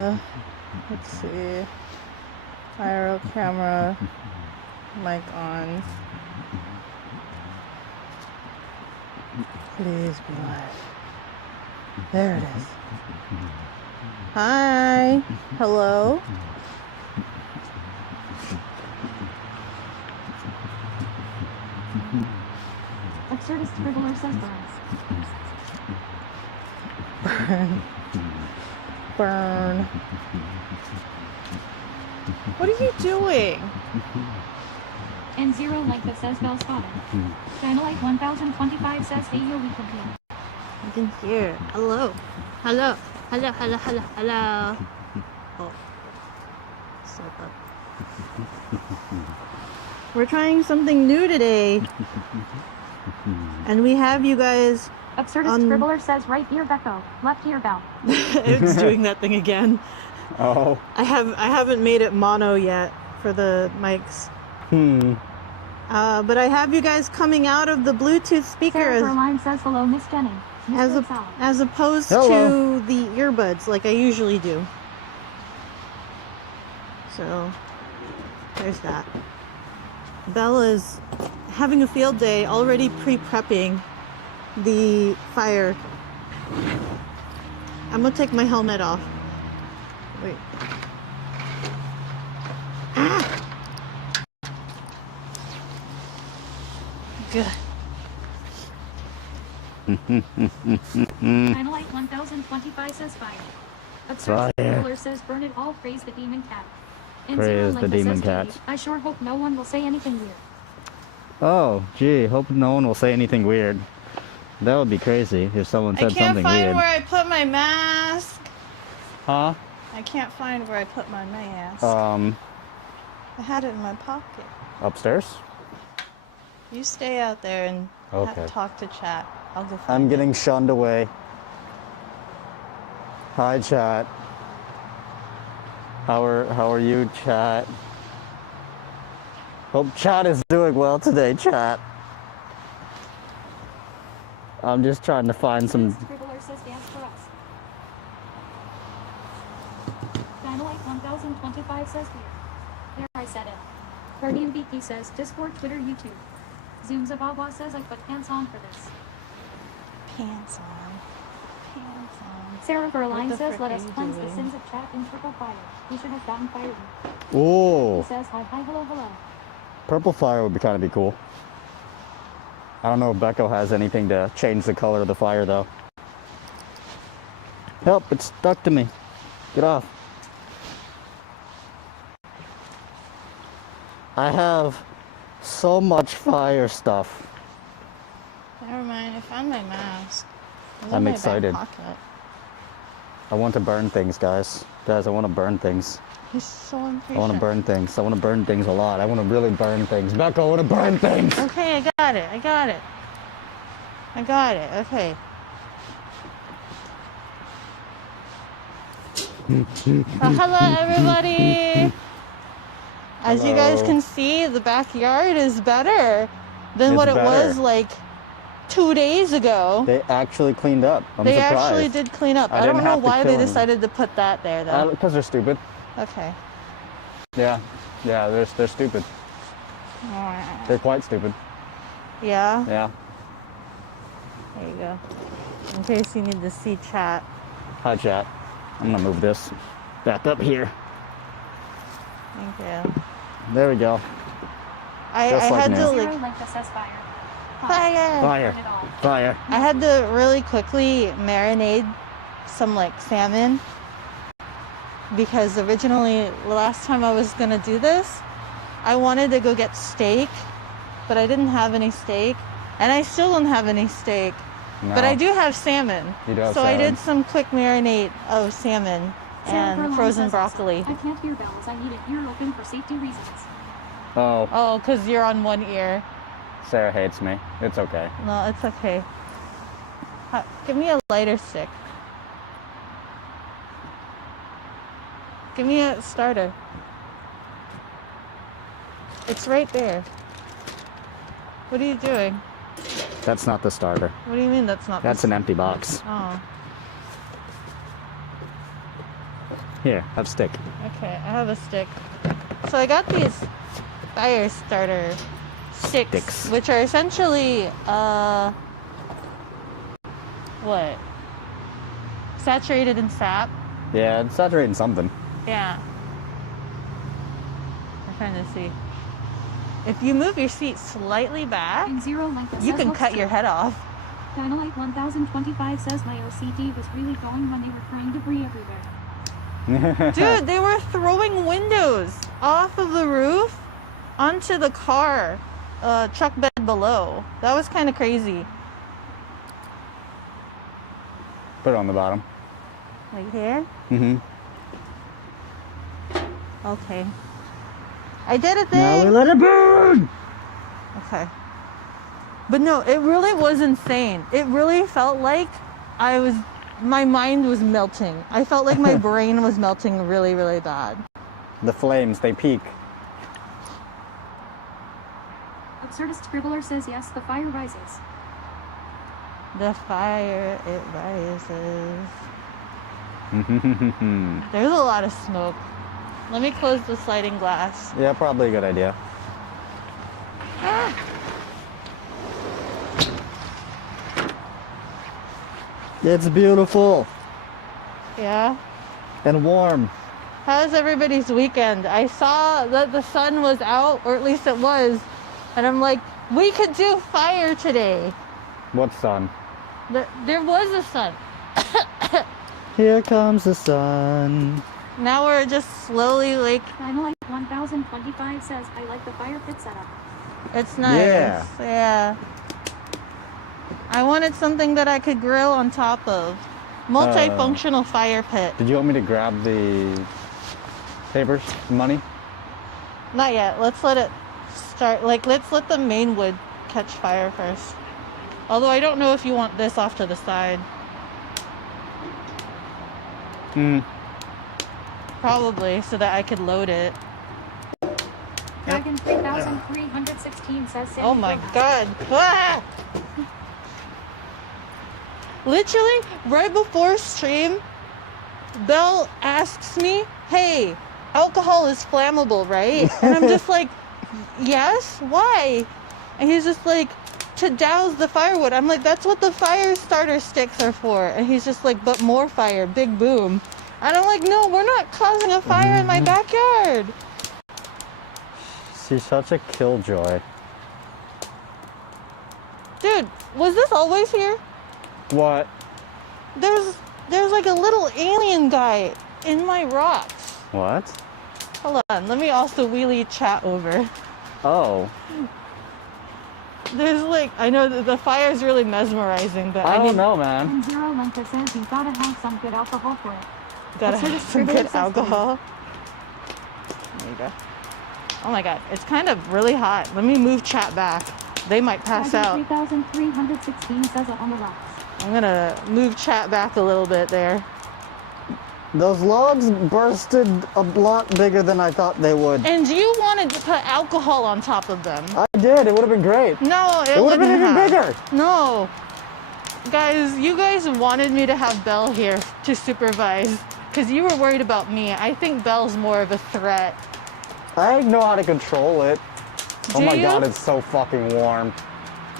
Let's see. Pyro camera, mic on. Please be live. There it is. Hi. Hello. Absurdist scribbler says Burn. Burn. What are you doing? And Zero like that says Bell spotted. Dynalite 1025 says hey yo we compete. I can hear. Hello. Hello. Hello. Hello. Hello. Hello. Oh. So up. We're trying something new today. And we have you guys. Absurdist scribbler says right ear Beko, left ear Bell. It's doing that thing again. Oh. I haven't made it mono yet for the mics. But I have you guys coming out of the Bluetooth speaker Sarah line says hello Miss Jennings. as opposed Hello. to the earbuds like I usually do. So there's that. Bella's having a field day, already pre-prepping the fire. I'm gonna take my helmet off. Wait. Ah! Good. Dynalite 1025 says fire. Absurdist scribbler says burn it all, praise the demon cat. And Praise Zero the like demon says, cat. "Hey, I sure hope no one will say anything weird." Oh, gee, hope no one will say anything weird. That would be crazy if someone said something I can't find weird. where I put my mask. Huh? I can't find where I put my mask. I had it in my pocket. Upstairs? You stay out there and Okay. talk to chat. I'll go find I'm it. getting shunned away. Hi, chat. How are you, chat? Hope chat is doing well today, chat. I'm just trying to find some. Scribbler says dance for us. Dynalite 1025 says weird. There I said it. Guardian BT says Discord, Twitter, YouTube. Zoom Zababa says I put pants on for this. Pants on. Pants on. Sarah Verline What the says frick let are us you cleanse the doing? sins of chat in triple fire. We should have gotten fired. Oh, He says hi hello hello. purple fire would kind of be cool. I don't know if Beko has anything to change the color of the fire though. Help! It's stuck to me. Get off. I have so much fire stuff. Never mind. I found my mask. It was I'm in my back excited. pocket. I want to burn things, guys. Guys, I want to burn things. He's so impatient. I want to burn things. I want to burn things a lot. I want to really burn things. Beko, I want to burn things! Okay, I got it. I got it. I got it. Okay. Hello, everybody. As you guys Hello. can see, the backyard is better than It's what it better. was like 2 days ago. They actually cleaned up. I'm They surprised. actually did clean up. I I don't didn't know have to why they kill 'em. decided to put that there, though. Because they're stupid. Okay. Yeah. Yeah, they're stupid. They're quite stupid. Yeah. Yeah. There you go. In case you need to see chat. Hi, chat. I'm gonna move this back up here. Thank you. There we go. I Just like had new. to Zero like like that says fire. fire. Fire. Burn it all. Fire. I had to really quickly marinate some like salmon because originally the last time I was gonna do this, I wanted to go get steak, but I didn't have any steak, and I still don't have any steak. No. But I do have salmon. You do have so I salmon. did some quick marinade of salmon Sarah and Verline frozen says, broccoli. I can't hear bells. I need an ear open for safety reasons. Oh, Oh, because you're on one ear. Sarah hates me. It's okay. No, it's okay. Give me a lighter stick. Give me a starter. It's right there. What are you doing? That's not the starter. What do you mean that's not That's the an empty box. Oh. Here, have stick. Okay, I have a stick. So I got these fire starter sticks. Which are essentially, what? Saturated in sap. Yeah, it's saturating something. Yeah. I'm trying to see. If you move your seat slightly back, And Zero Length you says can looks cut your true. head off. Dynalite 1025 says my OCD was really going when they were throwing debris everywhere. Dude, they were throwing windows off of the roof onto the car, truck bed below. That was kind of crazy. Put it on the bottom. Like here? Mm-hmm. Okay. I did a thing. Now we let it burn! Okay. But no, it really was insane. It really felt like my mind was melting. I felt like my brain was melting really, really bad. The flames, they peak. Absurdist Scribbler says yes, the fire rises. The fire, it rises. There's a lot of smoke. Let me close the sliding glass. Yeah, probably a good idea. Ah! It's beautiful Yeah. and warm. How's everybody's weekend? I saw that the sun was out, or at least it was, and I'm like, we could do fire today. What sun? There was a sun. Here comes the sun. Now we're just slowly like, Dynalite 1025 says I like the fire pit setup. it's nice. Yeah. Yeah. I wanted something that I could grill on top of. Multifunctional fire pit. Did you want me to grab the papers, money? Not yet. Let's let it start. Like, let's let the main wood catch fire first. Although I don't know if you want this off to the side. Hmm. Probably, so that I could load it. Dragon 3316 says Sandy Oh my Gomez. god. Ah! Literally, right before stream, Belle asks me, hey, alcohol is flammable, right? And I'm just like, yes? Why? And he's just like, to douse the firewood. I'm like, that's what the fire starter sticks are for. And he's just like, but more fire, big boom. And I'm like, no, we're not causing a fire in my backyard. She's such a killjoy. Dude, was this always here? What? There's like a little alien guy in my rocks. What? Hold on, let me also wheelie chat over. Oh. There's like, I know that the fire is really mesmerizing, but I need don't know, man. And Zero Length says you gotta have some good alcohol for it. Gotta What's have it? some good Everybody says alcohol. There you go. Oh my god, it's kind of really hot. Let me move chat back. They might pass Dragon out. 3316 says it on the rocks. I'm gonna move chat back a little bit there. Those logs bursted a lot bigger than I thought they would. And you wanted to put alcohol on top of them. I did. It would have been great. No, It would have been even bigger. No. Guys, you guys wanted me to have Belle here to supervise because you were worried about me. I think Belle's more of a threat. I know how to control it. Oh Do my you? god, it's so fucking warm.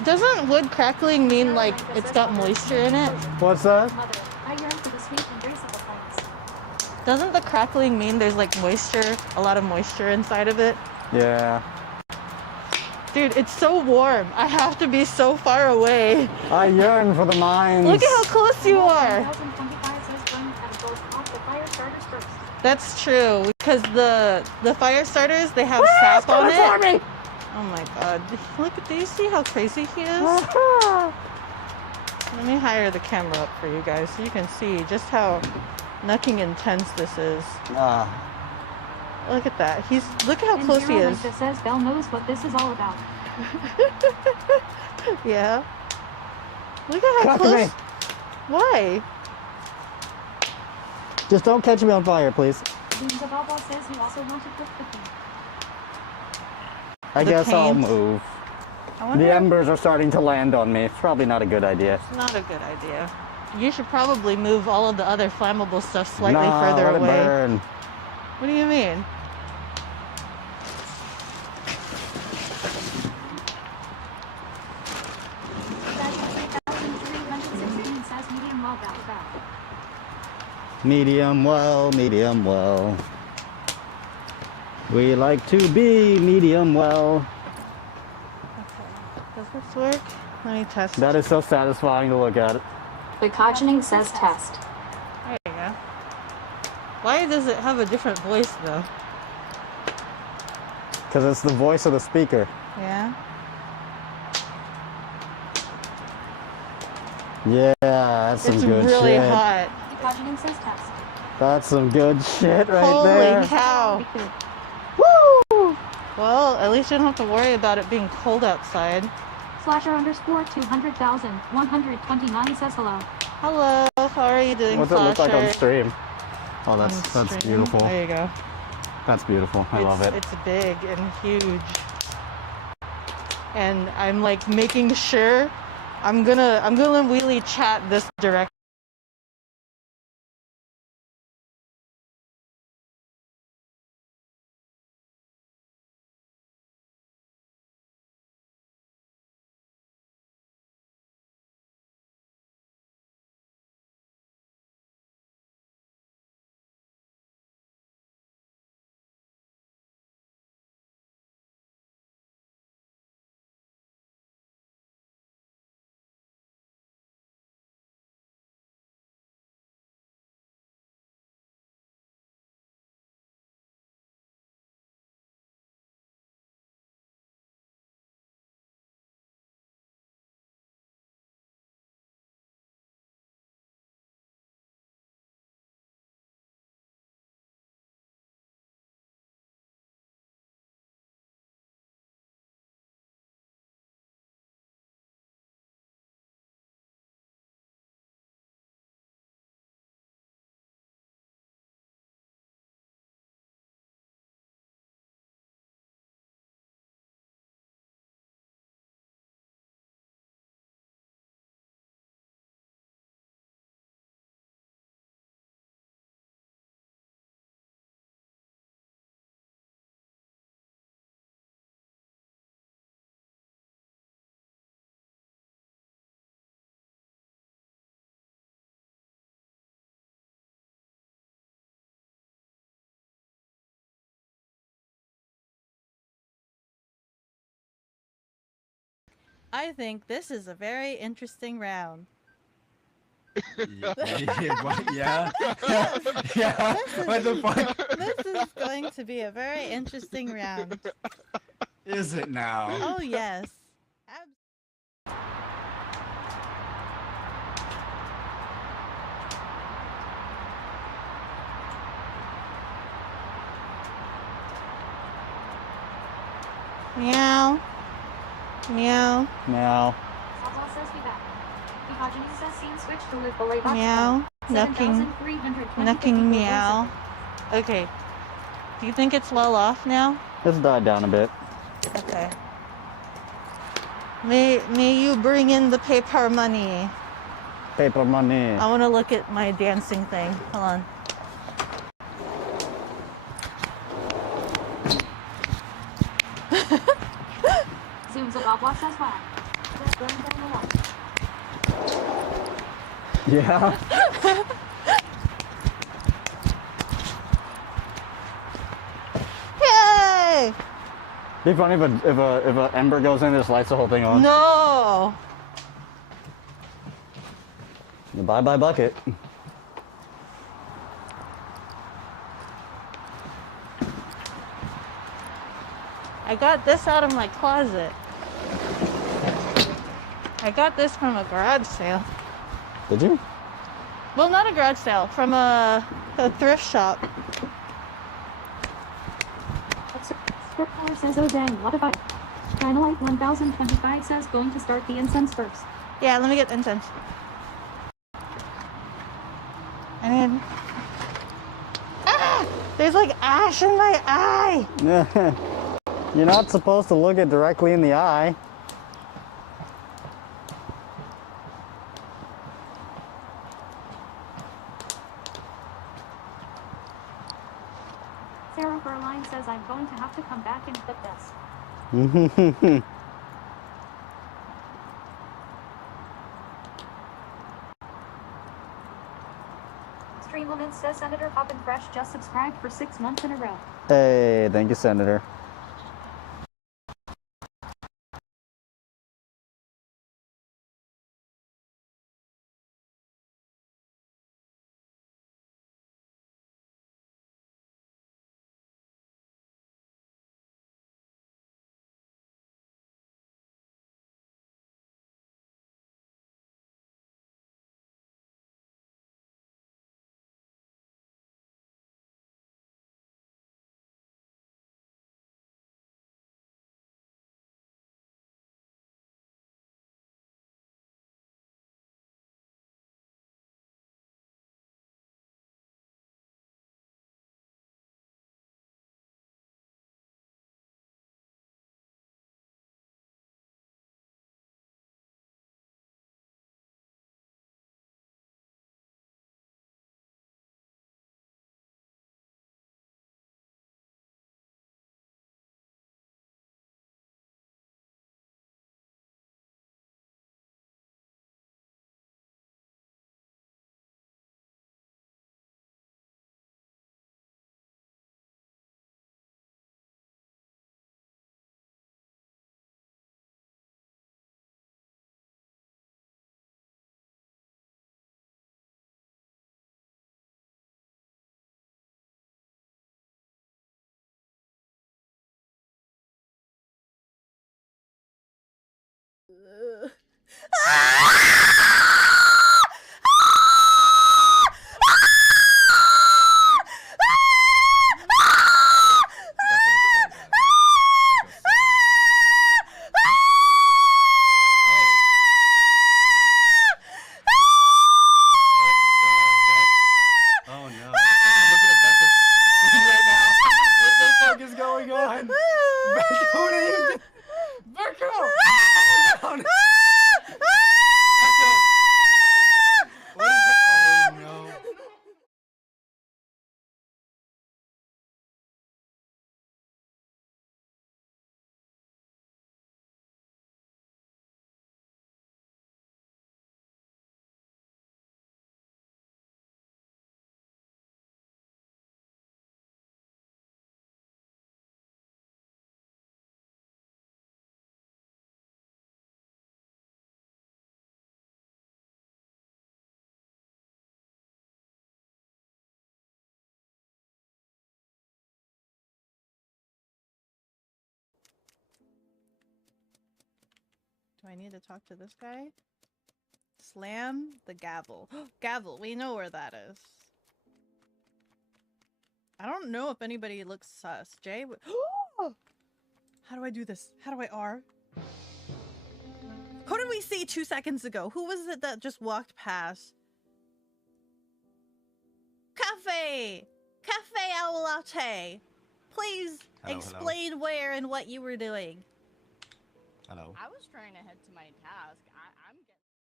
Doesn't wood crackling mean like it's got moisture in it? What's that? Mother, I yearn for the sweet embrace of the flames. Doesn't the crackling mean there's like moisture, a lot of moisture inside of it? Yeah. Dude, it's so warm. I have to be so far away. I yearn for the mines. Look at how close you are. 1025 says burn and goes off the fire starters first. That's true because the fire starters, they have sap on it. Oh my god. Look, do you see how crazy he is? Let me higher the camera up for you guys so you can see just how nucking intense this is. Look at that. Look at how And close he Zero is. Length says Belle knows what this is all about. Yeah. Look at how Cut close. me. Why? Just don't catch me on fire, please. Zooms of Alba says you also want to cook the thing. I The guess I'll paint. move. I wonder The embers are starting to land on me. It's probably not a good idea. It's not a good idea. You should probably move all of the other flammable stuff slightly Nah, further let it away. burn. What do you mean? Says medium well back. Medium well, medium well. We like to be medium well. Does this work? Let me test. That is so satisfying to look at. Bekogenning says test. There you go. Why does it have a different voice though? Because it's the voice of the speaker. Yeah. Yeah, that's some It's good really shit. hot. Bekogenning says test. That's some good shit right Holy there. cow. Woo! Well, at least you don't have to worry about it being cold outside. Slasher underscore 200,129 says hello. Hello, how are you doing, What's it look like on Flasher? stream? Oh, that's Stream. beautiful. There you go. That's beautiful. I love it. It's big and huge. And I'm like making sure I'm gonna wheelie chat this direct. I think this is a very interesting round. Yeah. Yeah. Yes. Yeah. This is- What the fuck This is going to be a very interesting round. is it now? Oh yes. Meow. Meow. Meow. Salsa says be back. Bekogenning says scene switch to live belay box. Meow. Nucking. 7,320 Nucking meow. Okay. Do you think it's well off now? It's died down a bit. Okay. May you bring in the paper money. Paper money. I want to look at my dancing thing. Hold on. Zooms above what says whack. Just burn down the light. Yeah. Yay! Be funny if a ember goes in, just lights the whole thing on. No! Bye bye bucket. I got this out of my closet. I got this from a garage sale. Did you? Well, not a garage sale, from a thrift shop. Scriptcore says oh dang, what if I? Dynamite 1025 says going to start the incense first. Yeah, let me get incense. I mean, there's like ash in my eye. You're not supposed to look it directly in the eye. Sarah Berline says I'm going to have to come back and clip this. Streamwoman says Senator Hop and Fresh just subscribed for 6 months in a row. Hey, thank you, Senator. Do I need to talk to this guy? Slam the gavel. Gavel, we know where that is. I don't know if anybody looks sus. Jay, how do I do this? How do I R? Who did we see 2 seconds ago? Who was it that just walked past? Cafe! Cafe au latte! Please explain where and what you were doing. Hello. I was trying to head to my task. I'm getting...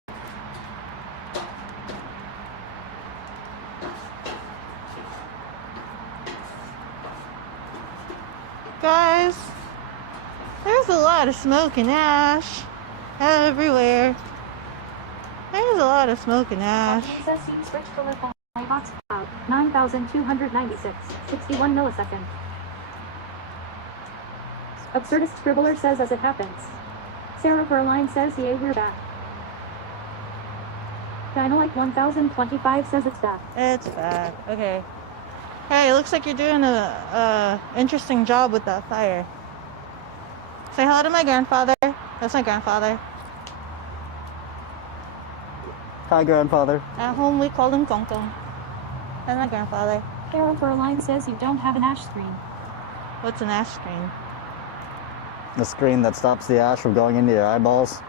Guys, there's a lot of smoke and ash everywhere. There's a lot of smoke and ash. Says scene switch color by box cloud 9,296, 61 milliseconds. Absurdist scribbler says as it happens. Sarah Berline says yay, we're back. Dynalike 1025 says it's back. It's back. Okay. Hey, it looks like you're doing a interesting job with that fire. Say hello to my grandfather. That's my grandfather. Hi, grandfather. At home, we call him Kong Kong. That's my grandfather. Sarah Berline says you don't have an ash screen. What's an ash screen? The screen that stops the ash from going into your eyeballs.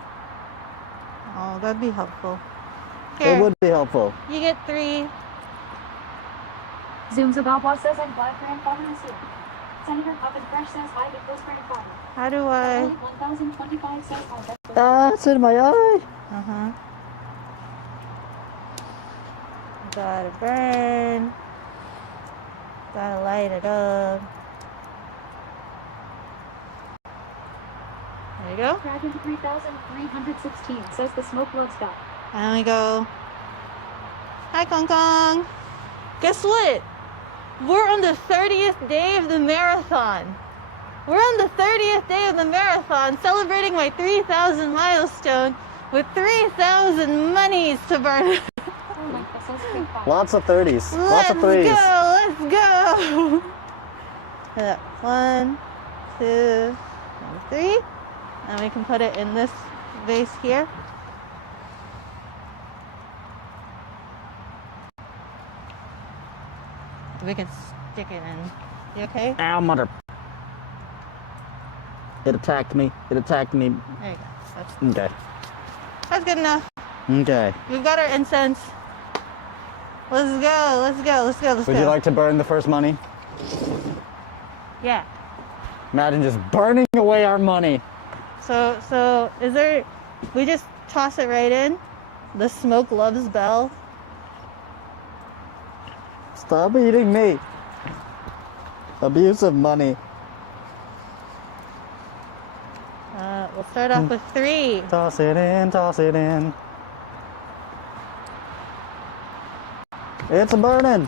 Oh, that'd be helpful. It Here, would be helpful. you get 3. Zooms Ababa says I'm glad grandfather is here. Senator Hop and Fresh says hi, Beko's grandfather. How do I? 1025 says hi, Beko. Ah, it's in my eye. Uh-huh. Gotta burn. Gotta light it up. There you go. Dragon 3316 says the smoke loves God. And we go. Hi, Kong Kong. Guess what? We're on the 30th day of the marathon. We're on the 30th day of the marathon, celebrating my 3,000 milestone with 3,000 monies to burn. Oh my, that says big fire. Lots of 30s. Lots of threes. Let's go. 1, 2, 3. And we can put it in this vase here. We can stick it in. You okay? Ow, mother. It attacked me. It attacked me. There you go. Okay. That's good enough. Okay. We've got our incense. Let's go. Let's go. Let's go. Let's go. Would you like to burn the first money? Yeah. Imagine just burning away our money. So is there? We just toss it right in. The smoke loves Belle. Stop eating me. Abuse of money. We'll start off with 3. Toss it in, toss it in. It's burning.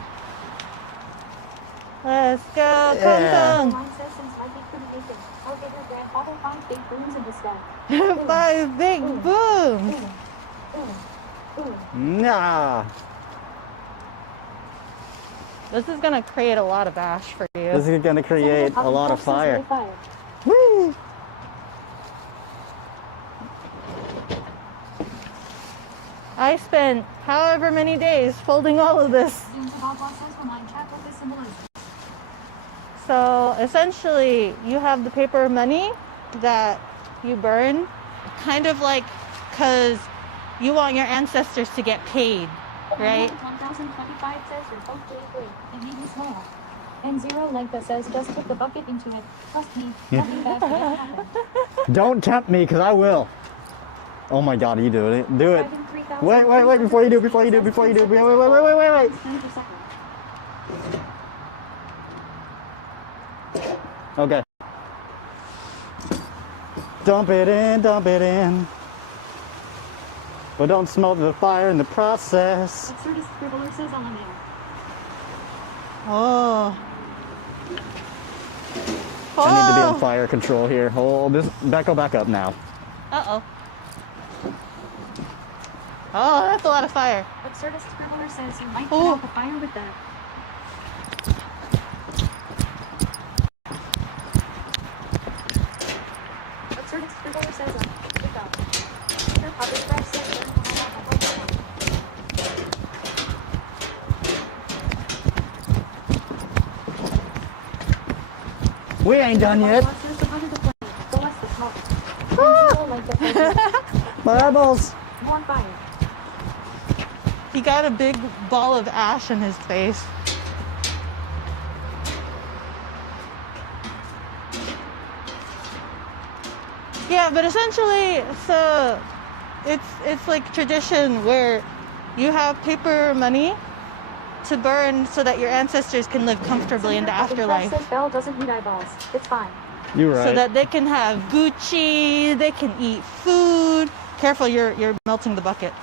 Let's go, Yeah. Kong Kong. Mine says since I think pretty naked, I'll get your grandfather 5 big booms in the sky. 5 big booms. Nah. This is gonna create a lot of ash for you. This is gonna create a lot of fire. Woo! I spent however many days folding all of this. Zooms of Agua says remind chat what this symbol is. So essentially, you have the paper money that you burn, kind of like because you want your ancestors to get paid, right? 1025 says you're both really great. It made me smile. And Zero Lengtha says just put the bucket into it. Trust me, nothing bad can happen. Don't tempt me, because I will. Oh my god, are you doing it? Do it. Dragon 3000 Wait, before you do. Wait. Spend per second. Okay. Dump it in. But don't smoke the fire in the process. Absurdist Scribbler says LMAO. Oh. I need to be on fire control here. Hold this. Beko, back up now. Uh-oh. Oh, that's a lot of fire. Absurdist Scribbler says you might put Oh. out the fire with that. Absurdist Scribbler says with that. Your public fresh says We ain't done yet. My eyeballs. More fire. He got a big ball of ash in his face. Yeah, but essentially, so it's like tradition where you have paper money to burn so that your ancestors can live comfortably in the afterlife. Says Belle doesn't need eyeballs. It's fine. You're right. So that they can have Gucci, they can eat food. Careful, you're melting the bucket.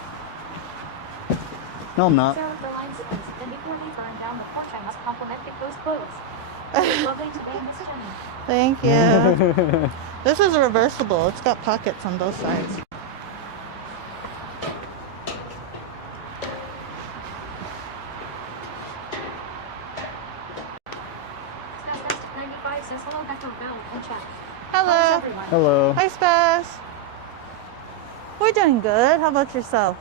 No, I'm not. Sarah the line says, and before we burn down the porch, I must compliment Biko's clothes. It's lovely to be in this journey. Thank you. This is reversible. It's got pockets on both sides. Snapcast 95 says hello back to Belle and chat. Hello. How's everyone? Hello. Hi, Spaz. We're doing good. How about yourself?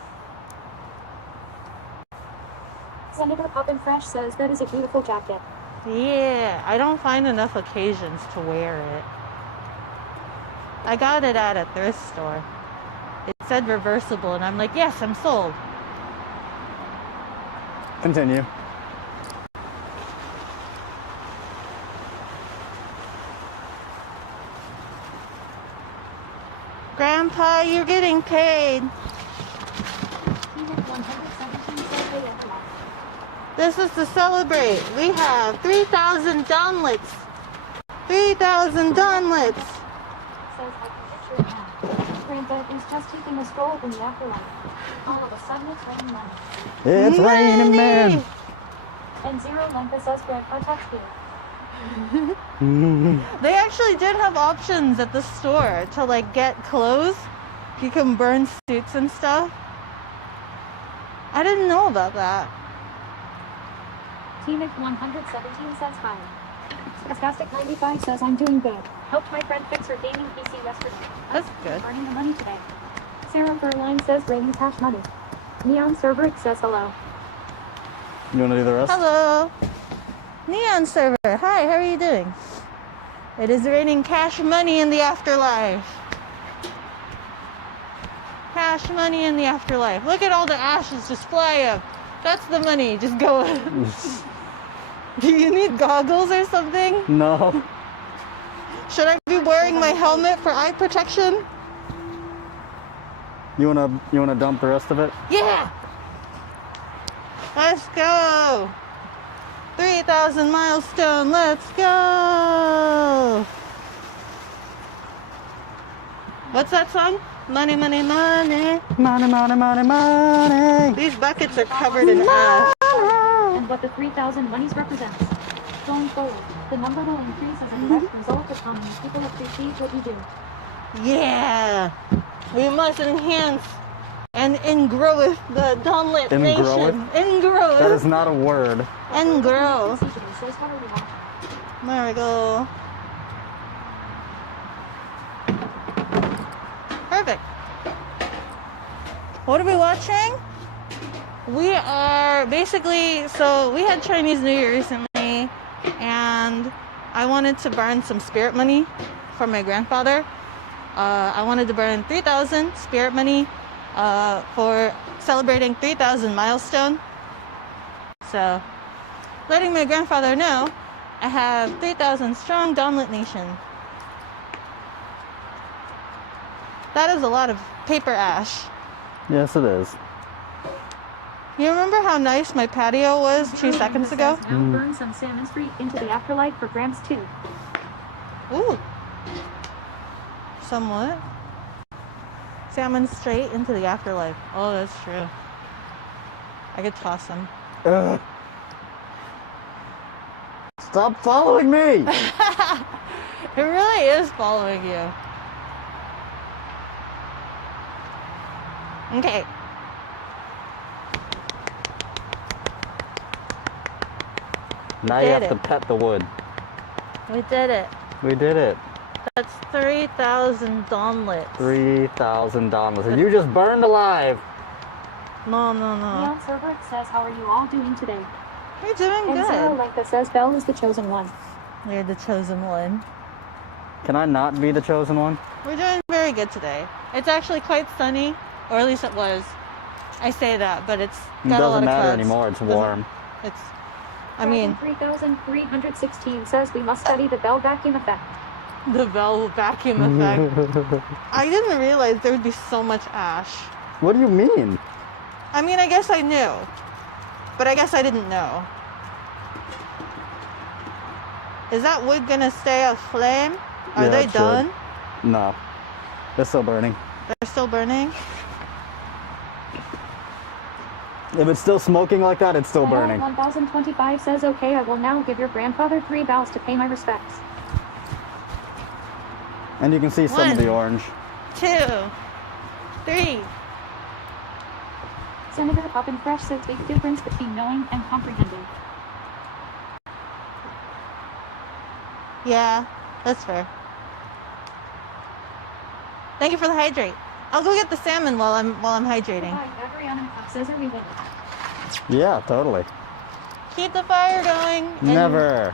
Senator Poppin' Fresh says that is a beautiful jacket. Yeah, I don't find enough occasions to wear it. I got it at a thrift store. It said reversible, and I'm like, yes, I'm sold. Continue. Grandpa, you're getting paid. Team 117 says hey everyone. This is to celebrate. We have 3,000 downlets. 3,000 downlets. Says I can get your hand. Grandpa is just taking a stroll in the afterlife. All of a sudden it's raining money. It's raining men. And zero Memphis says Grandpa text you. They actually did have options at the store to like get clothes. You can burn suits and stuff. I didn't know about that. Teamic 117 says hi. Sarcastic 95 says I'm doing good. Helped my friend fix her gaming PC yesterday. That's good. Earning the money today. Sarah Furline says raining cash money. Neon Cerberix says hello. You want to do the rest? Hello. Neon server. Hi, how are you doing? It is raining cash money in the afterlife. Cash money in the afterlife. Look at all the ashes just fly up. That's the money. Just go. Do you need goggles or something? No. Should I be wearing my helmet for eye protection? You wanna dump the rest of it? Yeah! Let's go! 3,000 milestone, let's go! What's that song? Money, money, money. Money, money, money, money. These buckets are covered in ash. And what the 3,000 monies represents. Going forward, the number will increase as a direct result of how many people appreciate what you do. Yeah! We must enhance and engrowth the Donlet Nation. Engrowth? That is not a word. Engrow. Says how are you watching? There we go. Perfect. What are we watching? We are basically, so we had Chinese New Year recently, and I wanted to burn some spirit money for my grandfather. I wanted to burn 3,000 spirit money for celebrating 3,000 milestone. So, letting my grandfather know I have 3,000 strong Donlet Nation. That is a lot of paper ash. Yes, it is. You remember how nice my patio was 2 seconds ago? Now burn some Salmon Street into the afterlife for Gramps too. Ooh. Somewhat. Salmon straight into the afterlife. Oh, that's true. I could toss them. Ugh. Stop following me! It really is following you. Okay. Now you Did have to it. pet the wood. We did it. We did it. That's 3,000 Donlets. 3,000 dollars. And you just burned alive. No, no, no. Neon Cerberix says how are you all doing today? You're doing And Zero good. Lengtha says Belle is the chosen one. You're the chosen one. Can I not be the chosen one? We're doing very good today. It's actually quite sunny, or at least it was. I say that, but it's It got a lot doesn't of matter clouds. anymore. It's Doesn't- warm. It's, I mean, 3,316 says we must study the Bell vacuum effect. the Bell vacuum effect. I didn't realize there would be so much ash. What do you mean? I mean, I guess I knew, but I guess I didn't know. Is that wood gonna stay aflame? Are Yeah, they it should. done? No. It's still burning. They're still burning? If it's still smoking like that, it's still burning. 1025 says okay, I will now give your grandfather 3 bows to pay my respects. And you can see some of the One. orange. 2, 3. Senator Poppin Fresh says big difference between knowing and comprehending. Yeah, that's fair. Thank you for the hydrate. I'll go get the salmon while I'm hydrating. Hi, Adriana says are we winning? Yeah, totally. Keep the fire going. and Never.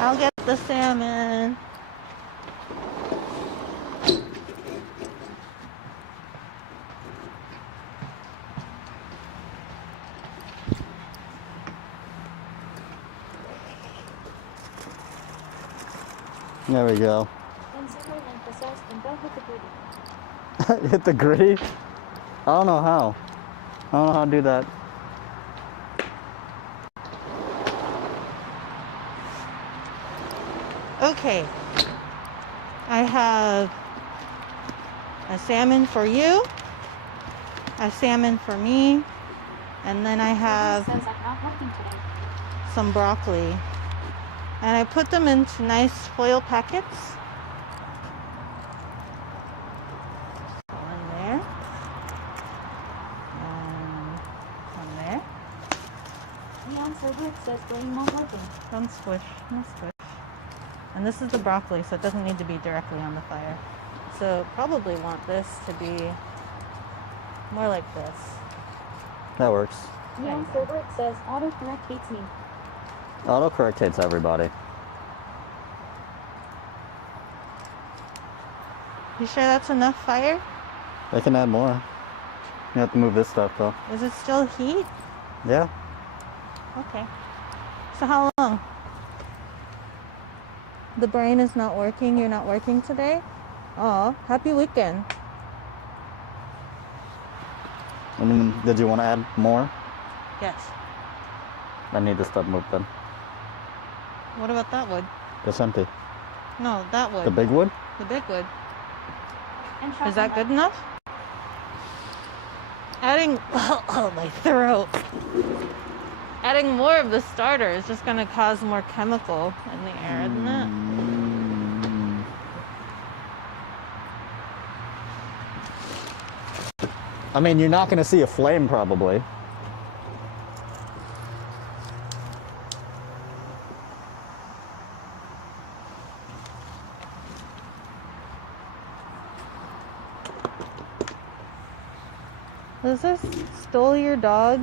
I'll get the salmon. There we go. And Zero Lengtha says and Bell with the gritty. Hit the gritty? I don't know how. I don't know how to do that. Okay. I have a salmon for you, a salmon for me, and then I have Says I'm not working today. some broccoli. And I put them into nice foil packets. One there. And one there. Leon server says brain not working. Don't squish. No squish. And this is the broccoli, so it doesn't need to be directly on the fire. So probably want this to be more like this. That works. Leon server says autocorrect hates me. Autocorrect hates everybody. You sure that's enough fire? They can add more. You have to move this stuff though. Is it still heat? Yeah. Okay. So how long? The brain is not working. You're not working today? Oh, happy weekend. I mean, did you want to add more? Yes. I need this stuff moved then. What about that wood? It's empty. No, that wood. The big wood? The big wood. And Is that good enough? Adding oh my throat. Adding more of the starter is just gonna cause more chemical in the air, isn't it? I mean, you're not going to see a flame probably. Is this stole your dog?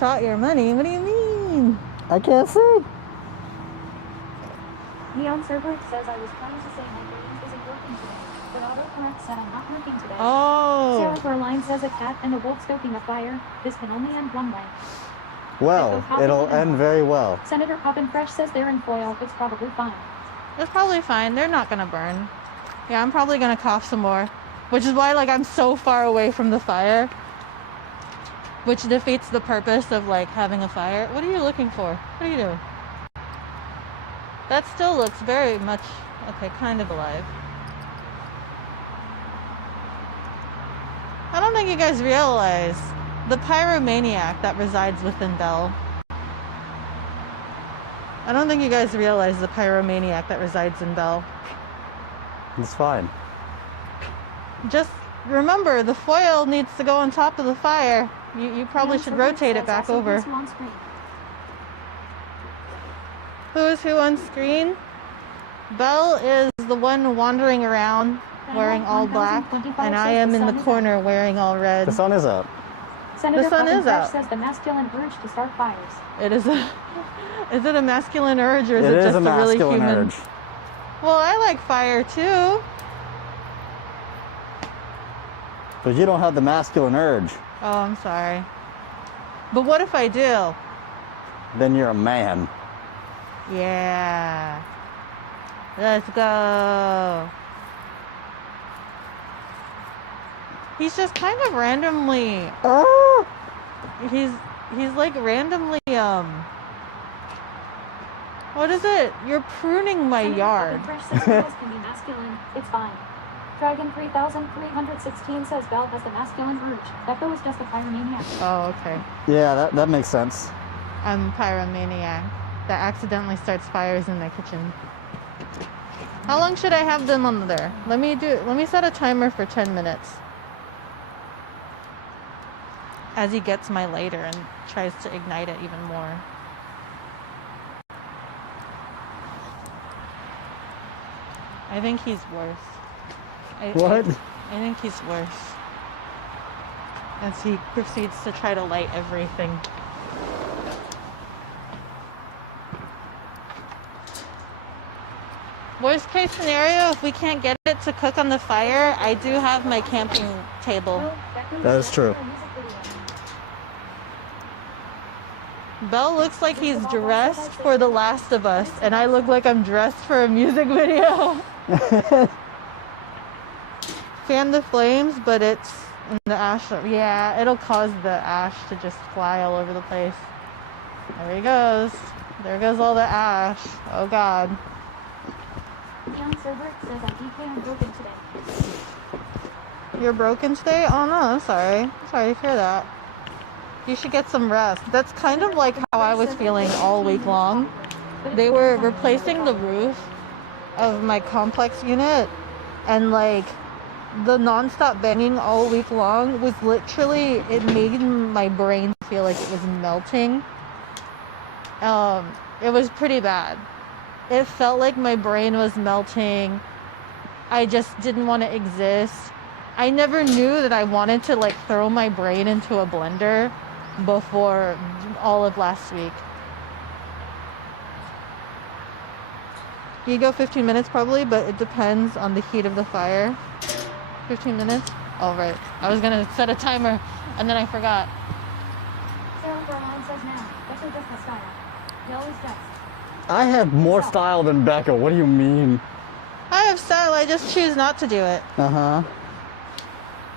Shot your money? What do you mean? I can't see. Leon server says I was trying to say my brain isn't working today, but autocorrect said I'm not working today. Oh. Sarah Coraline says a cat and a wolf stoking a fire. This can only end one way. Well, it'll end very well. Senator Poppin Fresh says they're in foil. It's probably fine. It's probably fine. They're not gonna burn. Yeah, I'm probably gonna cough some more. Which is why, like, I'm so far away from the fire. Which defeats the purpose of, like, having a fire. What are you looking for? What are you doing? That still looks very much, okay, kind of alive. I don't think you guys realize the pyromaniac that resides within Belle. I don't think you guys realize the pyromaniac that resides in Belle. It's fine. Just remember, the foil needs to go on top of the fire. You probably should rotate it back over. Who is who on screen? Belle is the one wandering around wearing all black, and I am in the corner wearing all red. The sun is up. Senator The sun Poppin is Fresh out. says the masculine urge to start fires. It is a... Is it a masculine urge, or is It it is just a a really masculine human... urge. Well, I like fire too. But you don't have the masculine urge. Oh, I'm sorry. But what if I do? Then you're a man. Yeah. Let's go. He's just kind of randomly... Oh! He's like randomly, what is it? You're pruning my Senator yard. Poppin Fresh says girls can be masculine. It's fine. Dragon 3316 says Belle has the masculine urge. Beko is just a pyromaniac. Oh, okay. Yeah, that makes sense. I'm a pyromaniac that accidentally starts fires in my kitchen. How long should I have them on there? Let me set a timer for 10 minutes. As he gets my lighter and tries to ignite it even more. I think he's worse. What? I think he's worse. As he proceeds to try to light everything. Worst case scenario, if we can't get it to cook on the fire, I do have my camping table. That is true. Belle looks like he's dressed for The Last of Us, and I look like I'm dressed for a music video. Fan the flames, but it's in the ash. Yeah, it'll cause the ash to just fly all over the place. There he goes. There goes all the ash. Oh god. Young Server says I'm DK and broken today. You're broken today? Oh no, I'm sorry. Sorry to hear that. You should get some rest. That's kind of like how I was feeling all week long. They were replacing the roof of my complex unit, and like the non-stop banging all week long was literally, it made my brain feel like it was melting. It was pretty bad. It felt like my brain was melting. I just didn't want to exist. I never knew that I wanted to like throw my brain into a blender before all of last week. You go 15 minutes probably, but it depends on the heat of the fire. 15 minutes? All right. I was gonna set a timer and then I forgot. Sarah Berline says now. That's just my style. He always does. I have more style than Beko. What do you mean? I have style, I just choose not to do it. Uh-huh.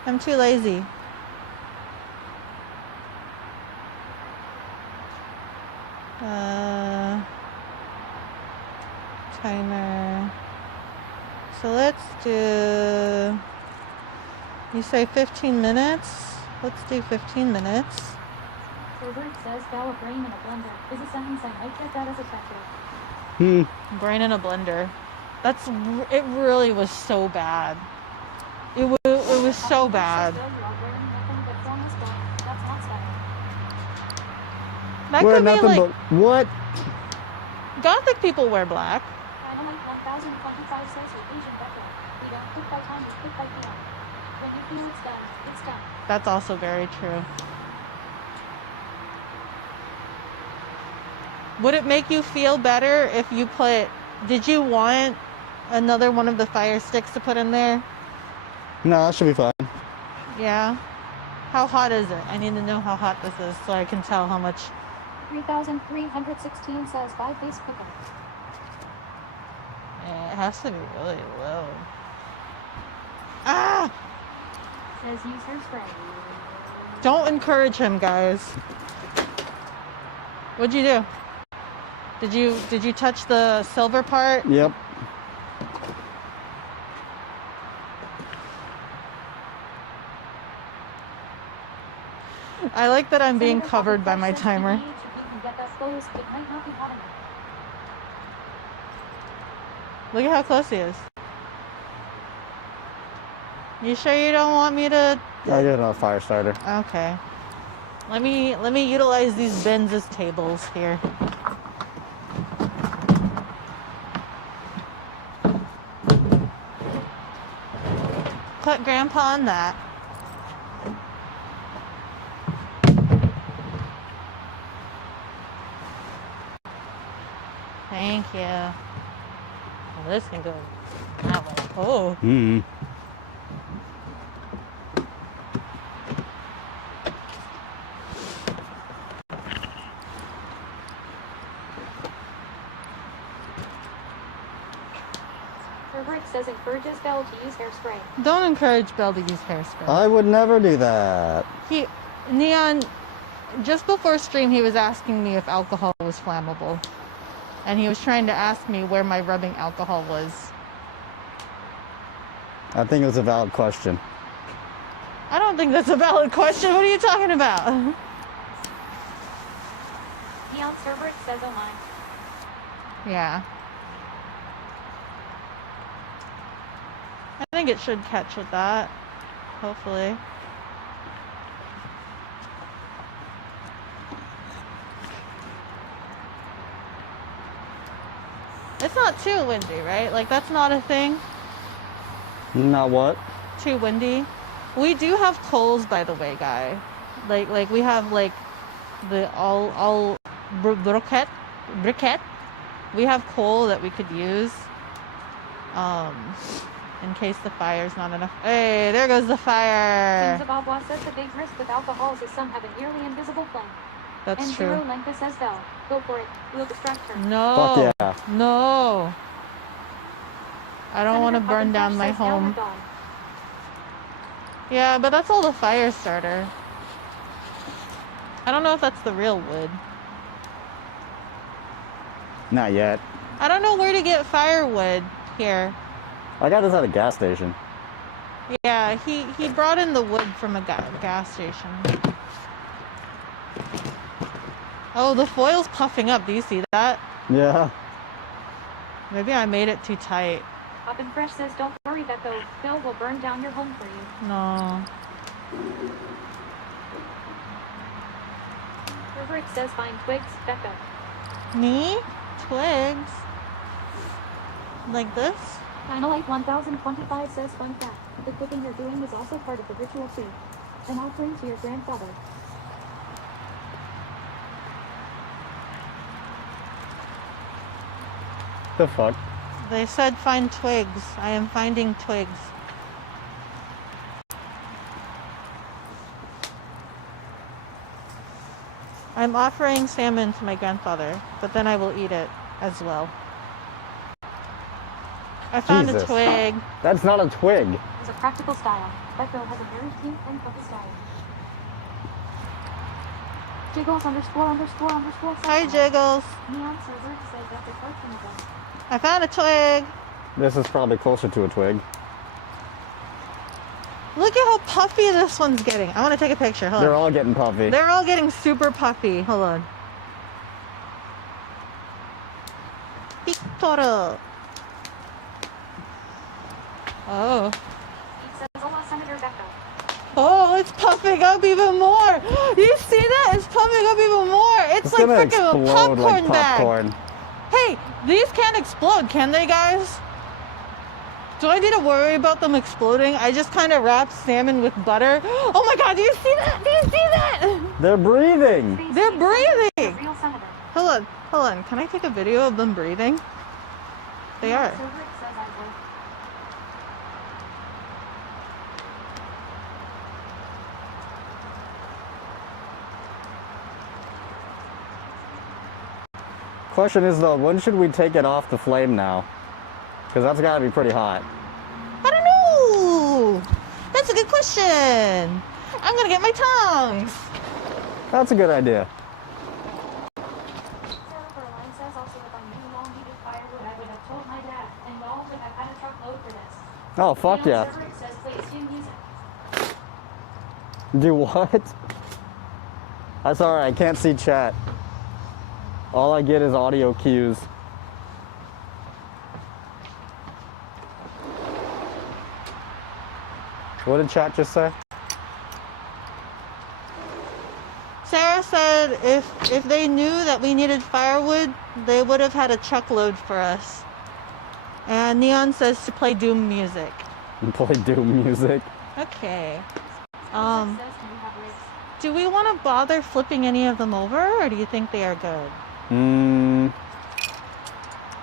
I'm too lazy. Timer. So let's do, you say 15 minutes? Let's do 15 minutes. Herbert says Bella brain in a blender. Is a sentence I might get that as a tattoo. Brain in a blender. That's, it really was so bad. It was so bad. That We're could be nothing like, but what? Gothic people wear black. Dynamite 1025 says with Asian Beko. We don't click by time, we click by PM. When you feel it's done, it's done. That's also very true. Would it make you feel better if you put, did you want another one of the fire sticks to put in there? No, that should be fine. Yeah? How hot is it? I need to know how hot this is so I can tell how much. 3,316 says buy face cooker. It has to be really low. Ah! Says use hairspray. Don't encourage him, guys. What'd you do? Did you touch the silver part? Yep. I like that I'm being covered by my timer. If you can get that close, it might not be hot enough. Look at how close he is. You sure you don't want me to? I get a fire starter. Okay. Let me utilize these bins as tables here. Put Grandpa on that. Thank you. Well, this can go that way. Oh. Herbert says encourages Belle to use hairspray. Don't encourage Belle to use hairspray. I would never do that. Neon, just before stream, he was asking me if alcohol was flammable. And he was trying to ask me where my rubbing alcohol was. I think it was a valid question. I don't think that's a valid question. What are you talking about? Neon Herbert says oh my. Yeah. I think it should catch with that. Hopefully. It's not too windy, right? Like, that's not a thing? Not what? Too windy? We do have coals, by the way, guy. Like we have, like, the all briquette. We have coal that we could use. In case the fire's not enough. Hey, there goes the fire. James Ababwa says the big risk with alcohol is some have a nearly invisible flame. That's and true. Zero Lenka says Belle, go for it. We'll distract her. No. Fuck yeah. No. I don't want to Senator burn down Puffenfresh my says down home. or gone. Yeah, but that's all the fire starter. I don't know if that's the real wood. Not yet. I don't know where to get firewood here. I got this at a gas station. Yeah, he brought in the wood from a gas station. Oh, the foil's puffing up. Do you see that? Yeah. Maybe I made it too tight. Up and Fresh says, don't worry, Beko. Phil will burn down your home for you. No. Rick says, find twigs, Beko. Me? Twigs? Like this? Kinda 1025 says, fun fact. The cooking you're doing is also part of the ritual too. An offering to your grandfather. The fuck? They said find twigs. I am finding twigs. I'm offering salmon to my grandfather, but then I will eat it as well. I found Jesus. a twig. That's not a twig. It's a practical style. Beko has a very cute and puppy style. Jiggles ____ Hi, Jiggles. Neon server says that's a cartoon event. I found a twig. This is probably closer to a twig. Look at how puffy this one's getting. I want to take a picture. Hold They're on. all getting puffy. They're all getting super puffy. Hold on. Pictoro. Oh. He says, hola, Senator Beko. Oh, it's puffing up even more. You see that? It's puffing up even more. It's like gonna freaking a explode popcorn like bag. popcorn. Hey, these can't explode, can they, guys? Do I need to worry about them exploding? I just kind of wrapped salmon with butter. Oh my god, do you see that? Do you see that? They're breathing. They're breathing. The real senator. Hold on. Can I take a video of them breathing? They are. So Rick says I will. Question is though, when should we take it off the flame now? Because that's gotta be pretty hot. I don't know. That's a good question. I'm gonna get my tongs. That's a good idea. Sarah Berline says also if I knew y'all needed firewood, I would have told my dad, and y'all would have had a truckload for this. Oh, fuck Neon yeah. server says please do music. Do what? That's alright, I can't see chat. All I get is audio cues. What did chat just say? Sarah said if they knew that we needed firewood, they would have had a truckload for us. And Neon says to play Doom music. And play Doom music. Okay. Says, do you have rigs? Do we want to bother flipping any of them over, or do you think they are good? I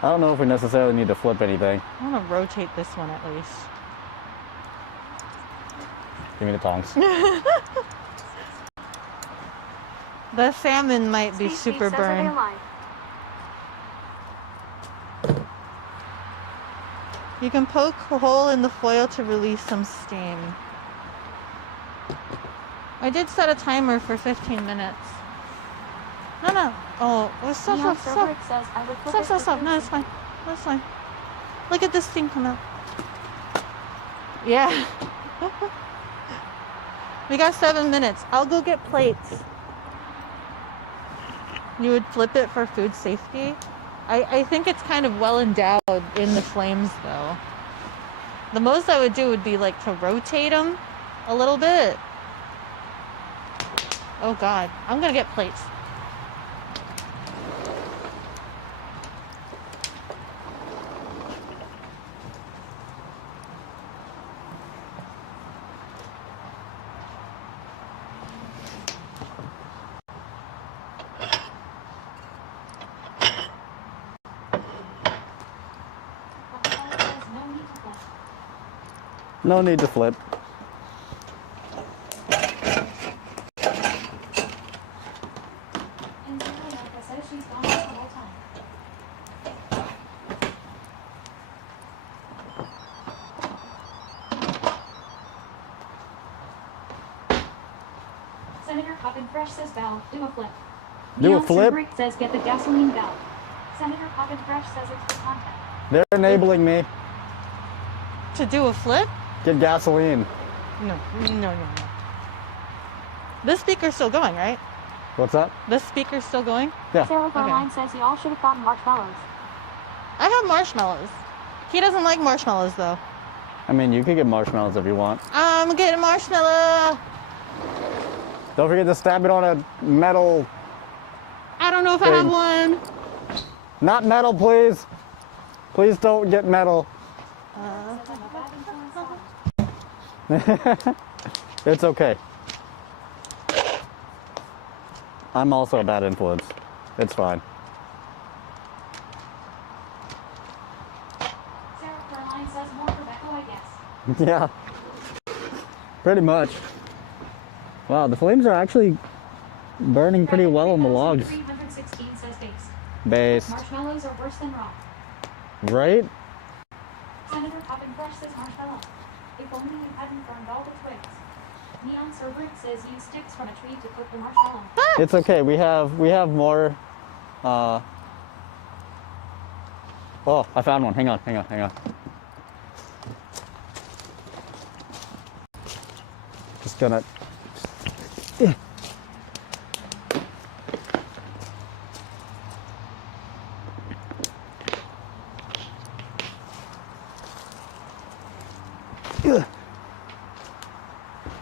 don't know if we necessarily need to flip anything. I want to rotate this one at least. Give me the tongs. The salmon might be Steve super says, are they burned. alive? You can poke a hole in the foil to release some steam. I did set a timer for 15 minutes. No. Oh, stop. Neon server says I would flip it for Stop. No, food. it's fine. That's fine. Look at this thing come out. Yeah. We got 7 minutes. I'll go get plates. You would flip it for food safety? I think it's kind of well endowed in the flames though. The most I would do would be like to rotate them a little bit. Oh god, I'm gonna get plates. No need to flip. And Samantha says she's gone the whole time. Senator Hop and Fresh says Val, do a flip. Do a Neon flip? Rick says get the gasoline valve. Senator Poppin Fresh says it's for content. They're enabling me. To do a flip? Get gasoline. No. This speaker's still going, right? What's that? This speaker's still going? Yeah. Sarah Caroline says y'all should have gotten marshmallows. I have marshmallows. He doesn't like marshmallows though. I mean, you could get marshmallows if you want. I'm getting marshmallow. Don't forget to stab it on a metal. I don't know if I have one. Not metal, please. Please don't get metal. It's okay. I'm also a bad influence. It's fine. Sarah Caroline says more for Beko, I guess. Yeah. Pretty much. Wow, the flames are actually burning pretty well on the logs. 316 says based. Based. Marshmallows are worse than raw. Right? Senator Poppin Fresh says marshmallow. If only you hadn't burned all the twigs. Neon Cerberus says use sticks from a tree to cook the marshmallow. It's okay. We have more. Oh, I found one. Hang on. Just gonna.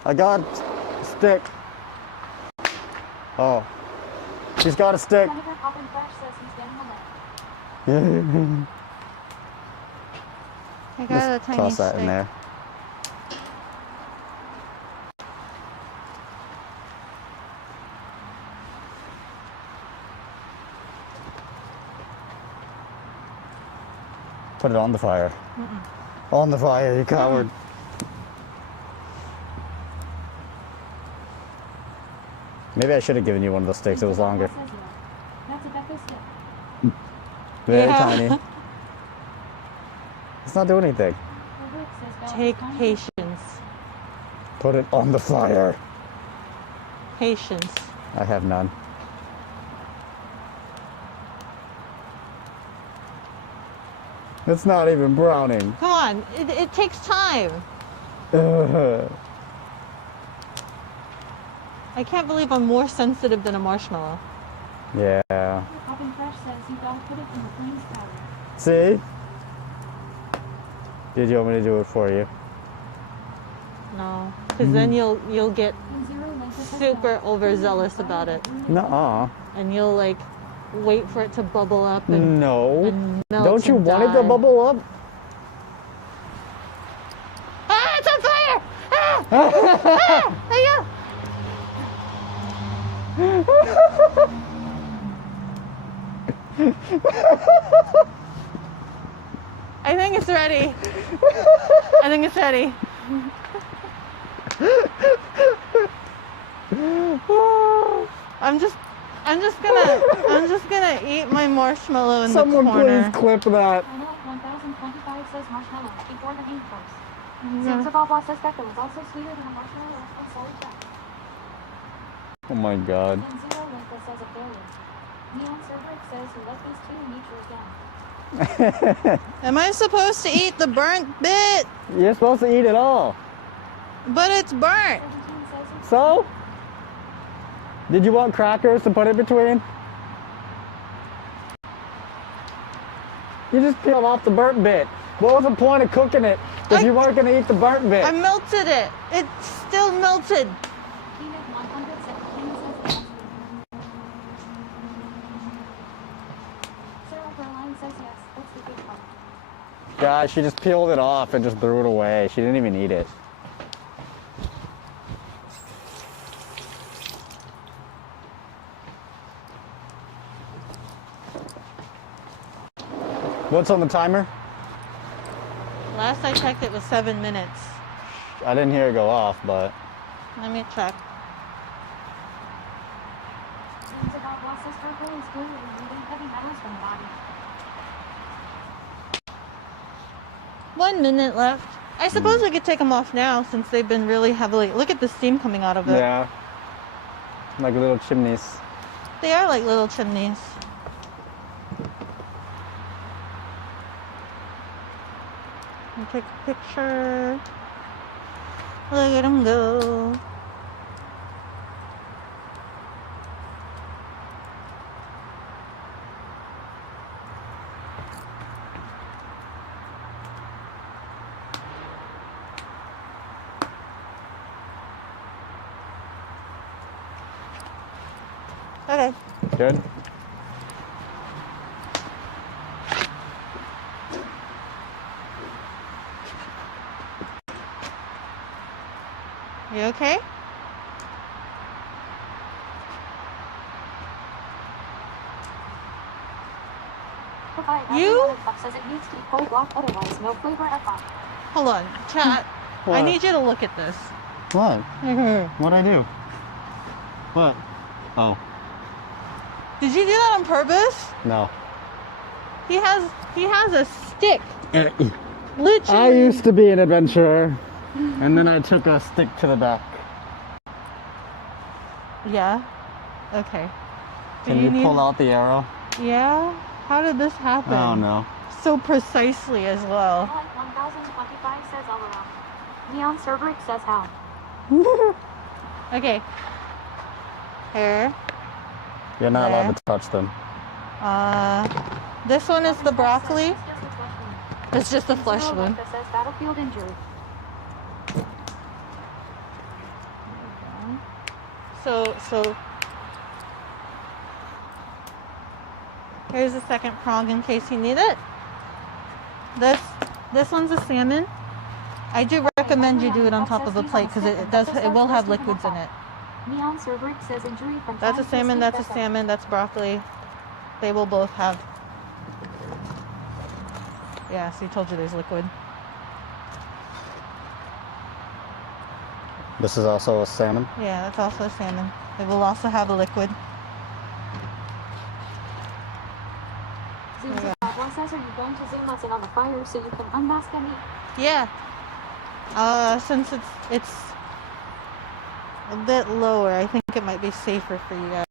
I got a stick. Oh, she's got a stick. Senator Poppin Fresh says he's getting a leg. I got a tiny Toss that stick. in there. Put it on the fire. On the fire, you coward. Maybe I should have given you one of those sticks. It was longer. That's a Beko stick. Very Yeah. tiny. It's not doing anything. Cerberus says Bell Take is fine. patience. Put it on the fire. Patience. I have none. It's not even browning. Come on, it takes time. Ugh. I can't believe I'm more sensitive than a marshmallow. Yeah. Poppin Fresh says you gotta put it in the flames powder. See? Did you want me to do it for you? No, because then you'll get Zero Link says super no. overzealous about it, Nuh-uh. and you'll like wait for it to bubble up and, No. and melt. Don't you and want it to die. bubble up? Ah, it's on fire! Ah! Ah! There you go. I think it's ready. I think it's ready. I'm just gonna eat my marshmallow in Someone the corner. please clip that. I know 1025 says marshmallow before the hang course. Yeah. Zimzababa says Beko is also sweeter than a marshmallow on solid fat. Oh my god. And Zero Linka says a failure. Neon Cerberus says who let these two meet you again. Am I supposed to eat the burnt bit? You're supposed to eat it all. But it's burnt. 17 says it's So? Did you want crackers to put in between? You just peeled off the burnt bit. What was the point of cooking it if you weren't going to eat the burnt bit? I melted it. It's still melted. Phoenix 117 says yes. Sarah Caroline says yes. What's the good part? God, she just peeled it off and just threw it away. She didn't even eat it. What's on the timer? Last I checked, it was 7 minutes. I didn't hear it go off, but Let me check. Zimzababa says purple is good at removing heavy metals from the body. 1 minute left. I suppose I could take them off now since they've been really heavily. Look at the steam coming out of it. yeah, like little chimneys. They are like little chimneys. me take a picture. Look at him go. Okay. Good. You okay? You? Says it needs to be cold block, otherwise no flavor at all. Hold on, chat. I What? need you to look at this. What? What'd I do? What? Oh, Did you do that on purpose? no. He has a stick. Literally. I used to be an adventurer, and then I took a stick to the back. Yeah. Okay. Do Can you need- pull out the arrow? Yeah. How did this happen? Oh no. So precisely as well. Like 1025 says all around. Neon Cerberix says how. Okay. Here. You're not There. allowed to touch them. This one is the broccoli. It's just a flesh Zero wound. Lefta says battlefield injury. So here's the second prong in case you need it. This one's a salmon. I do recommend you do it on top of a plate because it will have liquids in it. Neon Cerberix says injury from That's a time to salmon, sleep that's a vessel. salmon, that's broccoli. They will both have. Yeah, so he told you there's liquid. This is also a salmon. Yeah, that's also a salmon. It will also have a liquid. Zoom to Pablo says, are you going to zoom us in on the fire so you can unmask the meat? Yeah. Since it's a bit lower, I think it might be safer for you guys.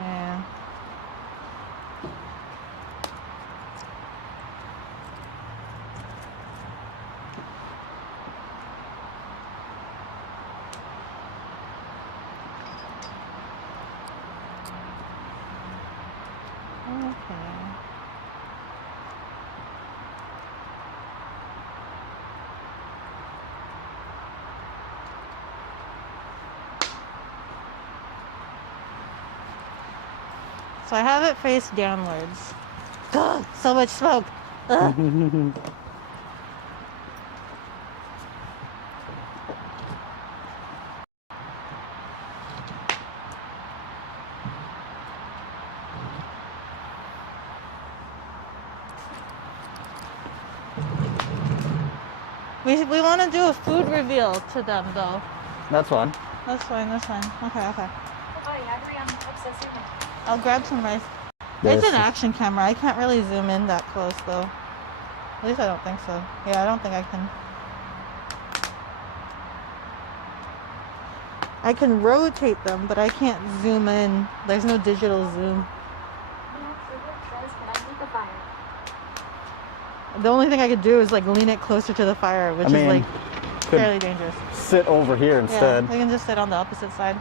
Yeah. Okay. So I have it face downwards. Ugh, so much smoke. Ugh. We want to do a food reveal to them though. That's one. That's fine, that's fine. Okay. I agree on obsessing. I'll grab some rice. This It's an is- action camera. I can't really zoom in that close though. At least I don't think so. Yeah, I don't think I can. I can rotate them, but I can't zoom in. There's no digital zoom. Neon Cerberix says, can I make a fire? The only thing I could do is like lean it closer to the fire, which I mean, is like could fairly dangerous. sit over here instead. Yeah, we can just sit on the opposite side.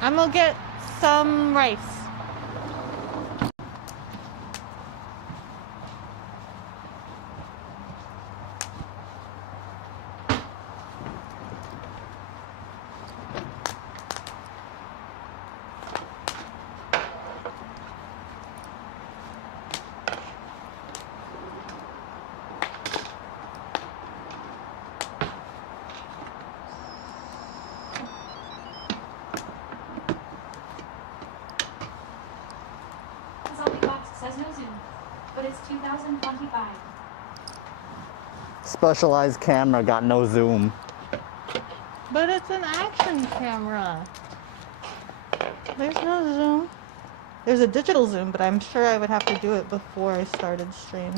I'm gonna get some rice. Zombie Box says no zoom, but it's 2025. specialized camera got no zoom. But it's an action camera. There's no zoom. There's a digital zoom, but I'm sure I would have to do it before I started stream.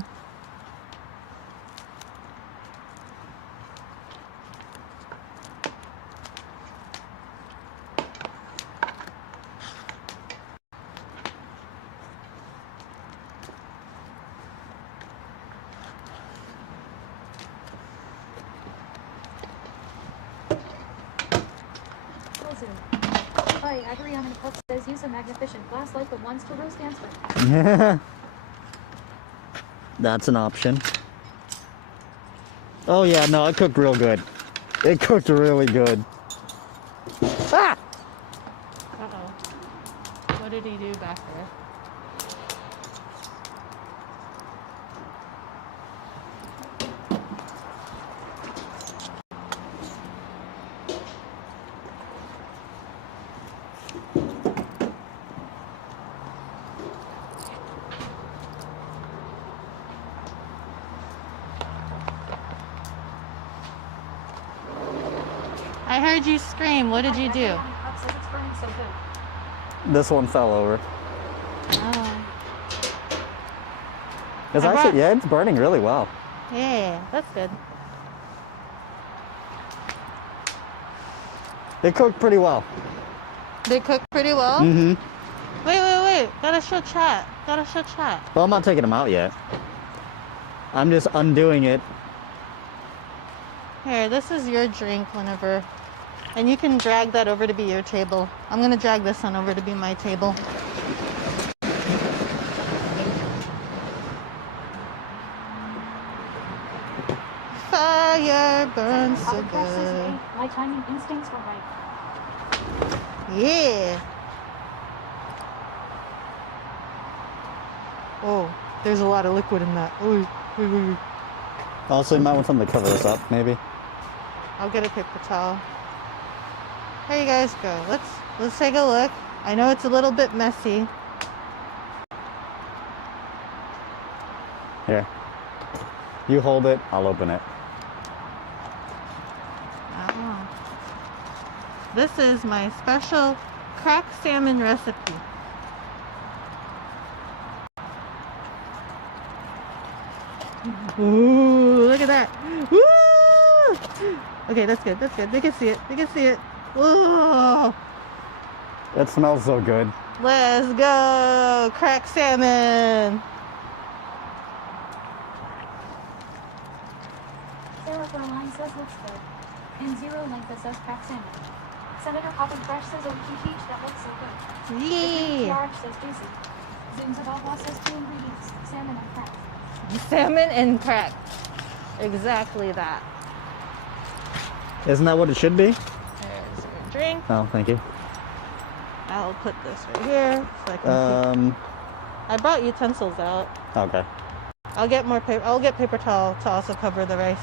Full zoom. Hi, Agrion and Pup says use a magnificent glass like the ones to roast answer. That's an option. Oh yeah, no, it cooked real good. It cooked really good. Ah! Uh-oh. What did he do back there? I heard you scream. What did you do? Agrion and Pup says it's burning so good. This one fell over. Oh. It's I actually, brought- yeah, it's burning really well. Yeah, that's good. It cooked pretty well. They cook pretty well? Mm-hmm. Wait. Gotta show chat. Well, I'm not taking them out yet. I'm just undoing it. Here, this is your drink whenever. And you can drag that over to be your table. I'm gonna drag this one over to be my table. Fire burns so Autocraft says, good. hey, my timing instincts were right. Yeah. Oh, there's a lot of liquid in that. Ooh. Also, you might want something to cover this up, maybe. I'll get a paper towel. Here you guys go. Let's take a look. I know it's a little bit messy. Here. You hold it, I'll open it. Oh. This is my special cracked salmon recipe. Ooh, look at that. Woo! Okay, that's good. They can see it. Ooh. It smells so good. Let's go! Cracked salmon! Sarah Caroline says looks good. And Zero Length says cracked salmon. Senator Papa Fresh says OTG, that looks so good. Yeah! TRH says juicy. Zooms of Alba says 2 ingredients, salmon and crack. Salmon and crack. Exactly that. Isn't that what it should be? There's your drink. Oh, thank you. I'll put this right here so I can keep. I brought utensils out. Okay. I'll get more paper. I'll get paper towel to also cover the rice.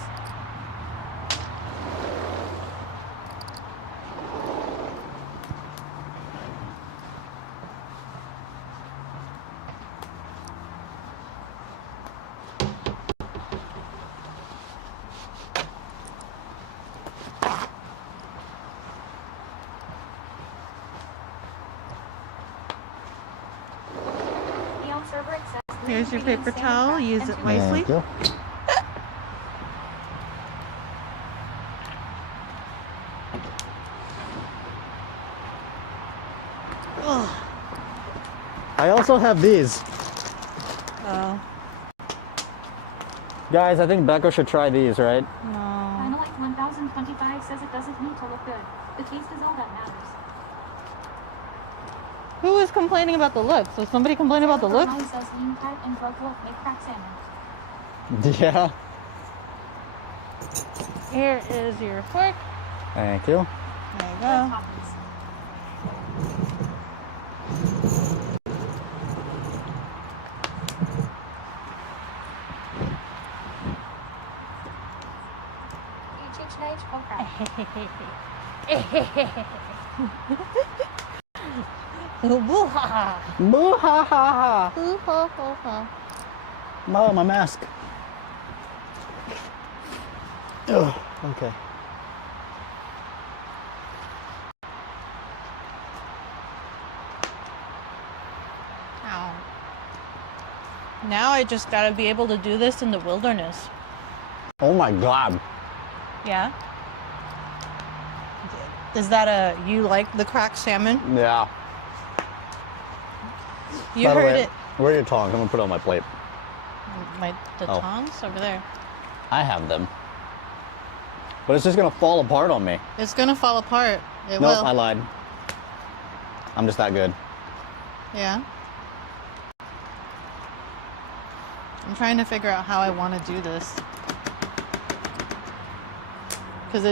Beyond Server says Here's your paper towel. Use it Thank wisely. you. Ugh. I also have these. Oh Guys, I think Beko should try these, right? no. Kinda like 1025 says it doesn't need to look good. The taste is all that matters. Who was complaining about the looks? Was somebody complaining about the Sarah looks? Caroline says uncut and grub wolf make cracked salmon. Yeah. Here is your fork. Thank you. There you Good go. toppings. Each night, oh crap. Boo-ha-ha. Boo-ha-ha-ha. Boo-ha-ha-ha. Oh, my mask. Okay. Ow. Now I just gotta be able to do this in the wilderness. Oh my god. Yeah? Is that you like the cracked salmon? Yeah. You By the heard way, it. Where are your tongs? I'm gonna put it on my plate. The Oh. tongs over there. I have them. But it's just gonna fall apart on me. It's gonna fall apart. It Nope, will. I lied. I'm just that good. Yeah. I'm trying to figure out how I want to do this. Because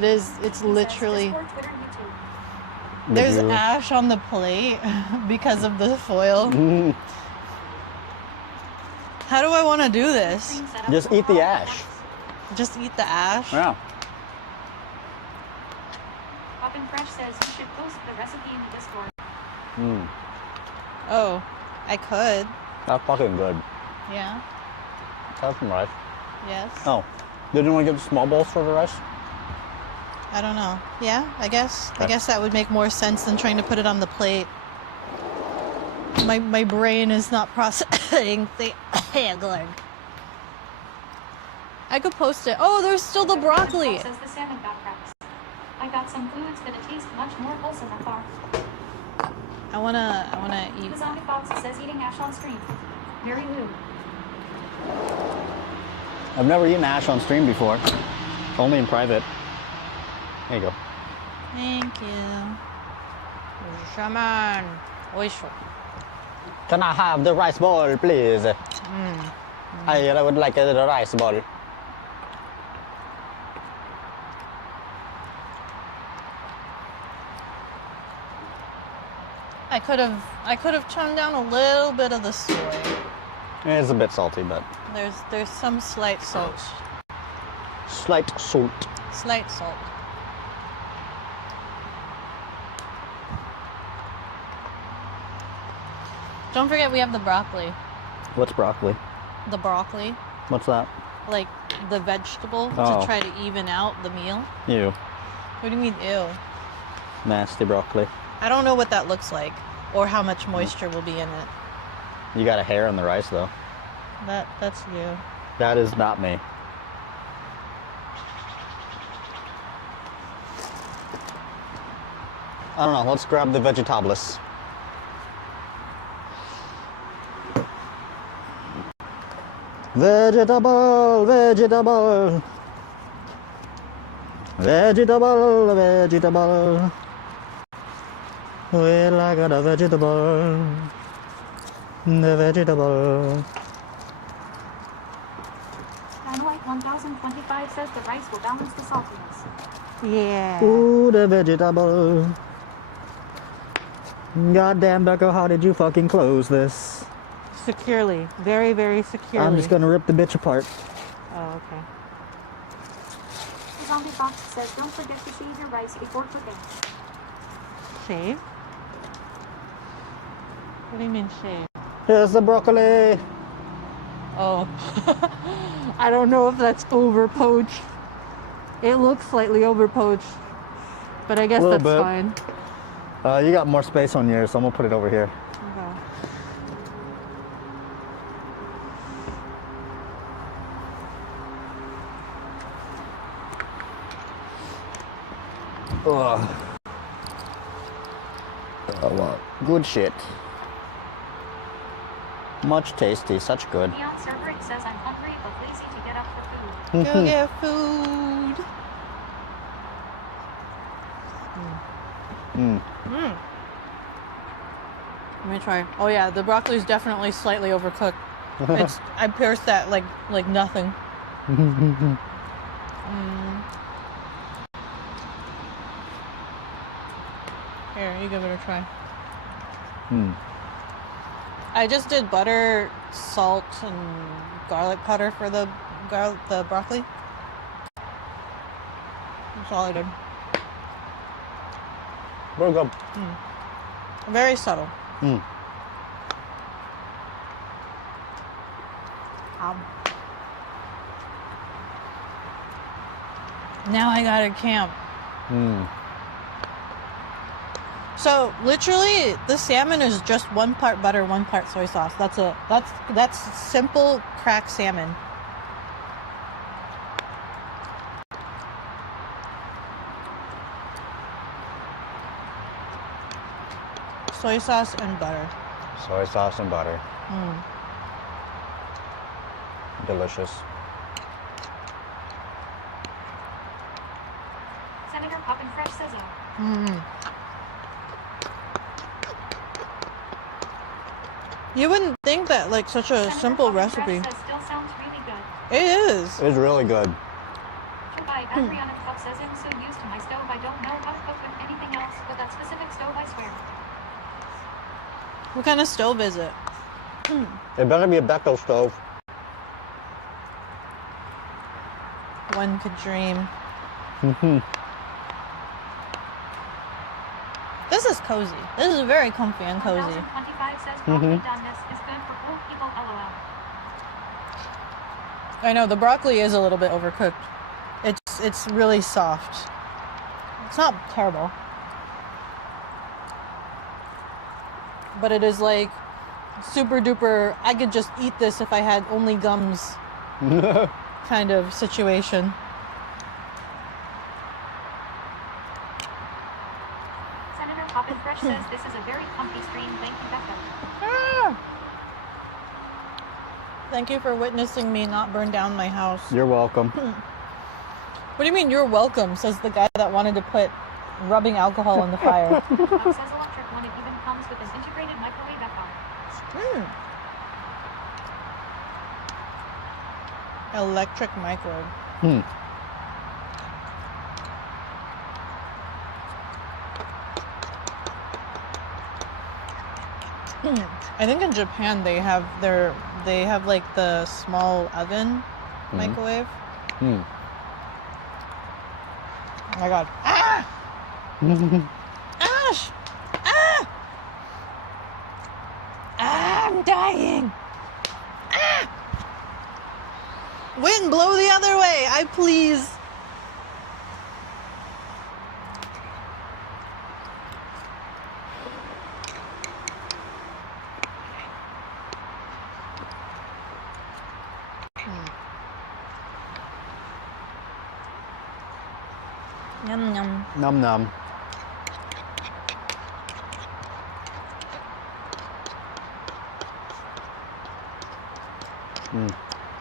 it's literally... Discord, Twitter, YouTube. There's ash on the plate because of the foil. How do I want to do this? Screen setup Just for eat the all ash. Just eat the ash? Yeah. Poppin' Fresh says you should post the recipe in the Discord. Oh, I could. That's fucking good. Yeah. Have some rice. Yes. Oh. Didn't want to get the small bowls for the rice? I don't know. Yeah, I guess. I Okay. guess that would make more sense than trying to put it on the plate. My brain is not processing the haggling. I could post it. Oh, there's still the broccoli. Says the salmon got cracks. I got some foods that taste much more wholesome at bar. I wanna eat. The zombie fox says eating ash on stream. Mary Lou. I've never eaten ash on stream before. Only in private. There you go. Thank you. Shaman. Oyster. Can I have the rice ball, please? I would like a rice ball. I could have toned down a little bit of the soy. It's a bit salty, but There's some slight salt. slight salt. Slight salt. Don't forget we have the broccoli. What's broccoli? The broccoli. What's that? Like the vegetable Oh. to try to even out the meal. Ew. What do you mean ew? Nasty broccoli. I don't know what that looks like or how much moisture will be in it. You got a hair on the rice, though. That's you. That is not me. I don't know. Let's grab the vegetables. Vegetable, vegetable. Vegetable, vegetable. Well, I got a vegetable. The vegetable. Dynamite 1025 says the rice will balance the saltiness. Yeah. Ooh, the vegetable. Goddamn, Beko, how did you fucking close this? Securely. Very, very securely. I'm just gonna rip the bitch apart. Oh, okay. The zombie fox says don't forget to shave your rice before cooking. Shave? What do you mean shave? Here's the broccoli. Oh. I don't know if that's over poached. It looks slightly over poached. But I guess Little that's bit. fine. You got more space on yours, so I'm gonna put it over here. Okay. Ugh. Oh, wow. Good shit. Much tasty, such good. Neon Cerberus says I'm hungry but lazy to get up for food. Go get food. Let me try. Oh yeah, the broccoli is definitely slightly overcooked. I pierced that like nothing. Here, you give it a try. I just did butter, salt, and garlic powder for the broccoli. That's all I did. Very good. Very subtle. Now I gotta camp. Mm. So literally, the salmon is just 1 part butter, 1 part soy sauce. That's it. That's simple cracked salmon. Soy sauce and butter. Soy sauce and butter. Mm. Delicious. Senator Poppin' Fresh Sizzle. Mm. You wouldn't think that like such a Senator simple Poppin' recipe. Fresh says still sounds really good. It is. It's really good. Goodbye, Adriana Cup says I'm so used to my stove I don't know how to cook with anything else but that specific stove, I swear. What kind of stove is it? It better be a Beko stove. One could dream. This is cozy. This is very comfy and cozy. 1025 says broccoli doneness is good for old people, lol. I know the broccoli is a little bit overcooked. It's really soft. It's not terrible. But it is like super duper, I could just eat this if I had only gums kind of situation. Senator Poppin' Fresh says this is a very comfy stream. Thank you, Beko. Ah! Thank you for witnessing me not burn down my house. You're welcome. What do you mean you're welcome, says the guy that wanted to put rubbing alcohol in the fire. Bob says electric one, it even comes with an integrated microwave Beko. Electric microwave. I think in Japan they have like the small oven microwave. Oh my god. Ah! Ash! Ah! Ah, I'm dying. Ah! Wind, blow the other way, I please. Yum yum. Num num.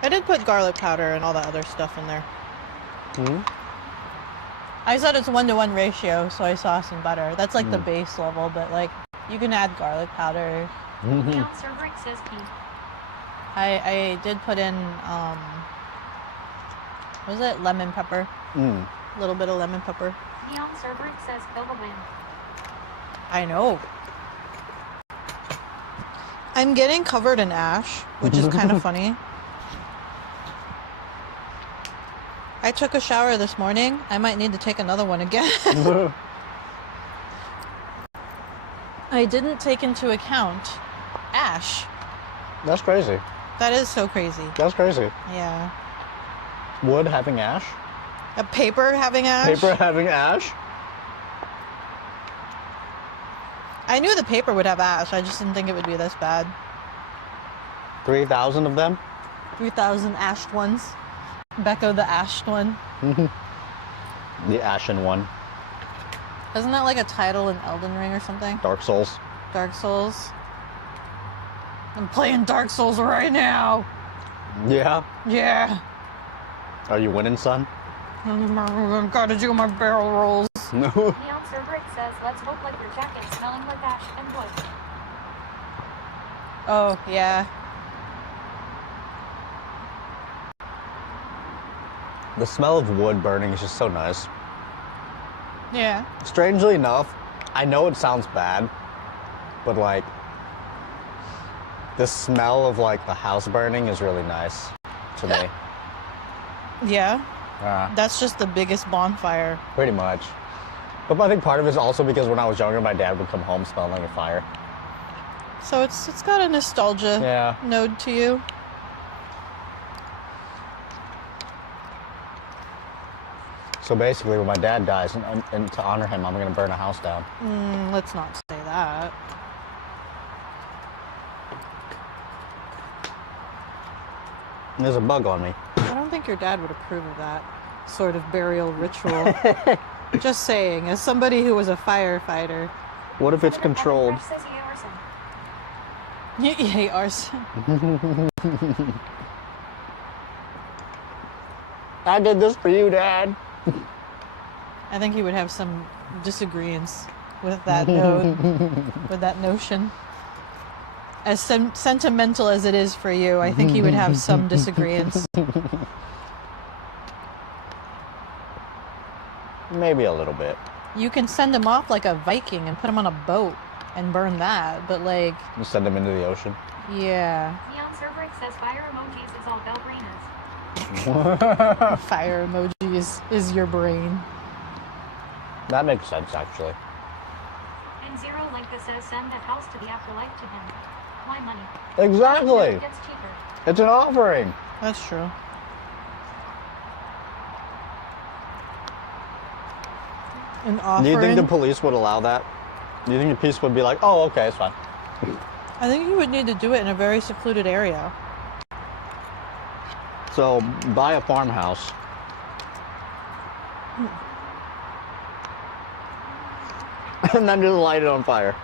I did put garlic powder and all that other stuff in there. I said it's 1-to-1 ratio, soy sauce and butter. That's like the base level, but like you can add garlic powder. Leon Cerbrick says P. I did put in what was it? Lemon pepper. A little bit of lemon pepper. Leon Cerbrick says kill the wind. I know. I'm getting covered in ash, which is kind of funny. I took a shower this morning. I might need to take another one again. I didn't take into account ash. That's crazy. That is so crazy. That's crazy. Yeah. Wood having ash? A paper having ash? Paper having ash? I knew the paper would have ash. I just didn't think it would be this bad. 3,000 of them? 3,000 ashed ones. Beko the ashed one. The ashen one. Isn't that like a title in Elden Ring or something? Dark Souls. Dark Souls. I'm playing Dark Souls right now. Yeah. Yeah. Are you winning, son? I've got to do my barrel rolls. No. Leon Cerbrick says let's hope like your jacket smelling like ash and wood. Oh, yeah. The smell of wood burning is just so nice. Yeah. Strangely enough, I know it sounds bad, but like, the smell of like the house burning is really nice to me. Yeah. Yeah. That's just the biggest bonfire. Pretty much. But I think part of it is also because when I was younger, my dad would come home smelling a fire. So it's got a nostalgia node to you. So basically, when my dad dies, and to honor him, I'm gonna burn a house down. Let's not say that. And there's a bug on me. I don't think your dad would approve of that sort of burial ritual. Just saying, as somebody who was a firefighter. What if it's controlled? You hate arson. I did this for you, Dad. I think he would have some disagreements with that with that notion. As sentimental as it is for you, I think he would have some disagreements. Maybe a little bit. You can send him off like a Viking and put him on a boat and burn that, but like... You send him into the ocean? Yeah. Neon Cerberix says fire emojis is all ballerinas. Fire emoji is your brain. That makes sense, actually. And Zero Linka says send that house to the afterlife to him. Why money? Exactly. It gets cheaper. It's an offering. That's true. An offering? Do you think the police would allow that? Do you think the police would be like, oh, okay, it's fine? I think you would need to do it in a very secluded area. So, buy a farmhouse. And then just light it on fire.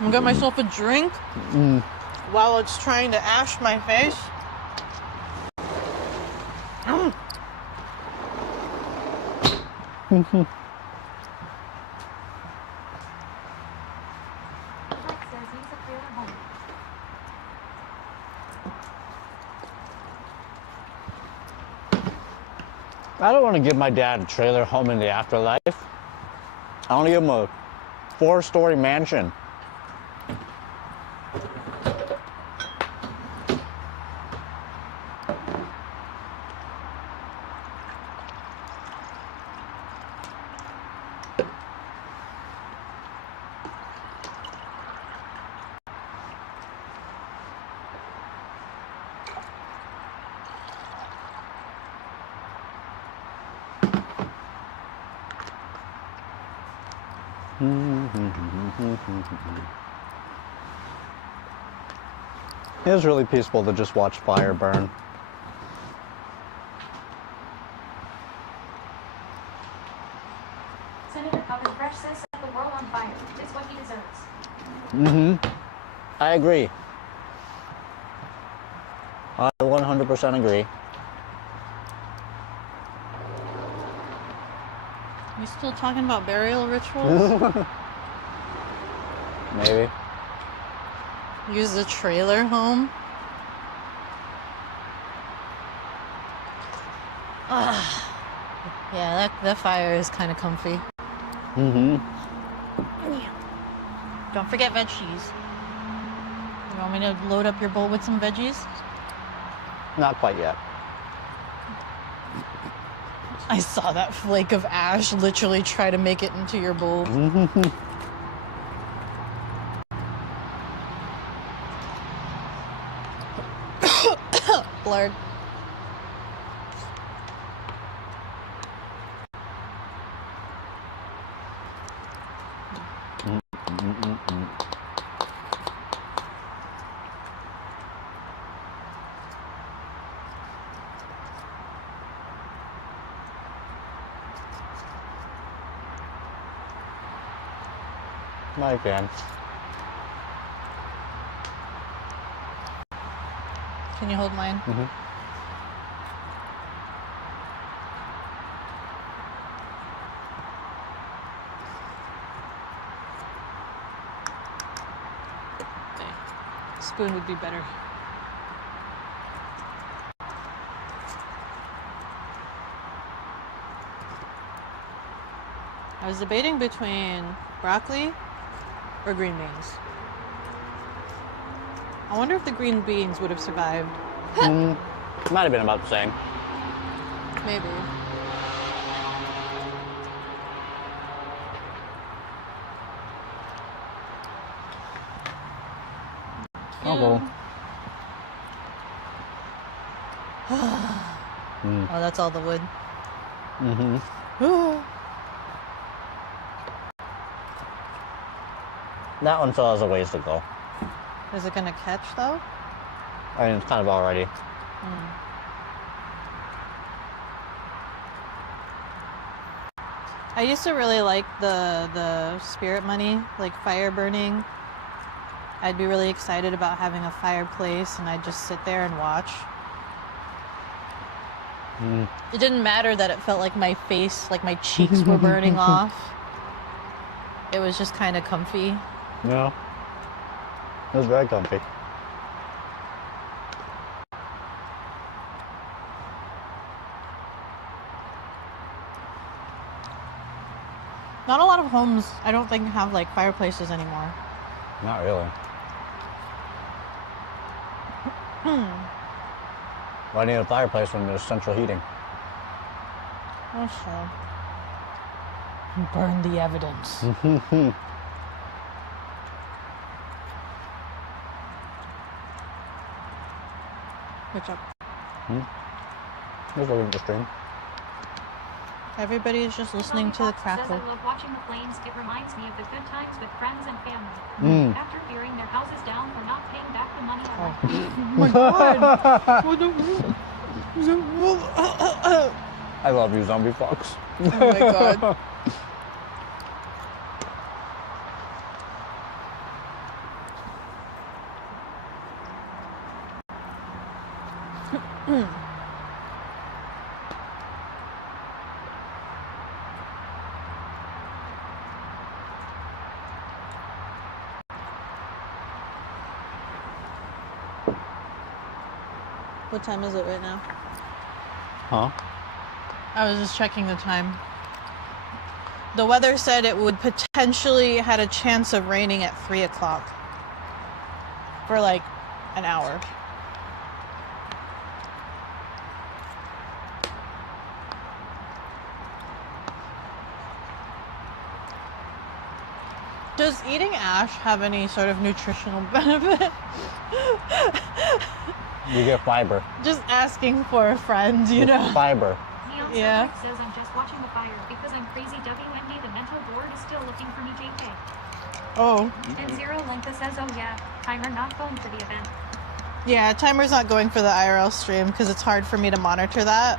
I'll get myself a drink while it's trying to ash my face. Flex says use a trailer home. I don't want to give my dad a trailer home in the afterlife. I want to give him a 4-story mansion. It was really peaceful to just watch fire burn. Senator Cover Fresh says set the world on fire. It's what he deserves. I agree. I 100% agree. You still talking about burial rituals? Maybe. Use the trailer home? Yeah, that fire is kind of comfy. Don't forget veggies. You want me to load up your bowl with some veggies? Not quite yet. I saw that flake of ash literally try to make it into your bowl. Blurred. My fan. Can you hold mine? Okay. Spoon would be better. I was debating between broccoli or green beans. I wonder if the green beans would have survived. Might have been about the same. Maybe. I'll go. Mm. Oh, that's all the wood. Mm-hmm. That one still has a ways to go. Is it gonna catch though? I mean, it's kind of already. I used to really like the spirit money, like fire burning. I'd be really excited about having a fireplace, and I'd just sit there and watch. It didn't matter that it felt like my face, like my cheeks were burning off. It was just kind of comfy. Yeah. It was very comfy. Not a lot of homes, I don't think, have like fireplaces anymore. Not really. Why need a fireplace when there's central heating? Also, burn the evidence. What's up? Just looking at the stream. Everybody's just listening to the crackle. Says I love watching the flames. It reminds me of the good times with friends and family. After fearing their houses down for not paying back the money I lent. I love you, zombie fox. Oh my god. What time is it right now? Huh? I was just checking the time. The weather said it would potentially had a chance of raining at 3 o'clock. For like an hour. Does eating ash have any sort of nutritional benefit? You get fiber. Just asking for a friend, you know? Fiber. Neon Yeah. says I'm just watching the fire because I'm crazy. WMD, the mental board is still looking for me, JK. Oh. And Zero Lengtha says, oh yeah, timer not going for the event. Yeah, timer's not going for the IRL stream because it's hard for me to monitor that.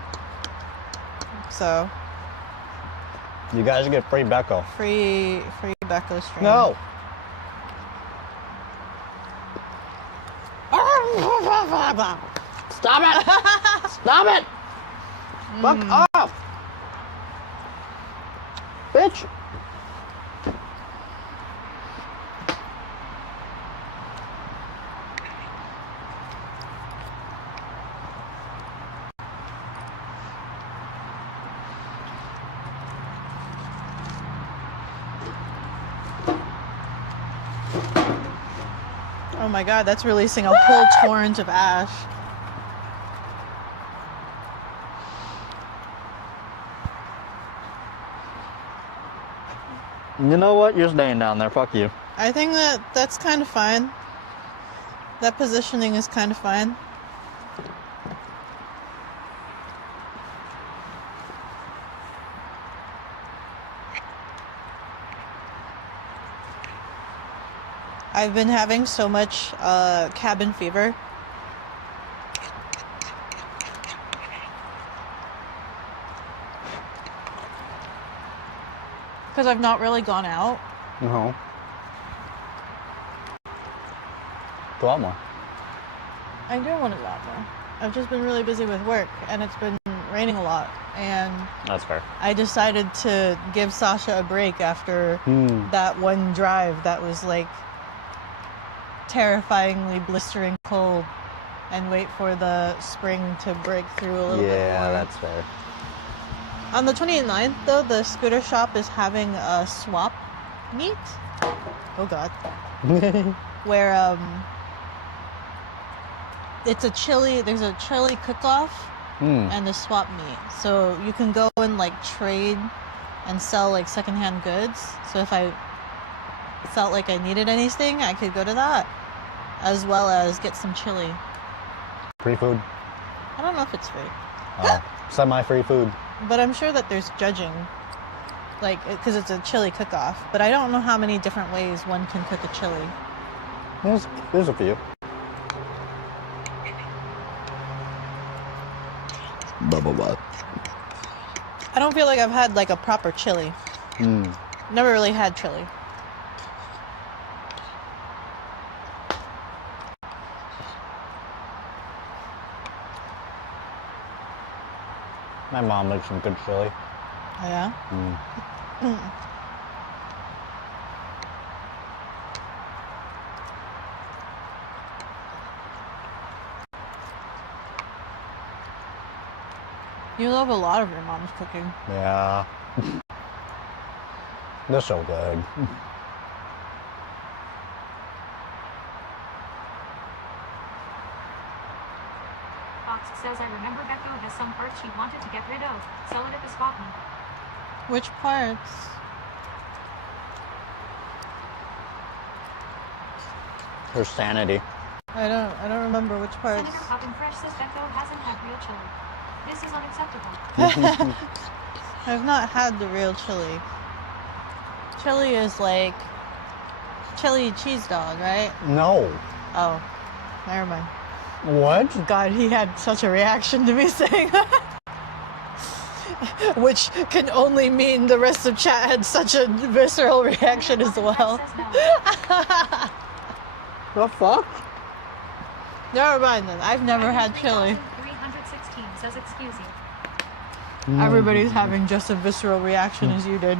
So, You guys get free Beko. free Beko stream. No! Stop it! Stop it! Fuck off! Bitch! Oh my god, that's releasing a whole torrent of ash. You know what? You're staying down there. Fuck you. I think that's kind of fine. That positioning is kind of fine. I've been having so much cabin fever. Because I've not really gone out. No. Go out more. I do want to go out more. I've just been really busy with work, and it's been raining a lot. And That's fair. I decided to give Sasha a break after that one drive that was like terrifyingly blistering cold, and wait for the spring to break through a little bit more. Yeah, that's fair. On the 29th, though, the scooter shop is having a swap meet. Oh god. Where it's a there's a chili cook-off and a swap meet. So you can go and like trade and sell like secondhand goods. So if I felt like I needed anything, I could go to that, as well as get some chili. Free food. I don't know if it's free. Oh, semi-free food. But I'm sure that there's judging. Like, because it's a chili cook-off. But I don't know how many different ways one can cook a chili. There's a few. Blah. I don't feel like I've had like a proper chili. Never really had chili. My mom makes some good chili. Oh, yeah? You love a lot of your mom's cooking. Yeah. They're so good. Fox says, I remember Beko has some parts she wanted to get rid of. Sell it at the spot. Which parts? Her sanity. I don't remember which parts. Senator Poppin Fresh says Beko hasn't had real chili. This is unacceptable. I've not had the real chili. Chili is like chili cheese dog, right? No. Oh, never mind. What? God, he had such a reaction to me saying that. Which can only mean the rest of chat had such a visceral reaction as well. The fuck? Never mind then. I've never had chili. 316 says, excuse you. Everybody's having just a visceral reaction as you did.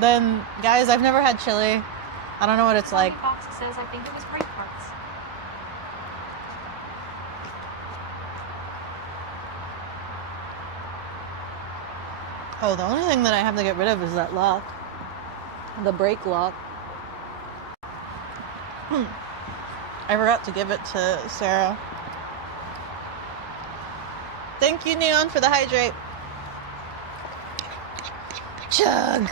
Then, guys, I've never had chili. I don't know what it's like. Fox says, I think it was great parts. Oh, the only thing that I have to get rid of is that lock. The brake lock. I forgot to give it to Sarah. Thank you, Neon, for the hydrate. Chug.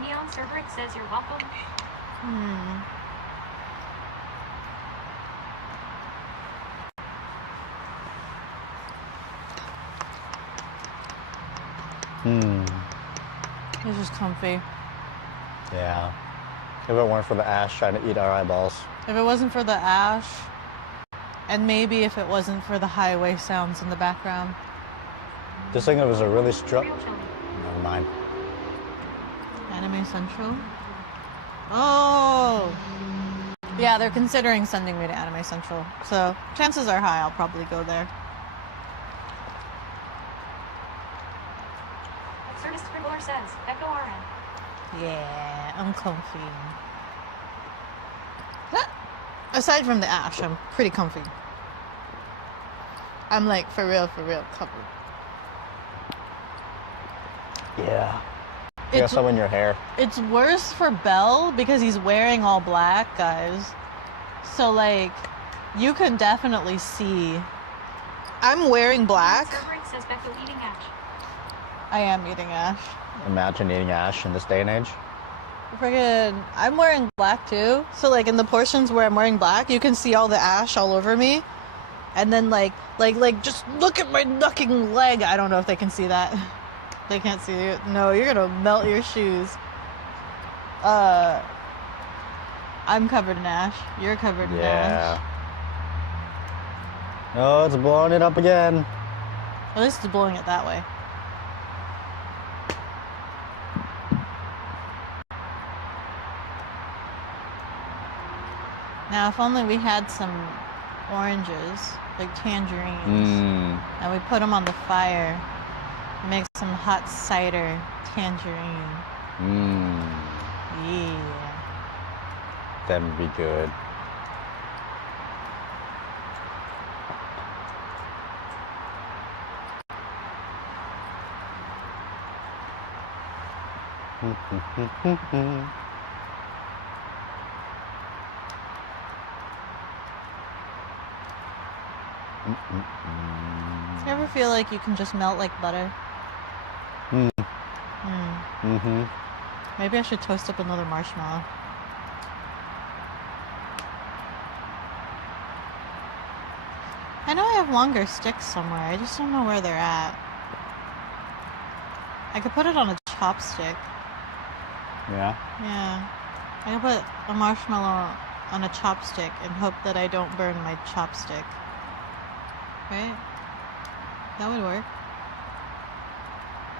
Neon Cerberix says, you're welcome. This is comfy. Yeah. If it weren't for the ash trying to eat our eyeballs. If it wasn't for the ash, and maybe if it wasn't for the highway sounds in the background. This thing was a really strong. Real chili. Never mind. Anime Central? Oh! Yeah, they're considering sending me to Anime Central. So, chances are high I'll probably go there. Absurdist Scribbler says, Beko RN. Yeah, I'm comfy. Aside from the ash, I'm pretty comfy. I'm like, for real covered. Yeah. You got It's, some in your hair. it's worse for Belle because he's wearing all black, guys. So, like, you can definitely see. I'm wearing black. Cerberix says, Beko eating ash. I am eating ash. Imagine eating ash in this day and age. Friggin', I'm wearing black too. So like in the portions where I'm wearing black, you can see all the ash all over me. And then like just look at my knucking leg. I don't know if they can see that. They can't see it. No, you're gonna melt your shoes. I'm covered in ash. You're covered in ash. Oh, it's blowing it up again. At least it's blowing it that way. Now, if only we had some oranges, like tangerines, and we put them on the fire, make some hot cider tangerine. Yeah. That would be good. You ever feel like you can just melt like butter? Mm-hmm. Maybe I should toast up another marshmallow. I know I have longer sticks somewhere. I just don't know where they're at. I could put it on a chopstick. Yeah. Yeah. I could put a marshmallow on a chopstick and hope that I don't burn my chopstick. Right? That would work.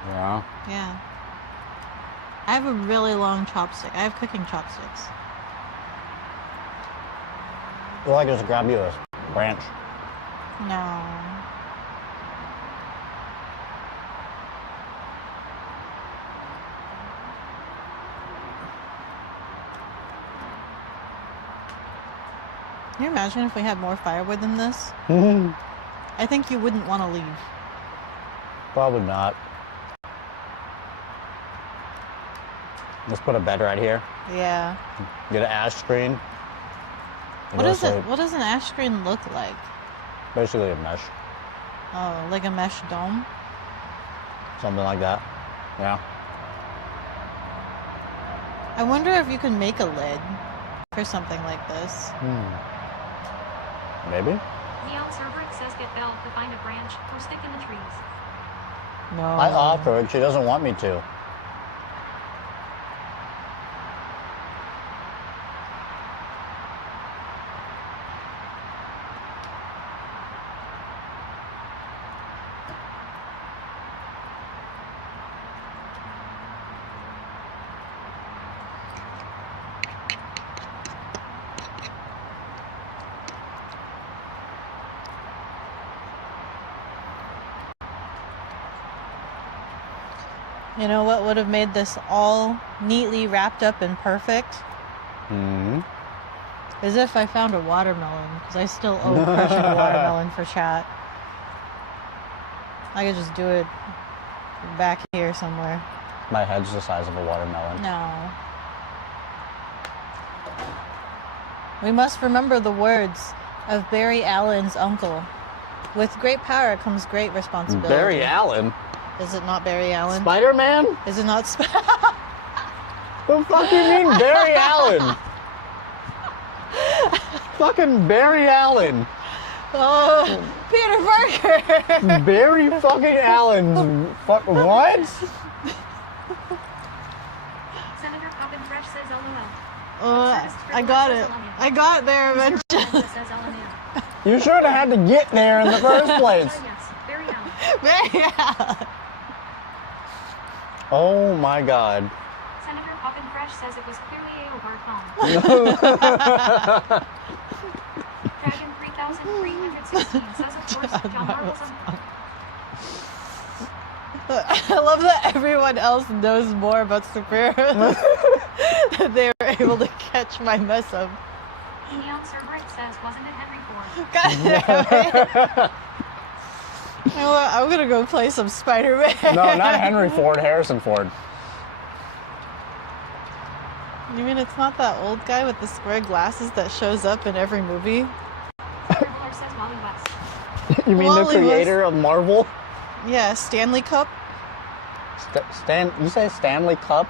Yeah. Yeah. I have a really long chopstick. I have cooking chopsticks. I feel like I just grab you a branch. No. Can you imagine if we had more firewood than this? I think you wouldn't want to leave. Probably not. Let's put a bed right here. Yeah. Get an ash screen. What is it? What does an ash screen look like? Basically a mesh. Oh, like a mesh dome? Something like that. Yeah. I wonder if you can make a lid for something like this. Maybe? Neon Cerberus says get Belle to find a branch or stick in the trees. No. I offered. She doesn't want me to. You know what would have made this all neatly wrapped up and perfect? As if I found a watermelon, because I still owe crushing a watermelon for chat. I could just do it back here somewhere. My head's the size of a watermelon. No. We must remember the words of Barry Allen's uncle. With great power comes great responsibility. Barry Allen? Is it not Barry Allen? Spider-Man? Is it not The fuck you mean Barry Allen? Fucking Barry Allen. Oh, Peter Parker. Barry fucking Allen's fuck what? Senator Poppin Fresh says LOL. I got it. I got there eventually. Says LMAO. You should have had to get there in the first place. Yes, very Allen. Barry Allen. Oh my god. Senator Poppin Fresh says it was clearly a Bart phone. Dragon 3316 says of course John Marvel's on. I love that everyone else knows more about superheroes that they were able to catch my mess up. Neon Cerberus says, wasn't it Henry Ford? God damn it. You know what? I'm gonna go play some Spider-Man. No, not Henry Ford, Harrison Ford. You mean it's not that old guy with the square glasses that shows up in every movie? Scribbler says Wally West. You mean Wally the creator of Marvel? Yeah, Stanley Cup. You say Stanley Cup?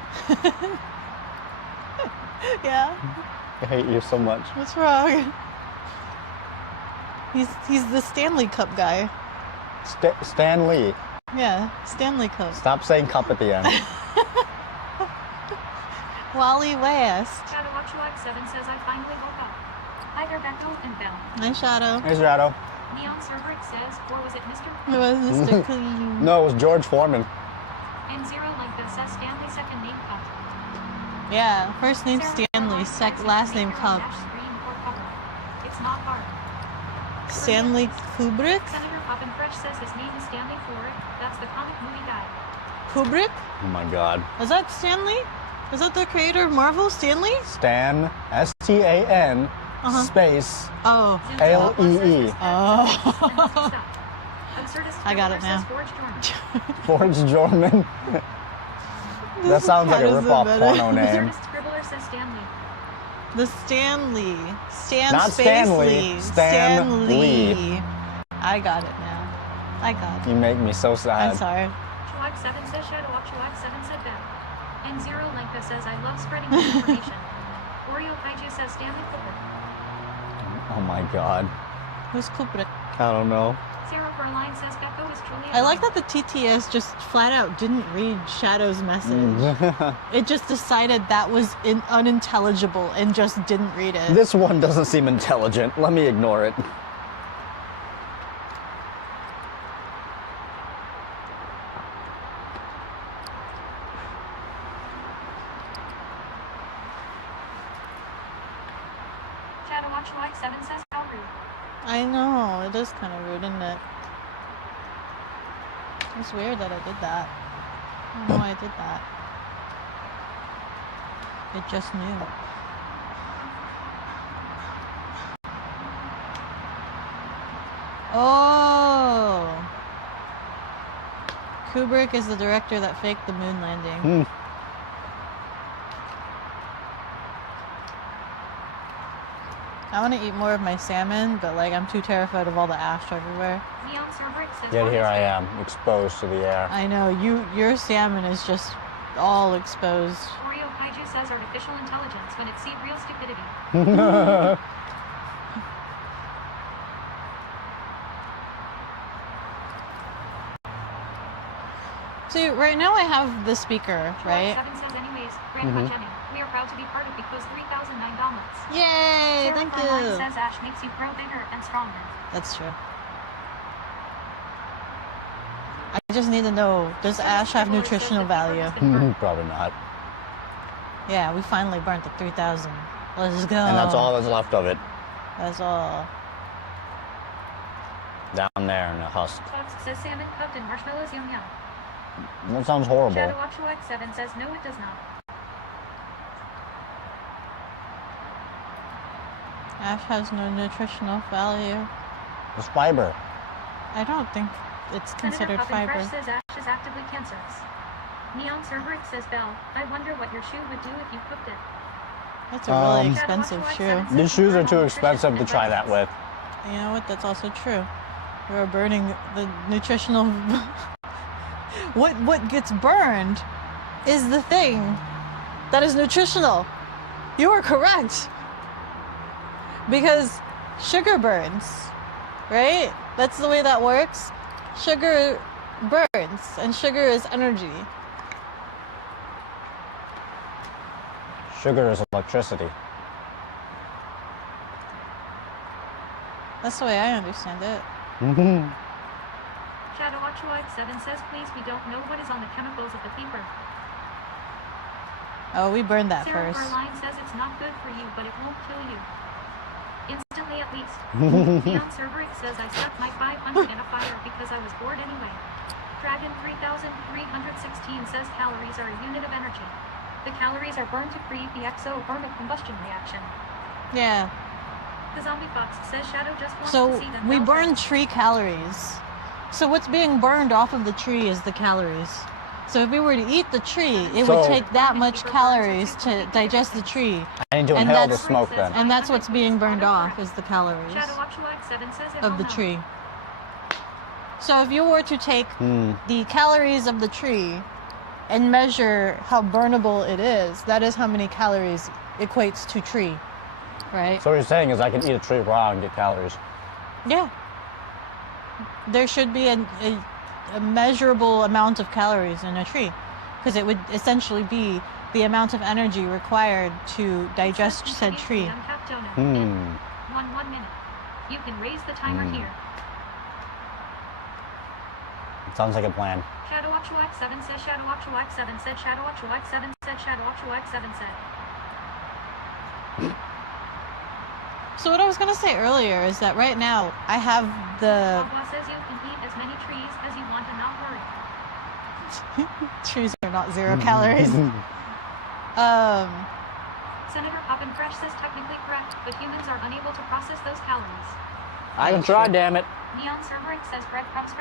Yeah. I hate you so much. What's wrong? He's the Stanley Cup guy. Stan Lee. Yeah, Stanley Cup. Stop saying cup at the end. Wally West. Shadow Watchwag 7 says I finally woke up. Hi there, Beko and Belle. Hi, Shadow. Hey, Shadow. Neon Cerberus says, or was it Mr. It was Mr. Clean. No, it was George Foreman. And Zero Link that says Stanley second name Cup. Yeah, first name Stanley, last name Cup. It's not hard. Stanley Kubrick? Senator Poppin Fresh says his name is Stanley Kubrick. That's the comic movie guy. Kubrick? Oh my god. Is that Stanley? Is that the creator of Marvel, Stanley? Stan, S-T-A-N, space, Oh. L-E-E. Oh. I got it now. Forge Jorman. That sounds like a rip-off porno name. Scribbler says Stanley. The Stanley. Not Space Stanley, Lee. Stan Lee. I got it now. I got it. You make me so sad. I'm sorry. Chewak7 says Shadow Walk. Chewak7 said Ben. And Zero Lenka says I love spreading misinformation. Oreo Kaiju says Stanley Kubrick. Oh my god. Who's Kubrick? I don't know. Zero for Line says Beko is truly I like that the TTS just flat out didn't read Shadow's message. It just decided that was unintelligible and just didn't read it. This one doesn't seem intelligent. Let me ignore it. Shadow Watch Like 7 says how rude. I know, it is kind of rude, isn't it? It's weird that I did that. I don't know why I did that. It just knew. Oh! Kubrick is the director that faked the moon landing. I want to eat more of my salmon, but like I'm too terrified of all the ash everywhere. Neon Cerberix says Yet here I August am, exposed to the air. I know, your salmon is just all exposed. Oreo Kaiju says artificial intelligence when it sees real stupidity. See, right now I have the speaker, right? 7 says anyways, Grandpa Jenny, we are proud to be part of Beko's 3009 downloads. Yay! Sarah Thank for Line you. says Ash makes you grow bigger and stronger. That's true. I just need to know, does ash have nutritional value? Probably not. Yeah, we finally burnt the 3000. Let's go. And that's all that's left of it. That's all. Down there in a husk. Fox says salmon cooked in marshmallows yum yum. That sounds horrible. Shadow Watch Like 7 says no it does not. Ash has no nutritional value. It's fiber. I don't think it's considered Senator fiber. Fresh says Ash is actively cancerous. Neon Cerberix says Belle, I wonder what your shoe would do if you cooked it. That's a really Um, expensive shoe. These shoes are too expensive to try that with. You know what? That's also true. We're burning the nutritional. What gets burned is the thing that is nutritional. You are correct. Because sugar burns, right? That's the way that works. Sugar burns, and sugar is energy. Sugar is electricity. That's the way I understand it. Shadow Watch Like 7 says please we don't know what is on the chemicals of the paper. Oh, we burned that Sarah first. Line says it's not good for you, but it won't kill you. Instantly at least. Neon Cerberix says I stuck my 500 in a fire because I was bored anyway. Dragon 3316 says calories are a unit of energy. The calories are burned to create the exothermic combustion reaction. Yeah. The zombie fox says Shadow just wants So to see them we melt. burn tree calories. So what's being burned off of the tree is the calories. So if we were to eat the tree, it would So- take that much calories to digest the tree. I need to And inhale the that's- smoke then. And that's what's being burned off is the calories Shadow Watch Like 7 says it of will the melt. tree. So if you were to take the calories of the tree and measure how burnable it is, that is how many calories equates to tree, right? So what you're saying is I can eat a tree raw and get calories. Yeah. There should be a measurable amount of calories in a tree because it would essentially be the amount of energy required to digest said tree. Uncapped donut in 1 minute. You can raise the timer here. Sounds like a plan. Shadow Watch Like 7 says Shadow Watch Like 7 said Shadow Watch Like 7 said Shadow Watch Like 7 said. So what I was gonna say earlier is that right now I have the Agua says you can eat as many trees as you want and not worry. trees are not 0 calories. Senator Poppin Fresh says technically correct, but humans are unable to process those calories. I can try, damn it. Neon Cerberix says breadcrumbs.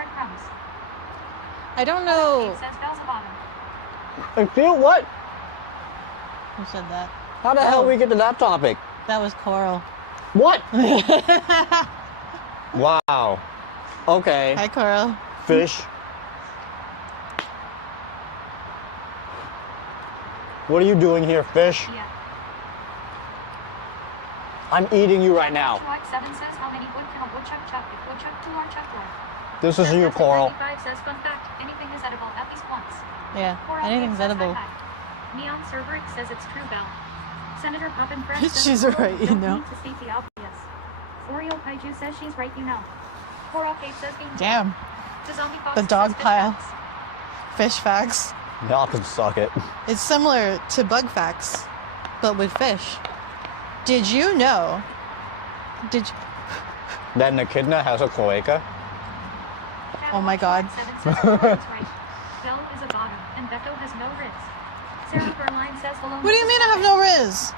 I don't know. It says bells bottom. Excuse what? Who said that? How the hell we get to that topic? That was Coral. What? Wow. Okay. Hi, Coral. Fish. What are you doing here, fish? Yeah. I'm eating you right now. Shark 7 says how many wood can a woodchuck chuck if woodchuck 2 are chuck life? This is you, Coral. 95 says fun fact, anything is edible at least once. Yeah, Coral anything's says edible. hi, hi. Neon Cerberix says it's true, Bell. Senator Poppin Fresh says She's Coral, right, you don't know. need to state the obvious. Oreo Kaiju says she's right, you know. Coral Kate says game. Damn. The zombie fox The says dog fish pile. facts. Fish facts. Y'all can suck it. It's similar to bug facts, but with fish. Did you know? Did you, That an echidna has a cloaca? Oh my God. 7 says Coralin's right. Bell is a bottom, and Beko has no riz. Sarah Berline says hello. what do you mean I have no riz?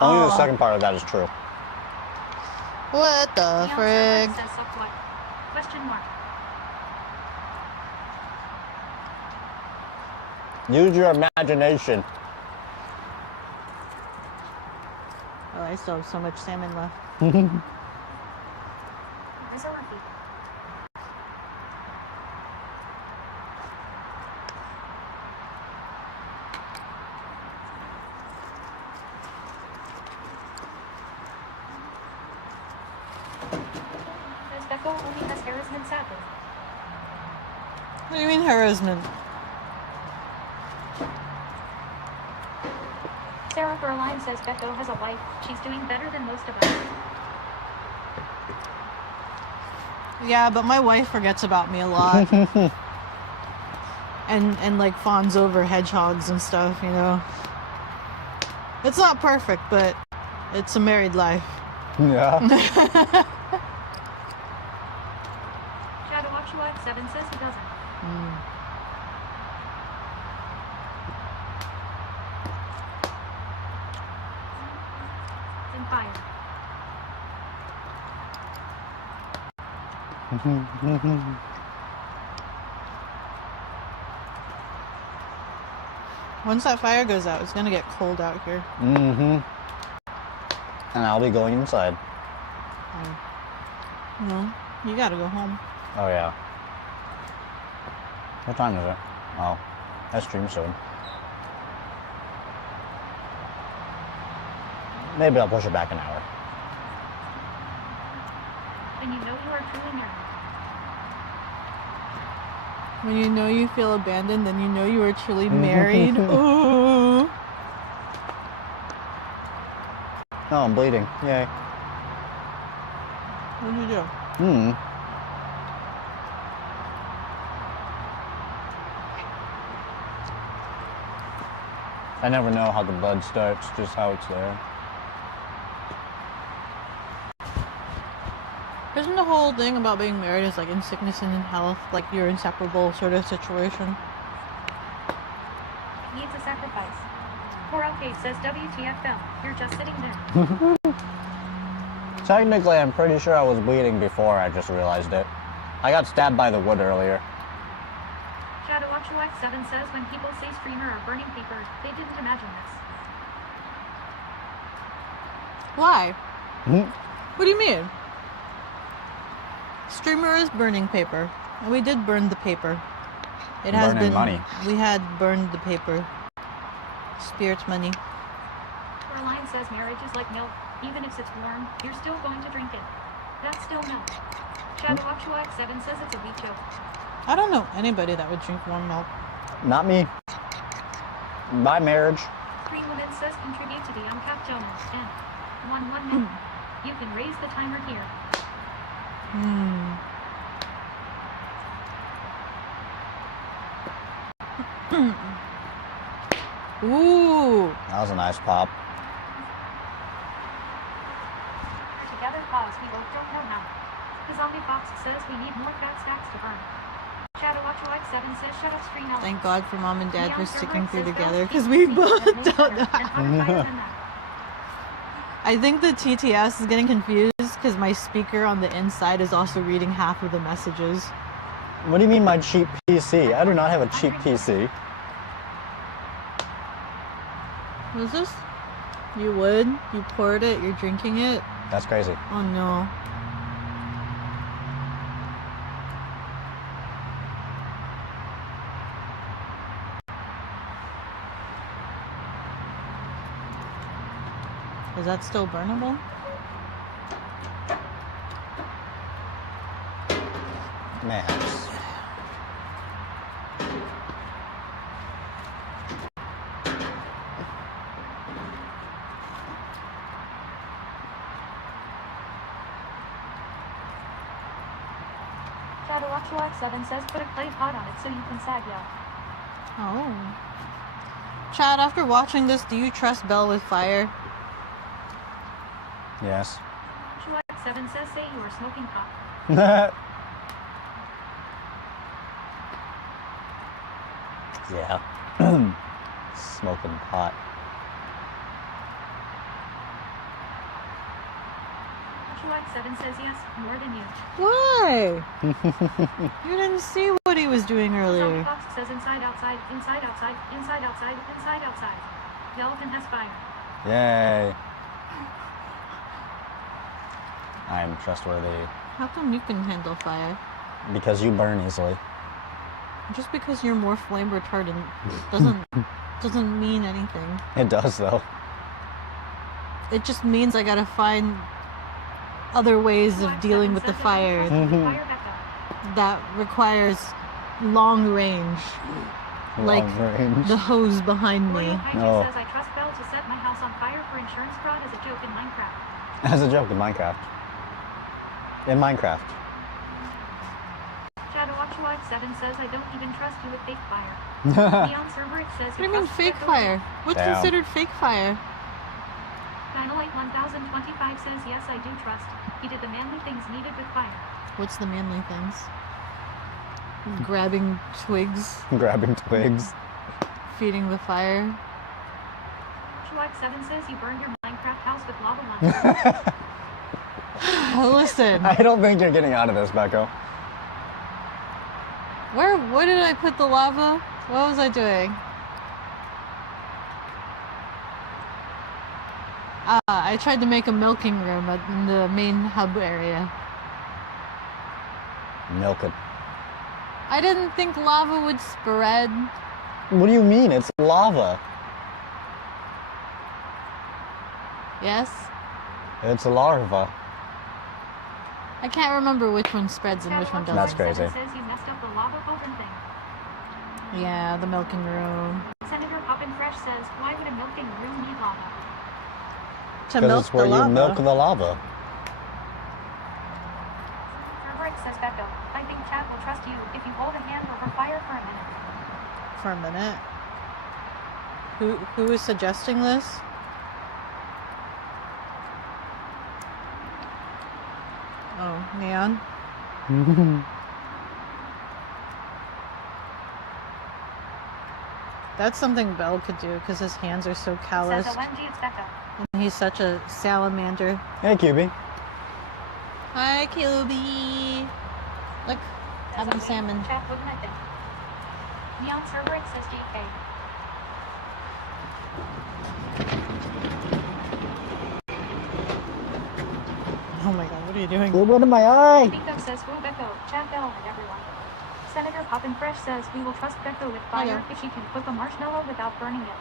Only the Aw. second part of that is true. What the Neon frig? Cerberix says suck what? Question mark. Use your imagination. Oh, I still have so much salmon left. Where's our feet? Says Beko only has harassment sadly. What do you mean harassment? Sarah Berline says Beko has a wife. She's doing better than most of us. Yeah, but my wife forgets about me a lot. and like fawns over hedgehogs and stuff, you know. It's not perfect, but it's a married life. Yeah. Shadow Watchua 7 says he doesn't. It's in fire. Once that fire goes out, it's gonna get cold out here. Mm-hmm. And I'll be going inside. No, you gotta go home. Oh, yeah. What time is it? Oh, I stream soon. Maybe I'll push it back an hour. When you know you are truly married. When you know you feel abandoned, then you know you are truly married. Ooh. Oh, I'm bleeding. Yay. What did you do? Hmm. I never know how the blood starts, just how it's there. Isn't the whole thing about being married is like in sickness and in health, like you're inseparable sort of situation? Needs a sacrifice. Coral Kate says WTF Bell. You're just sitting there. Technically, I'm pretty sure I was bleeding before I just realized it. I got stabbed by the wood earlier. Shadow Watchua 7 says when people say streamer or burning paper, they didn't imagine this. Why? Mhm. What do you mean? Streamer is burning paper. And we did burn the paper. It has Burning been money. We had burned the paper. Spirit money. Caroline says marriage is like milk. Even if it's warm, you're still going to drink it. That's still milk. Shadow Watchua 7 says it's a weak joke. I don't know anybody that would drink warm milk. Not me. My marriage. Three Women says contribute to the uncut Jonas. And 1 minute. You can raise the timer here. Ooh. That was a nice pop. Together pause, we both don't know how. The zombie fox says we need more fat stacks to burn. Shadow Watchua 7 says shut up screen out. Thank God for mom and dad for Neon sticking Cerberix through says together girls because keep we things both that make don't better know. and hotter fire than that. I think the TTS is getting confused because my speaker on the inside is also reading half of the messages. What do you mean my cheap PC? I do not have a cheap PC. What is this? You would? You poured it? You're drinking it? That's crazy. Oh no. that still burnable? Mayhaps. ShadowwatchLX7 says put a clay pot on it so you can sag yell. Oh. Chad, after watching this, do you trust Belle with fire? Yes. ShadowwatchLX7 says say you are smoking pot. Yeah. Smoking pot. Shadowwatch7 says yes, more than you. Why? You didn't see what he was doing Zombie earlier. Fox says inside, outside, inside, outside, inside, outside, inside, outside. The elephant has fire. Yay. I am trustworthy. How come you can handle fire? Because you burn easily. Just because you're more flame retardant doesn't mean anything. It does, though. It just means I gotta find other ways of dealing with the fire that requires long range. Like Long range. the hose behind me. Royal Kaiju Oh. says I trust Belle to set my house on fire for insurance fraud as a joke in Minecraft. As a joke in Minecraft. In Minecraft. ShadowwatchLX7 says I don't even trust you with fake fire. Neon Cerberus says What do you mean fake Beko fire? What's Damn. considered fake fire? Dynalite 1025 says yes I do trust. He did the manly things needed with fire. What's the manly things? Grabbing twigs, Grabbing twigs. feeding the fire. Shadowwatch7 says you burned your Minecraft house with lava once. Listen, I don't think you're getting out of this, Beko. where did I put the lava? What was I doing? I tried to make a milking room in the main hub area. Milk it. I didn't think lava would spread. What do you mean? It's lava. Yes? It's a larva. I can't remember which one spreads and which one That's doesn't. crazy. Says you messed up the lava cauldron thing. Yeah, the milking room. Senator Poppin Fresh says why would a milking room need lava? To Because milk it's where the you lava. milk the lava. Cerberus says Beko, I think Chad will trust you if you hold a hand over fire for a minute. For a minute. Who is suggesting this? Oh, Neon. That's something Belle could do because his hands are so Says calloused. OMG it's Beko. And he's such a salamander. Hey, QB. Hi, QB. Look, having salmon. Chat, what can I think? Neon Cerberus says GK. Oh my god, what are you doing? What in my eye? Beko says who Beko, Chad Bell, and everyone. Senator Poppin Fresh says we will trust Beko with fire if she can cook a marshmallow without burning it.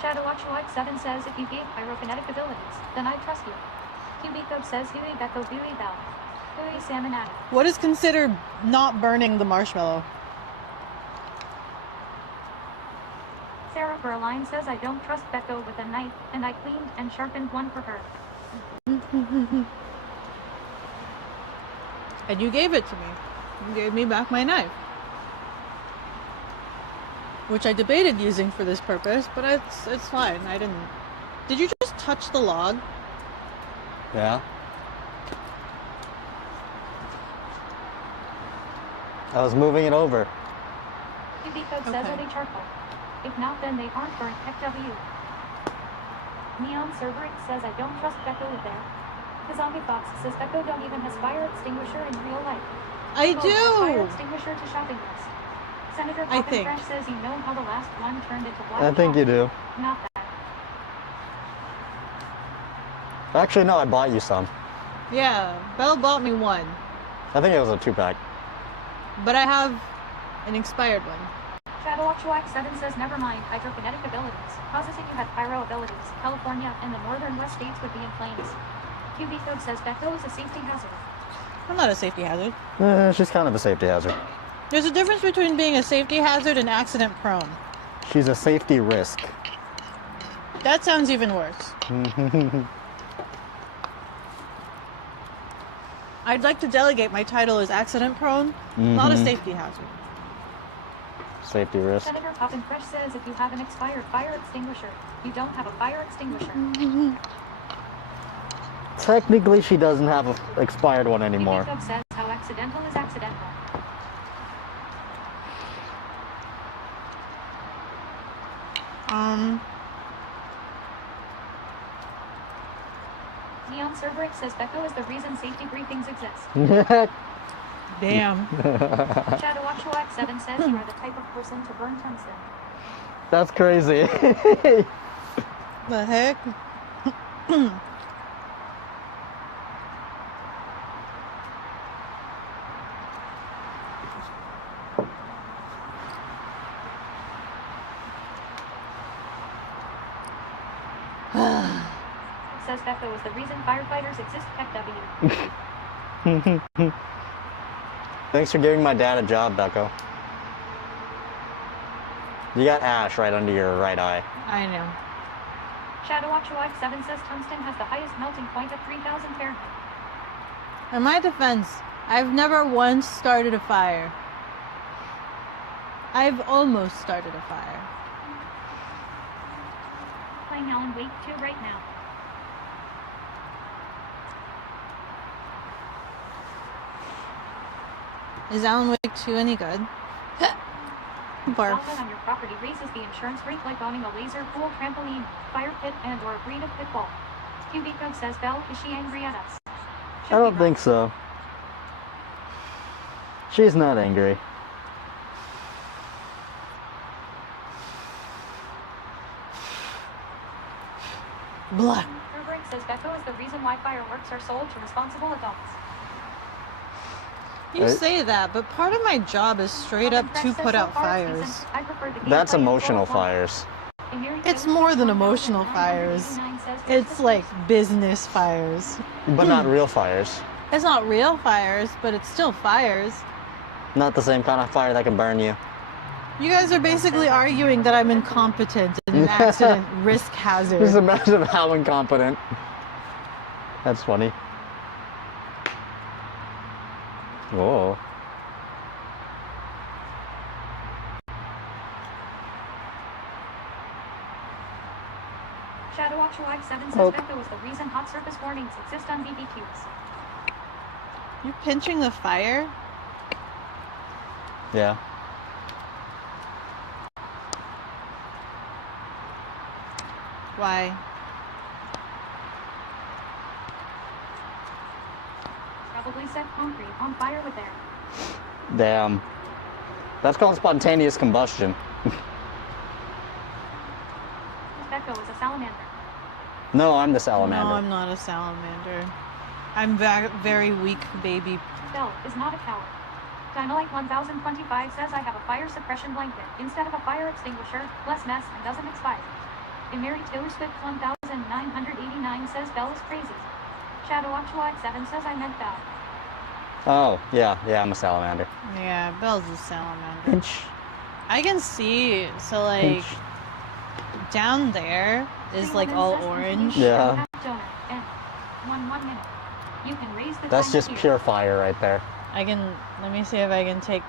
ShadowwatchLike7 says if you gave pyrokinetic abilities, then I trust you. QBCode says Huey Beko Huey Bell. Huey Salmon Addict. What is considered not burning the marshmallow? Sarah Berline says I don't trust Beko with a knife, and I cleaned and sharpened one for her. And you gave it to me. You gave me back my knife. Which I debated using for this purpose, but it's fine. I didn't. Did you just touch the log? Yeah. I was moving it over. QBCode says are they charcoal? If not, then they aren't burnt. FW. Neon Cerberus says I don't trust Beko with there. The Zombie Fox says Beko don't even has fire extinguisher in real life. I Beko has fire do! extinguisher to shopping list. Senator I Poppin think. Fresh says you know how the last one turned into black. I think you do. Not that. Actually, no, I bought you some. Yeah, Belle bought me one. I think it was a 2-pack. But I have an expired one. ShadowWatchWack7 says, never mind, hydrokinetic abilities. Processing you had pyro abilities. California and the northern west states would be in flames. QBCode says, Beko is a safety hazard. I'm not a safety hazard. She's kind of a safety hazard. There's a difference between being a safety hazard and accident prone. She's a safety risk. That sounds even worse. I'd like to delegate my title as accident prone, not a safety hazard. Safety risk. Senator Poppin Fresh says, if you have an expired fire extinguisher, you don't have a fire extinguisher. Technically, she doesn't have an expired one anymore. QBCode says, how accidental is accidental. Neon Cerberix says, Beko is the reason safety briefings exist. Damn. ShadowWatchWack7 says, you are the type of person to burn tungsten. That's crazy. The heck? Says Beko is the reason firefighters exist. Tech W. Thanks for giving my dad a job, Beko. You got ash right under your right eye. I know. ShadowWatchWack7 says tungsten has the highest melting point of 3,000 Fahrenheit. In my defense, I've never once started a fire. I've almost started a fire. Playing Alan Wake 2 right now. Is Alan Wake 2 any good? Barf. Walking on your property raises the insurance rate like owning a laser pool, trampoline, fire pit, and or a breed of pit bull. QBCode says, Belle, is she angry at us? I don't think so. She's not angry. Blah. Rubric says Beko is the reason why fireworks are sold to responsible adults. You say that, but part of my job is straight up to put out fires. That's emotional fires. It's more than emotional fires. It's like business fires. But not real fires. It's not real fires, but it's still fires. Not the same kind of fire that can burn you. You guys are basically arguing that I'm incompetent and an accident risk Just hazard. imagine how incompetent. That's funny. Whoa. ShadowWatchWack7 says Beko is the reason hot surface warnings exist on BBQs. You pinching the fire? Yeah. Why? Probably set concrete on fire with air. Damn. That's called spontaneous combustion. Beko is a salamander. No, I'm the No, salamander. I'm not a salamander. I'm very weak, baby. Belle is not a coward. Dynalite 1025 says I have a fire suppression blanket instead of a fire extinguisher, less mess and doesn't expire. Mary Taylor Swift 1989 says Belle is crazy. ShadowWatchWack7 says I meant Belle. Oh, yeah, I'm a salamander. Yeah, Belle's a salamander. Pinch. I can see, so like, Pinch. down there is like all orange. Yeah. And 1 minute. You can raise the That's time just here. pure fire right there. Let me see if I can take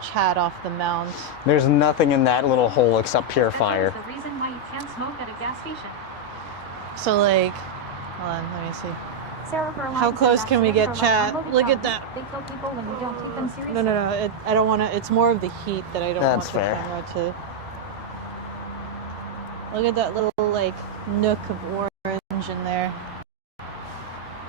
Chad off the mount. There's nothing in that little hole except pure That fire. is the reason why you can't smoke at a gas station. So like, hold on, let me see. Sarah Berline How says close can we get accidents are like Chad? unloaded Look at bombs. that. They kill people when you don't take them seriously. No, I don't want to, it's more of the heat that I don't That's want the fair. camera to. Look at that little like nook of orange in there.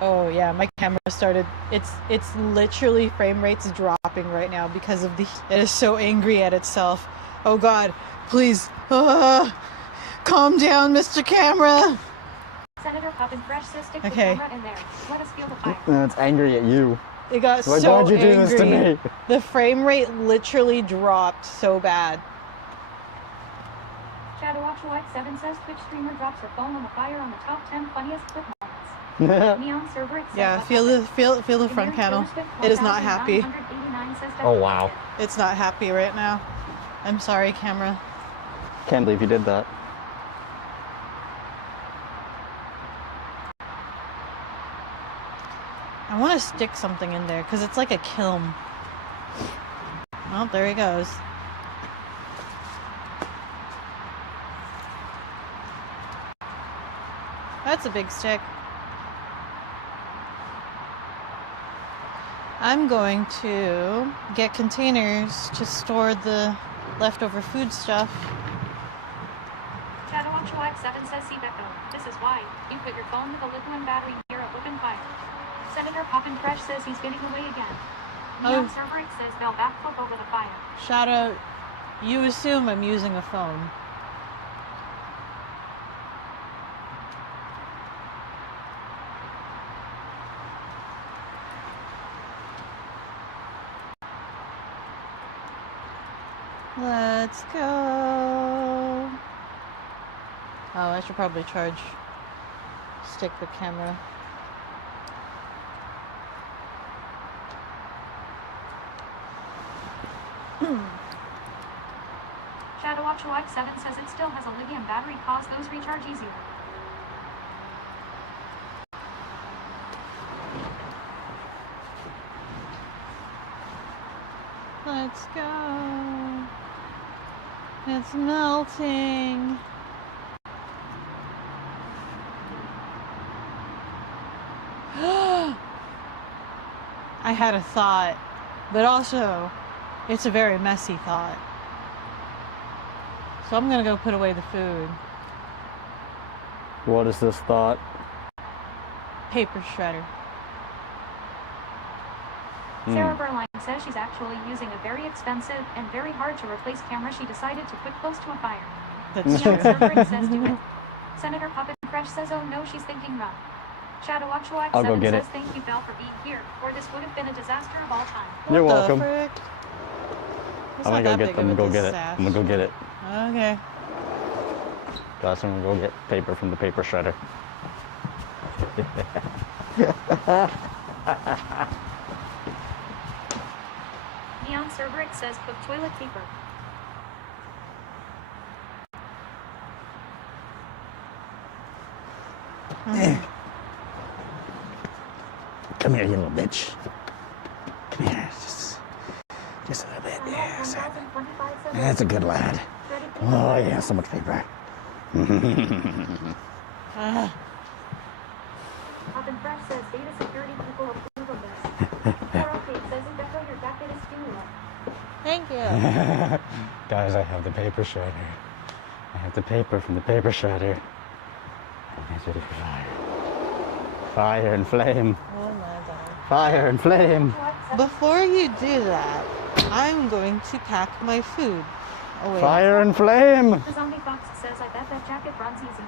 Oh yeah, my camera started, it's literally frame rates dropping right now because of the, it is so angry at itself. Oh god, please, calm down, Mr. Camera. Senator Poppin Fresh says stick the Okay. camera in there. Let us feel the fire. And it's angry at you. It got Why so don't you do angry. this to me? The frame rate literally dropped so bad. ShadowWatchLike7 says Twitch streamer drops her phone on the fire on the top 10 funniest clip moments. Neon Server says Yeah, what feel happened? the front panel. It is not happy. 1989 says Oh, wow. It's not happy right now. I'm sorry, camera. Can't believe you did that. I want to stick something in there because it's like a kiln. Oh, there he goes. That's a big stick. I'm going to get containers to store the leftover food stuff. ShadowWatchLike7 says see Beko. This is why you put your phone with a lithium battery near an open fire. Senator Poppin' Fresh says he's getting away again. Neon Server says they'll backflip over the fire. Shadow, you assume I'm using a phone. Let's go. Oh, I should probably stick the camera. ShadowWatchLike7 says it still has a lithium battery, cause those recharge easier. Let's go. It's melting. I had a thought, but also it's a very messy thought. So I'm gonna go put away the food. What is this thought? Paper shredder. Sarah Berline says she's actually using a very expensive and very hard to replace camera she decided to put close to a fire. That's Neon true. Server says do it. Senator Poppin' Fresh says oh no, she's thinking wrong. I'll go ShadowWatchLike7 get says it. thank you Belle for being here, or this would have been a disaster of all time. You're What the welcome. frick? It's I'm not gonna that go big get. of I'm a gonna go get it. disaster. I'm gonna go get it. Okay. Guys, I'm gonna go get paper from the paper shredder. Neon Server says put toilet paper. Come here, you little bitch. Come here, just a little bit. Yes, 1025 says that's a good lad. shredded paper. Oh yeah, so much paper. Poppin' Fresh says data security people approve of this. Coral Kate says in Beko your jacket is too low. Thank you. Guys, I have the paper shredder. I have the paper from the paper shredder. It's ready for fire. Fire and flame. Oh my god. Fire and flame. Before you do that, I'm going to pack my food away. Fire and flame. The zombie fox says I bet that jacket runs easy.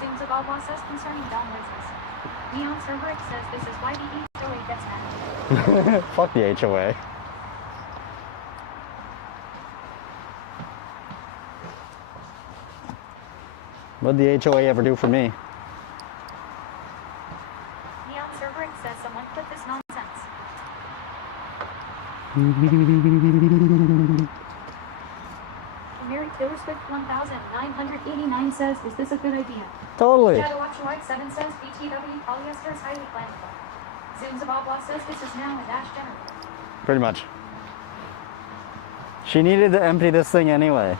Zooms of Allah says concerning down noises. Neon Server says this is why the HOA gets mad. Fuck the HOA. What'd the HOA ever do for me? Neon Server says someone quit this nonsense. Mary Taylor Swift 1989 says, is this a good idea? Totally. ShadowWatchLike7 says BTW polyester is highly flammable. Zooms of Allah says this is now a dash generator. Pretty much. She needed to empty this thing anyway.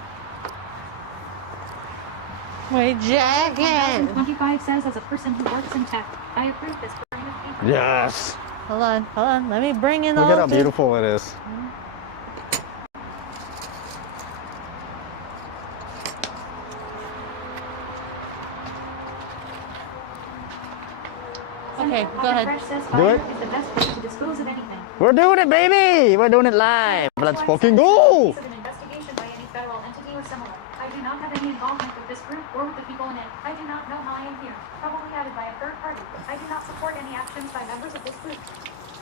My jacket! 25 says as a person who works in tech, I approve this burning of paper. Yes. Hold on. Let me bring in Look all at how the... beautiful it is. Okay, Senator go ahead. Fresh says Do fire it. is the best way to dispose of anything. We're doing it, baby! We're doing it live. Let's fucking go! An investigation by any federal entity or similar. I do not have any involvement with this group or with the people in it. I do not know how I am here. Probably added by a third party. I do not support any actions by members of this group.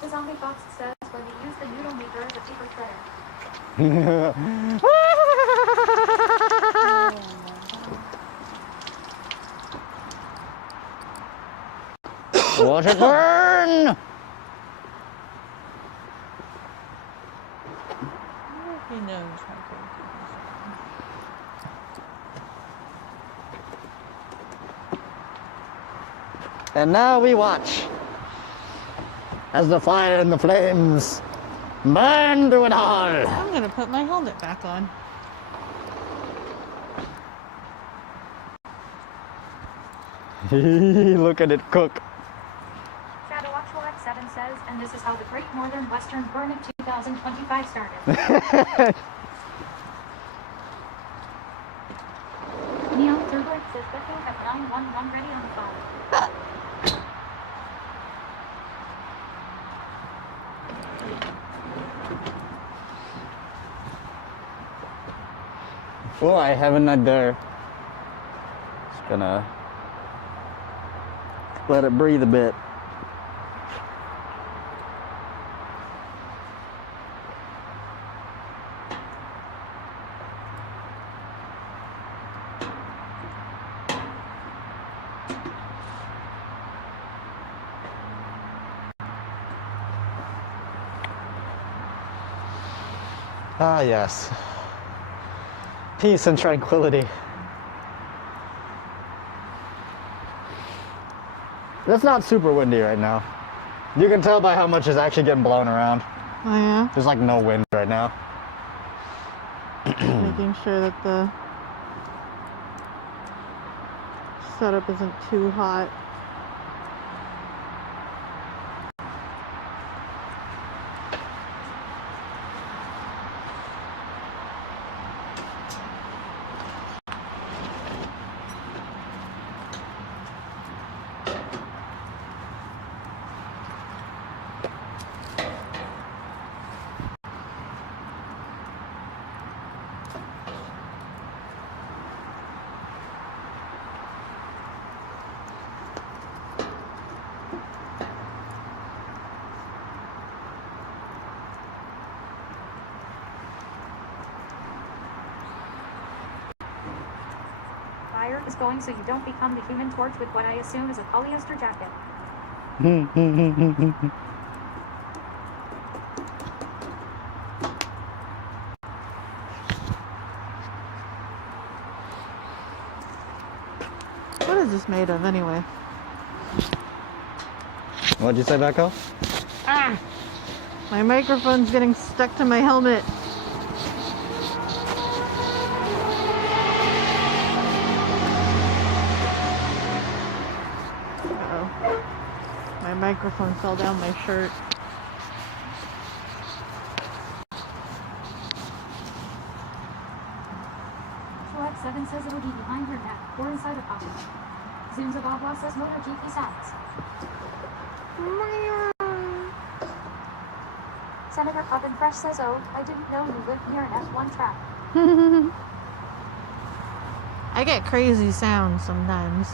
The zombie fox says when we use the noodle maker as a paper shredder. Watch it burn! He knows how to do And now we watch as the fire and the flames burn through it all. I'm gonna put my helmet back on. Look at it cook. Shadow Actual X7 says, and this is how the Great Northern Western Burn of 2025 started. Neon Turbo says Beko at 911 ready on the phone. Oh, I have a nut there. Just gonna let it breathe a bit. Ah, yes. Peace and tranquility. It's not super windy right now. You can tell by how much is actually getting blown around. Oh yeah? There's like no wind right now. Making sure that the setup isn't too hot. Fire is going so you don't become the Human Torch with what I assume is a polyester jacket. What is this made of anyway? What'd you say, Beko? Ah! My microphone's getting stuck to my helmet. Uh-oh. My microphone fell down my shirt. X7 says it'll be behind her neck or inside a pocket. Zoomzababwa says motor GP sounds. Senator Oven Fresh says, oh, I didn't know you lived near an F1 track. I get crazy sounds sometimes.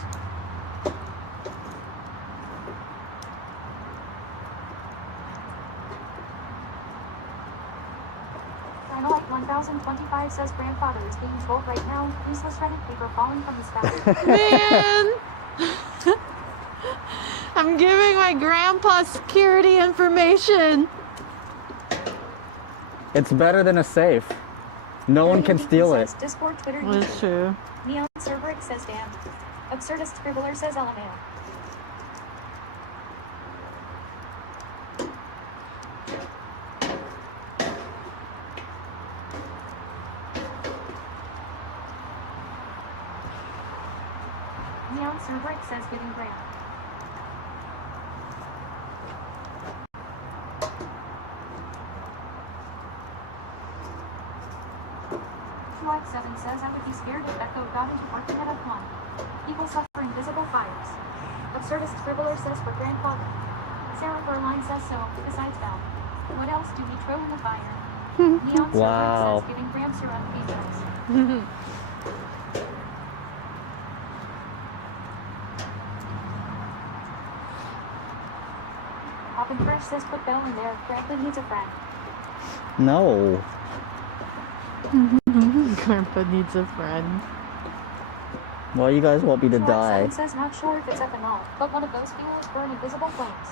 Dynamite 1025 says grandfather is being told right now, useless shredded paper falling from the sky. Man! I'm giving my grandpa security information. It's better than a safe. No one can steal it. Discord, Twitter, Well, it's YouTube. true. Neon Cerberix says damn. Absurdist Scribbler says LMAO. Neon Cerberix says giving grand. X7 says I would be scared if Beko got into working at F1. People suffer invisible fires. Absurdist Scribbler says for grandfather. Sarah Berline says so, besides Bell. What else do we throw in the fire? Neon Wow. Cerberix says giving Grams her own features. Poppin' Fresh says put Bell in there, Grandpa needs a friend. No. Grandpa needs a friend. Why you guys want me to die? Sean says not sure if it's ethanol, but one of those fuels burn invisible flames.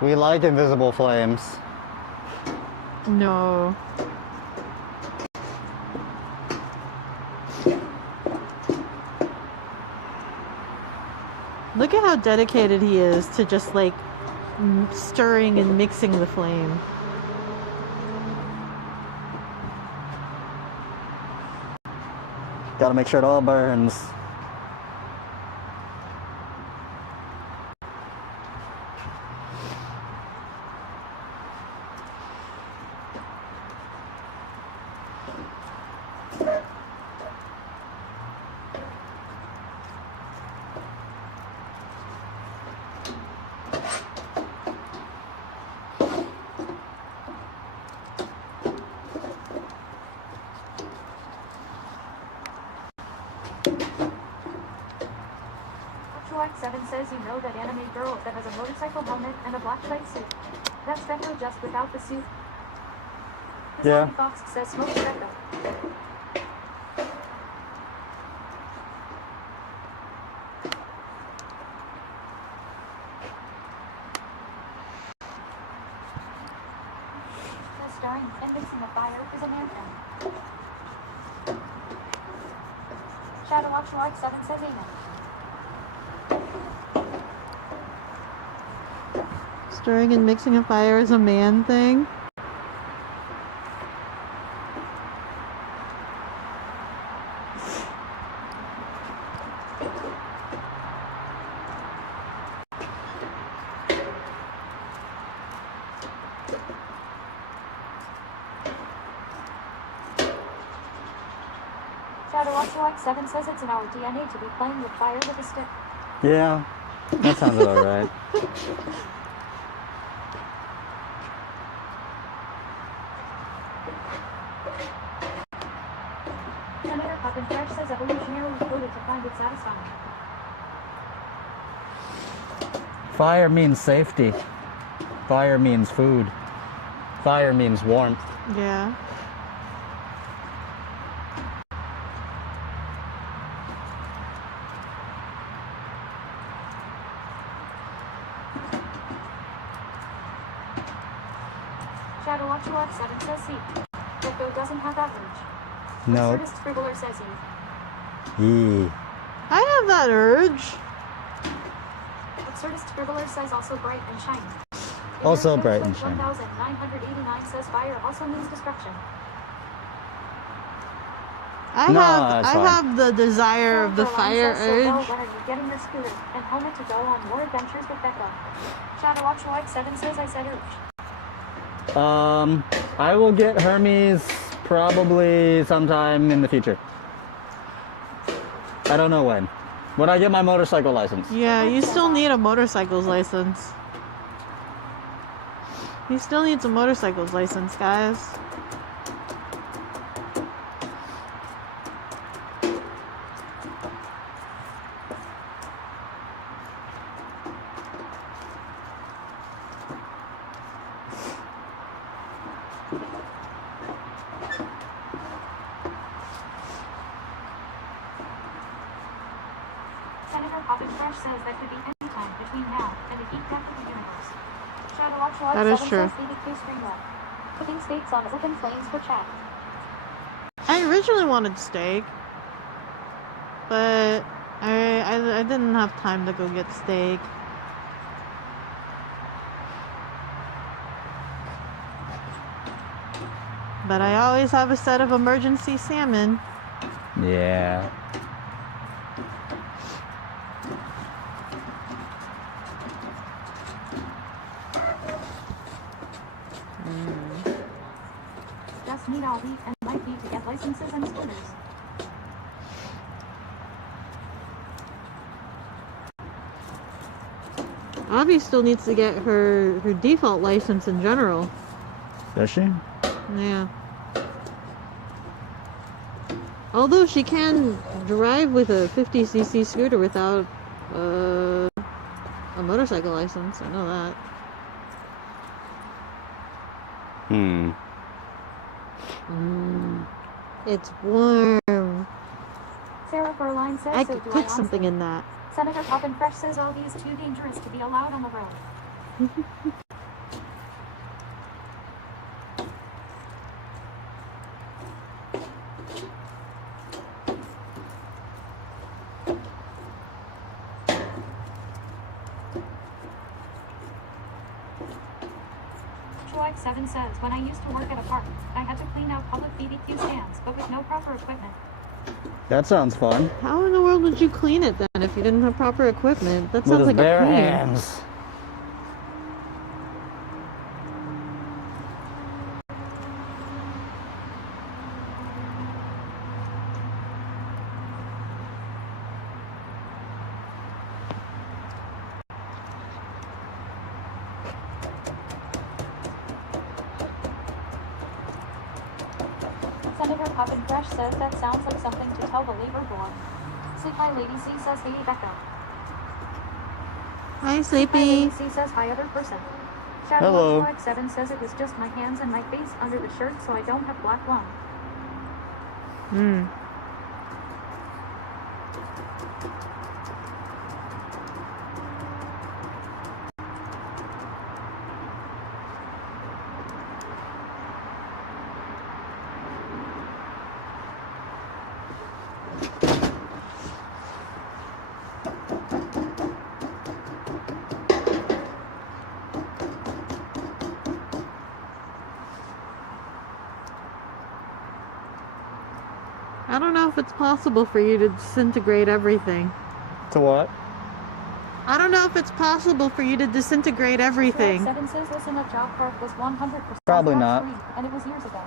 We like invisible flames. No. Look at how dedicated he is to just like stirring and mixing the flame. Gotta make sure it all burns. X7 says you know that anime girl that has a motorcycle helmet and a black light suit. That's Beko just without the suit. Yeah. Fox says smoke Beko. Says starring and mixing a fire is a man thing. Shadow X7 says amen. Stirring and mixing a fire is a man thing. Shadow X7 says it's in our DNA to be playing with fire with a stick. Yeah, that sounds about right. Senator Puffin Fresh says evolutionarily coded to find it satisfying. Fire means safety. Fire means food. Fire means warmth. Yeah. Shadow X7 says C. Beko doesn't have that urge. No. Absurdist Scribbler says E. Yee. I have that urge. Absurdist Scribbler says also bright and shiny. Also bright and shiny. 1989 says fire also means destruction. I No, have it's I fine. have the desire of the Shadow fire says, so well, urge. when are you getting your scooter and helmet to go on more adventures with Beko? Shadow X7 says I said urge. I will get Hermes probably sometime in the future. I don't know when. When I get my motorcycle license. Yeah, you still need a motorcycle's license. He still needs a motorcycle's license, guys. Senator Poppin Fresh says that could be any time between now and the geek death of the universe. Shadow That is X7 true. says BBQ Streamlet. Putting steaks on open flames for chat. I originally wanted steak, but I didn't have time to go get steak. But I always have a set of emergency salmon. Yeah. Just need all week and might need to get licenses and scooters. Abby still needs to get her default license in general. Does she? Yeah. Although she can drive with a 50cc scooter without a motorcycle license, I know that. Hmm. It's warm. Sarah Furline says I so could do put I something honestly. in that. Senator Poppin Fresh says all these too dangerous to be allowed on the road. Chuak 7 says, when I used to work at a park, I had to clean out public BBQ stands, but with no proper equipment. That sounds fun. How in the world would you clean it then if you didn't have proper equipment? That With sounds his like bare a pain. hands. Senator Poppin Fresh says that sounds like something to tell the labor board. Sleep Hi Lady C says hey Beko. Hi, Hi Sleepy. Lady C says hi other person. Shadow Hello. Watch 7 says it was just my hands and my face under the shirt so I don't have black lung. Hmm. I don't know if it's possible for you to disintegrate everything. To what? I don't know if it's possible for you to disintegrate Chuak everything. 7 says listen up Job Park was 100% Probably tax not. free, and it was years ago.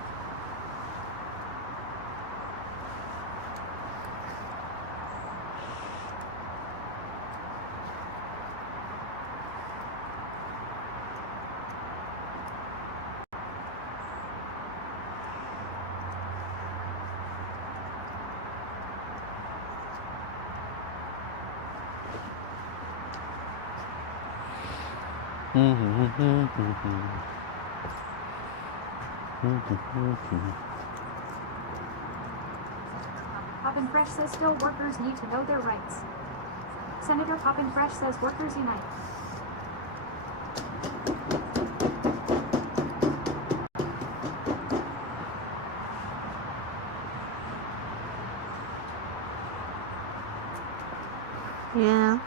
Poppin Fresh says still workers need to know their rights. Senator Poppin Fresh says workers unite. Yeah.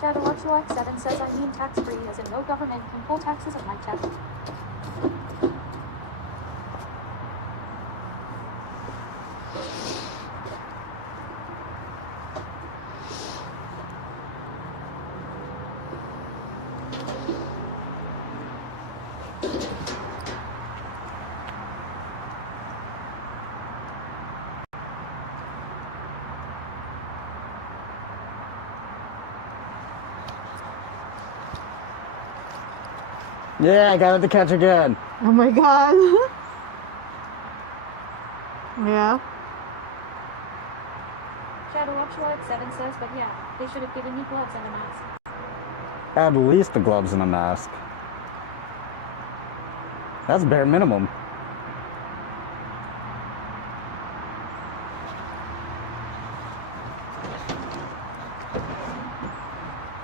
Shadow Watch 7 says I mean tax free as in no government can pull taxes on my check. Yeah, I got it to catch again. Oh my god. Yeah. Shadow Watch 7 says, but yeah, they should have given me gloves and a mask. At least the gloves and a mask. That's bare minimum.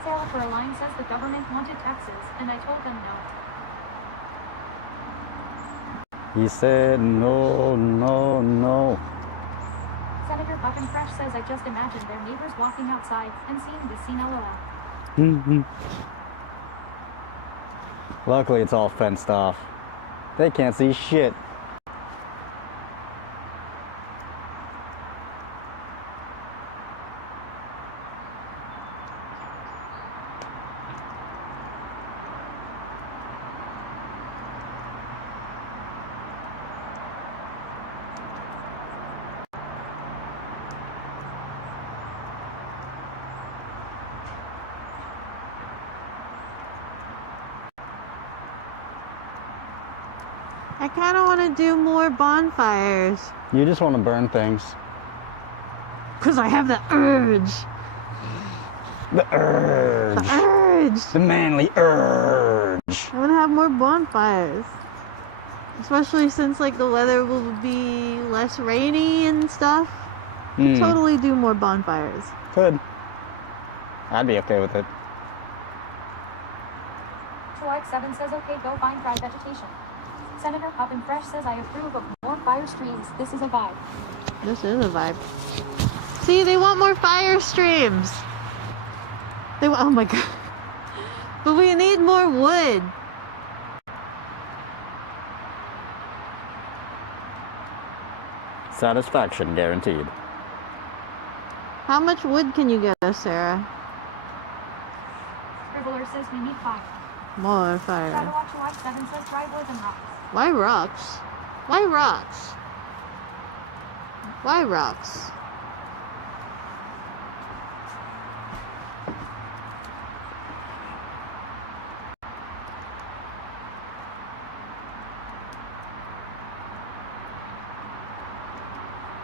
Sarah Furline says the government wanted taxes, and I told them no. He said no, no, no. Senator Poppin Fresh says I just imagined their neighbors walking outside and seeing this scene LOL. Luckily, it's all fenced off. They can't see shit. I kind of want to do more bonfires. You just want to burn things. Because I have the urge. The urge. The urge. The manly urge. I want to have more bonfires. Especially since like the weather will be less rainy and stuff. Totally do more bonfires. Good. I'd be okay with it. Troy7 says, okay, go find fried vegetation. Senator Poppin' Fresh says, I approve of more fire streams. This is a vibe. This is a vibe. See, they want more fire streams. They want, oh my god. But we need more wood. Satisfaction guaranteed. How much wood can you get us, Sarah? Scribbler says, we need fire. More fire. Shadowwatch7 says, dry wood and rocks. Why rocks? Why rocks? Why rocks?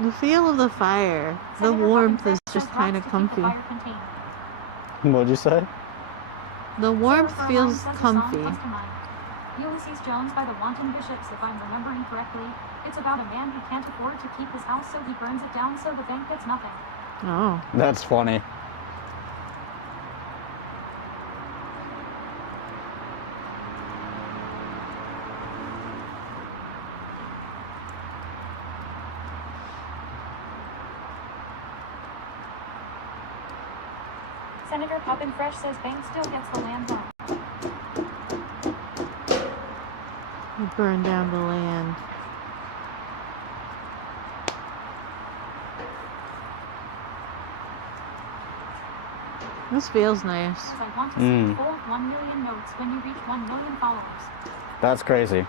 The feel of the fire, the Senator warmth Poppin' is Fresh just says, kind of rocks to keep the comfy. fire contained. What'd you say? The warmth Sarah feels Furlong says, comfy. "The song comes to mind. Ulysses Jones by the Wanton Bishops, if I'm remembering correctly. It's about a man who can't afford to keep his house, so he burns it down so the bank gets nothing." Oh. That's funny. Senator Poppin' Fresh says bank still gets the land loan. We burn down the land. This feels nice. Says, I want to see full 1 million notes when you reach 1 million followers. That's crazy. You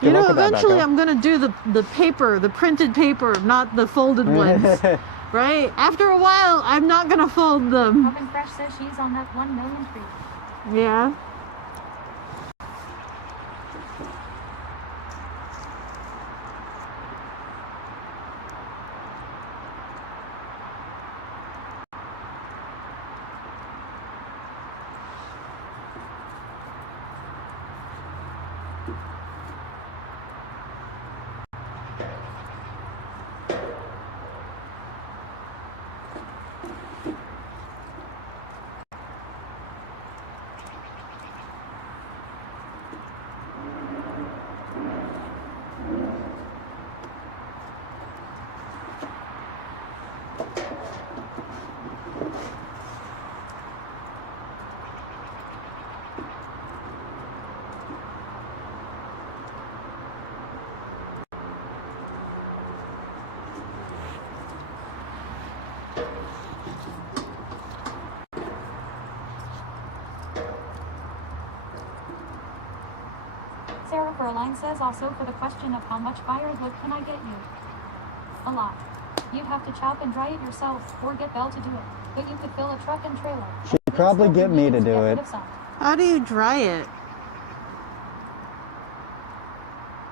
Good know, luck with that, eventually Beko. I'm gonna do the paper, the printed paper, not the folded ones. Right? After a while, I'm not gonna fold them. Poppin' Fresh says she's on that 1 million tree. Yeah. Sarah Furline says also for the question of how much firewood can I get you? A lot. You'd have to chop and dry it yourself or get Belle to do it. But you could fill a truck and trailer. She'd probably get me to do it. How do you dry it?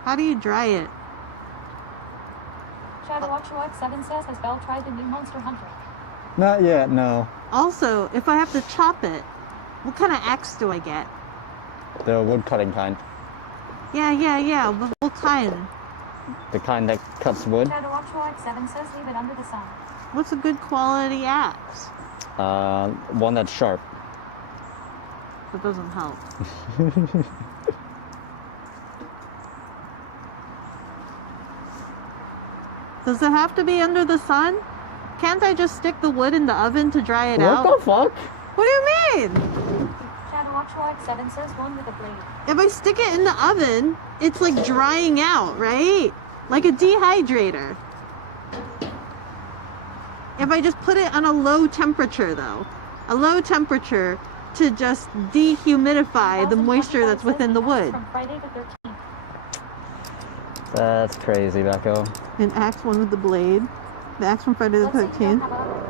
How do you dry it? Shadowwatch7 says, has Belle tried the new Monster Hunter? Not yet, no. Also, if I have to chop it, what kind of axe do I get? The wood cutting kind. Yeah. But what kind? The kind that cuts wood. Shadowwatch7 says, leave it under the sun. What's a good quality axe? One that's sharp. That doesn't help. Does it have to be under the sun? Can't I just stick the wood in the oven to dry it out? What the fuck? What do you mean? Shadowwatch7 says, one with a blade. If I stick it in the oven, it's like drying out, right? Like a dehydrator. If I just put it on a low temperature though, a low temperature to just dehumidify the moisture that's within the wood. From Friday the 13th. That's crazy, Beko. An axe one with the blade. The axe from Friday the Let's say you don't 13th. have a-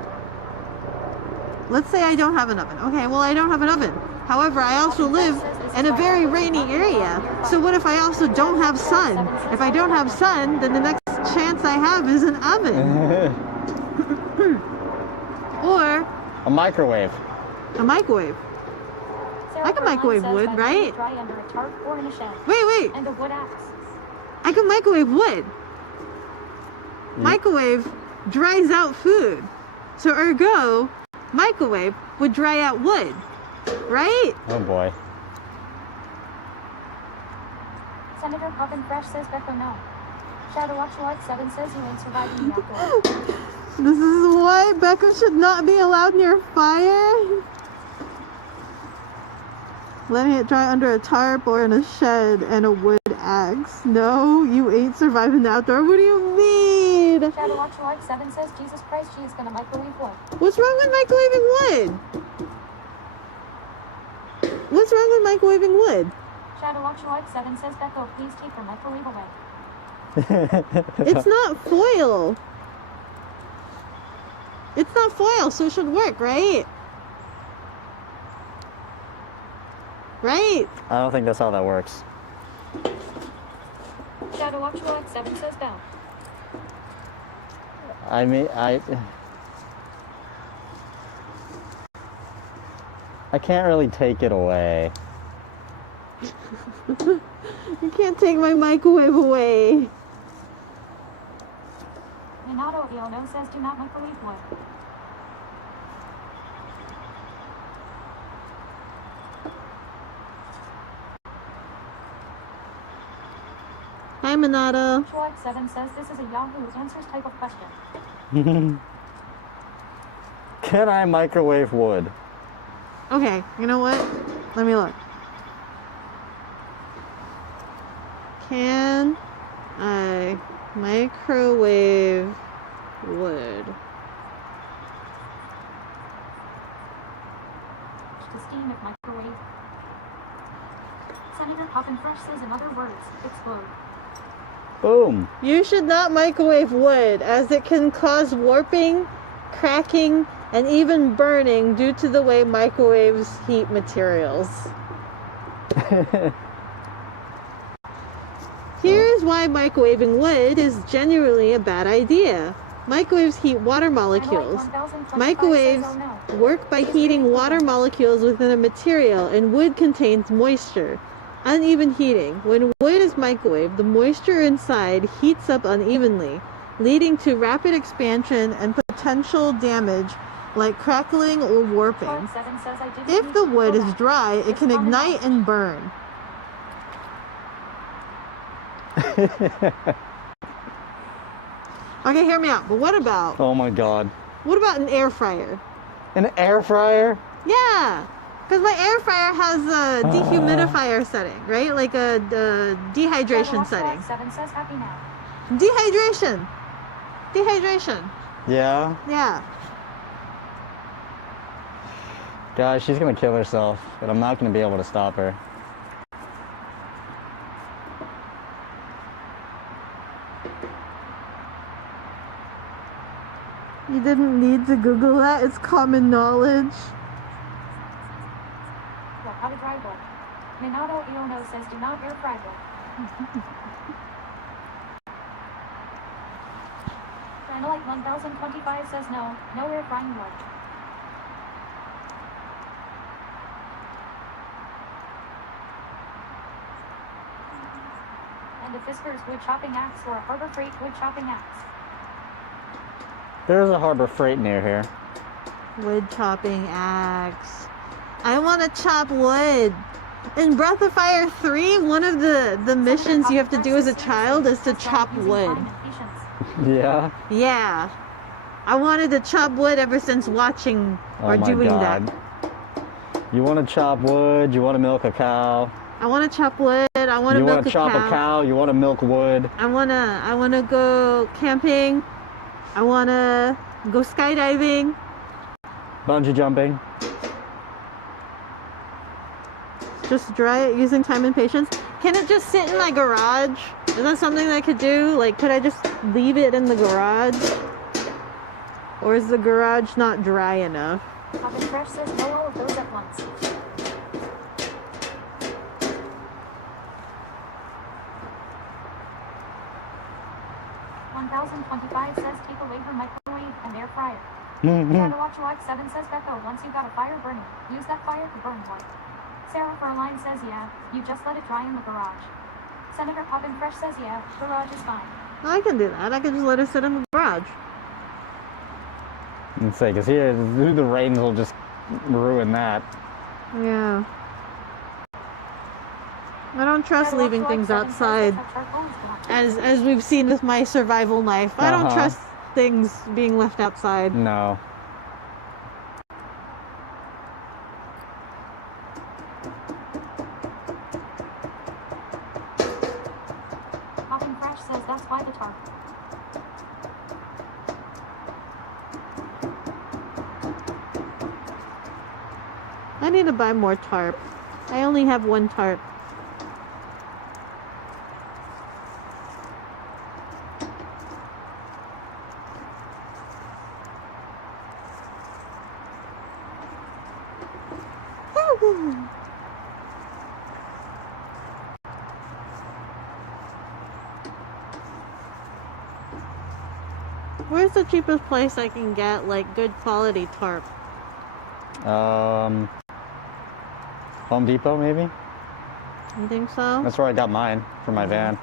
Let's say I don't have an oven. Okay, well I don't have an oven. However, I also live and a very rainy area. So what if I also don't have sun? If I don't have sun, then the next chance I have is an oven. Or A microwave. a microwave. I can microwave wood, right? Dry under a tarp or in a shed. Wait. And a wood axe. I can microwave wood. Microwave dries out food. So ergo, microwave would dry out wood. Right? Oh boy. Senator Puffin Fresh says Beko no. Shadow Watchlight 7 says you ain't surviving the outdoors. This is why Beko should not be allowed near fire. Letting it dry under a tarp or in a shed and a wood axe. No, you ain't surviving the outdoor. What do you mean? Shadow Watchlight 7 says Jesus Christ, she is gonna microwave wood. What's wrong with microwaving wood? What's wrong with microwaving wood? Shadow Watchlight 7 says Beko, please take your microwave away. It's not foil. It's not foil, so it should work, right? Right? I don't think that's how that works. Shadow Watchlight 7 says Bell. I mean, I can't really take it away. You can't take my microwave away. Minato Iono says do not microwave wood. Hi, Minato. Watchlight 7 says this is a Yahoo Answers type of question. Can I microwave wood? Okay, you know what? Let me look. Can I microwave wood? To steam if microwave. Senator Puffin Fresh says in other words, explode. Boom. You should not microwave wood, as it can cause warping, cracking, and even burning due to the way microwaves heat materials. Here's why microwaving wood is genuinely a bad idea. Microwaves heat water molecules. Microwaves work by heating water molecules within a material, and wood contains moisture. Uneven heating. When wood is microwaved, the moisture inside heats up unevenly, leading to rapid expansion and potential damage like crackling or warping. If the wood is dry, it can ignite and burn. Okay, hear me out. But what about Oh my god. an air fryer? An air fryer? Yeah, because my air fryer has a dehumidifier setting, right? Like a dehydration setting. 7 says happy now. Dehydration. Yeah? Yeah. Guys, she's gonna kill herself, but I'm not gonna be able to stop her. You didn't need to Google that. It's common knowledge. Well, how to dry wood. Minato Iono says do not air fry wood. Dynalite 1025 says no air frying wood. And a Fisker's wood chopping axe or a Harbor Freight wood chopping axe. There's a Harbor Freight near here. Wood chopping axe. I want to chop wood. In Breath of Fire 3, one of the missions you have to do as a child is to chop wood. Yeah? Yeah. I wanted to chop wood ever since watching or Oh my doing god. that. You want to chop wood? You want to milk a cow? I want to chop wood. I want to You milk want to chop cow. a cow? You want to milk wood? I wanna go camping. I wanna go skydiving. Bungee jumping? Just dry it using time and patience. Can it just sit in my garage? Is that something that I could do? Like, could I just leave it in the garage? Or is the garage not dry enough? Common Fresh says no all of those at once. 1025 says take away her microwave and air fryer. Shadow Watch 7 says Beko, once you got a fire burning, use that fire to burn wood. Sarah Furline says yeah, you just let it dry in the garage. Senator Poppin Fresh says yeah, garage is fine. I can do that. I can just let it sit in the garage. Let's say, because here, the rains will just ruin that. Yeah. I don't trust Shadow leaving Watch things 7 says outside. that charcoal is black. As we've seen with my survival knife. I don't Uh-huh. trust things being left outside. No. Poppin Fresh says that's why the tarp. I need to buy more tarp. I only have one tarp. Where's the cheapest place I can get like good quality tarp? Home Depot, maybe? You think so? That's where I got mine for my van.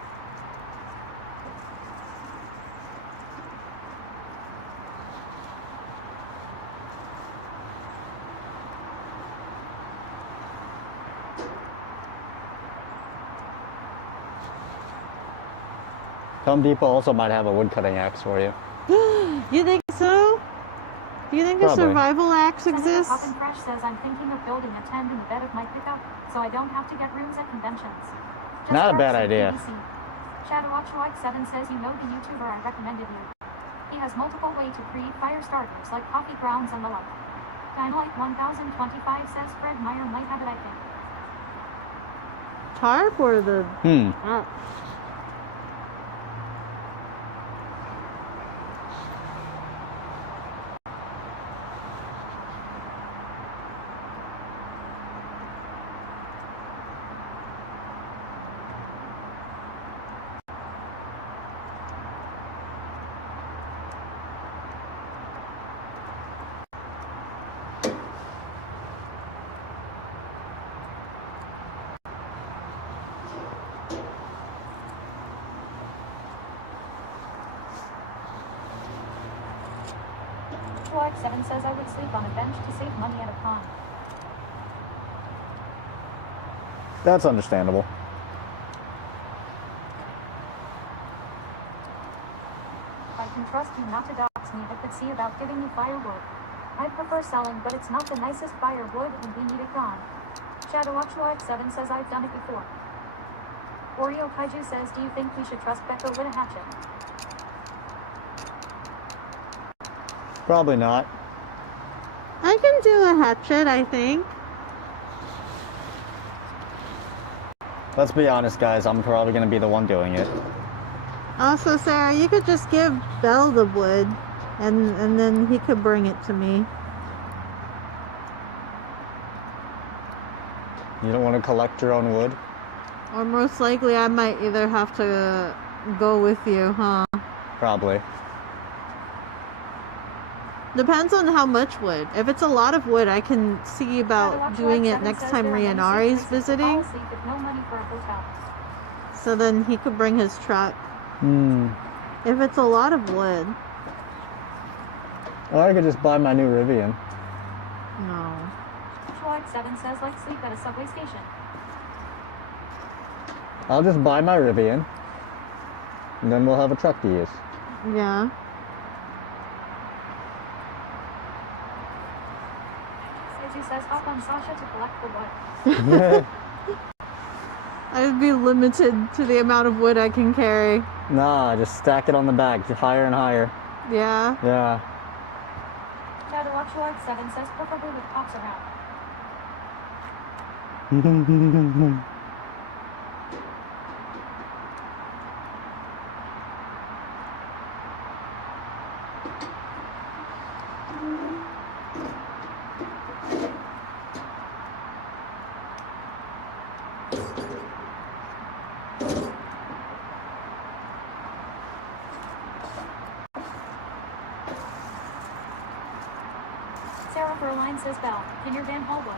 Home Depot also might have a wood cutting axe for you. You think so? Do you think Probably. a survival axe Senator exists? Poppin Fresh says I'm thinking of building a tent in the bed of my pickup, so I don't have to get rooms at conventions. Just Not a for bad some idea. PVC. Shadow Watch 7 says you know the YouTuber I recommended you. He has multiple ways to create fire starters like coffee grounds and the like. Dynamite 1025 says Fred Meyer might have it, I think. Tarp or the axe? Watch 7 says I would sleep on a bench to save money at a pond. That's understandable. I can trust you not to dox me, but could see about giving me firewood. I prefer selling, but it's not the nicest firewood and we need it gone. Shadow Watch 7 says I've done it before. Oreo Kaiju says, do you think we should trust Beko with a hatchet? Probably not. I can do a hatchet, I think. Let's be honest, guys. I'm probably going to be the one doing it. Also, Sarah, you could just give Belle the wood, and then he could bring it to me. You don't want to collect your own wood? Or most likely I might either have to go with you, huh? Probably. Depends on how much wood. If it's a lot of wood, I can see about doing it next time Rianari's visiting. So then he could bring his truck. If it's a lot of wood. Or I could just buy my new Rivian. No. Schwartz 7 says let's sleep at a subway station. I'll just buy my Rivian. And then we'll have a truck to use. Yeah. Seiji says hop on Sasha to collect the wood. I'd be limited to the amount of wood I can carry. Nah, just stack it on the back, higher and higher. Yeah. Yeah. Shadow Watch Schwartz 7 says preferably with cops around. Sarah Berline says, Belle, can your van haul wood?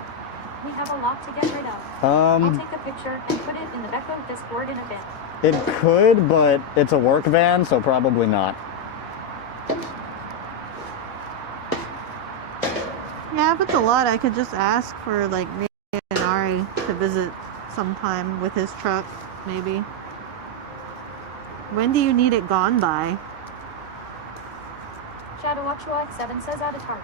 We have a lot to get rid of. I'll take a picture and put it in the Beko Discord in a bit. It could, but it's a work van, so probably not. Yeah, if it's a lot, I could just ask for like me and Ari to visit sometime with his truck, maybe. When do you need it gone by? Shadow Actual X7 says out of tart.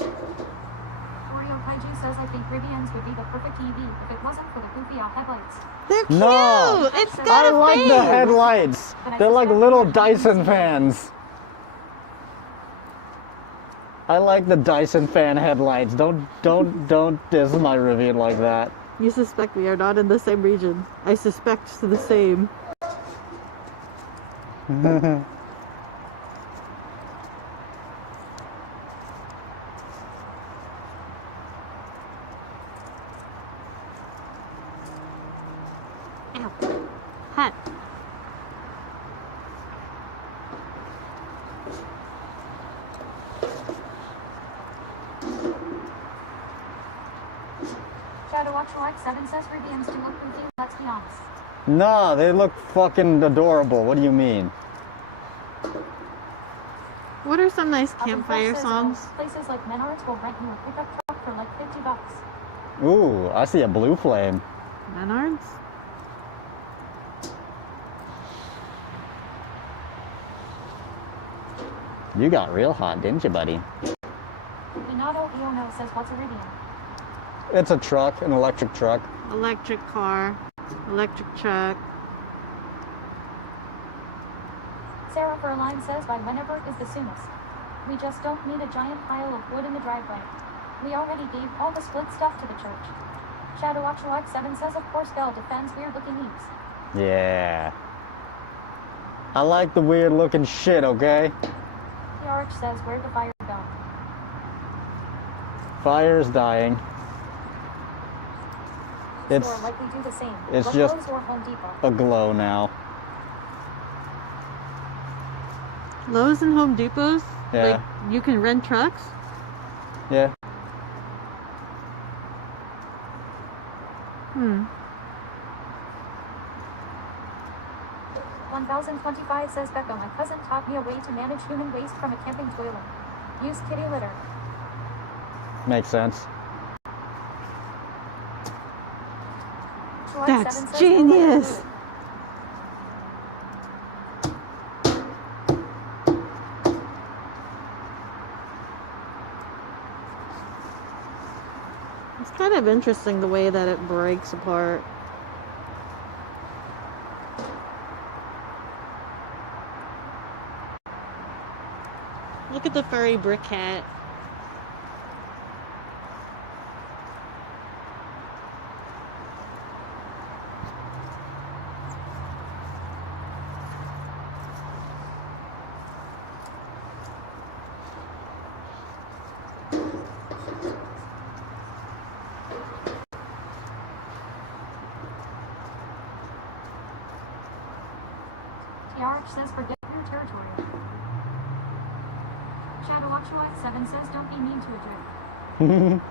Oreo Kaiju says I think Rivians would be the perfect EV if it wasn't for the goofy out headlights. They're cute! No! It's got I a like face! the headlights. They're like little Dyson fans. I like the Dyson fan headlights. Don't diss my Rivian like that. You suspect we are not in the same region. I suspect the same. Ow. Hot. Shadow Actual X7 says Rivians do look goofy, let's be honest. No, they look fucking adorable. What do you mean? What are some nice Up in campfire Fresh says, songs? Places like Menards will rent you a pickup truck for like $50. Ooh, I see a blue flame. Menards? You got real hot, didn't you, buddy? Minato Iono says what's a Rivian? It's a truck, an electric truck. Electric car. Electric truck. Sarah Berline says by whenever is the soonest. We just don't need a giant pile of wood in the driveway. We already gave all the split stuff to the church. Shadow Actual X7 says of course Belle defends weird looking needs. Yeah. I like the weird looking shit, okay? PRH says where'd the fire go? Fire's dying. It's Store likely do the same. it's Look just- Lowe's or Home Depot. a glow now. Lowe's and Home Depots? Yeah. Like, you can rent trucks? Yeah. 1025 says Beko, my cousin taught me a way to manage human waste from a camping toilet. Use kitty litter. Makes sense. Short That's 7 says, genius! It's kind of interesting the way that it breaks apart. Look at the furry brick cat. TRH says forget your territory. Shadow Actual X7 says don't be mean to a drink.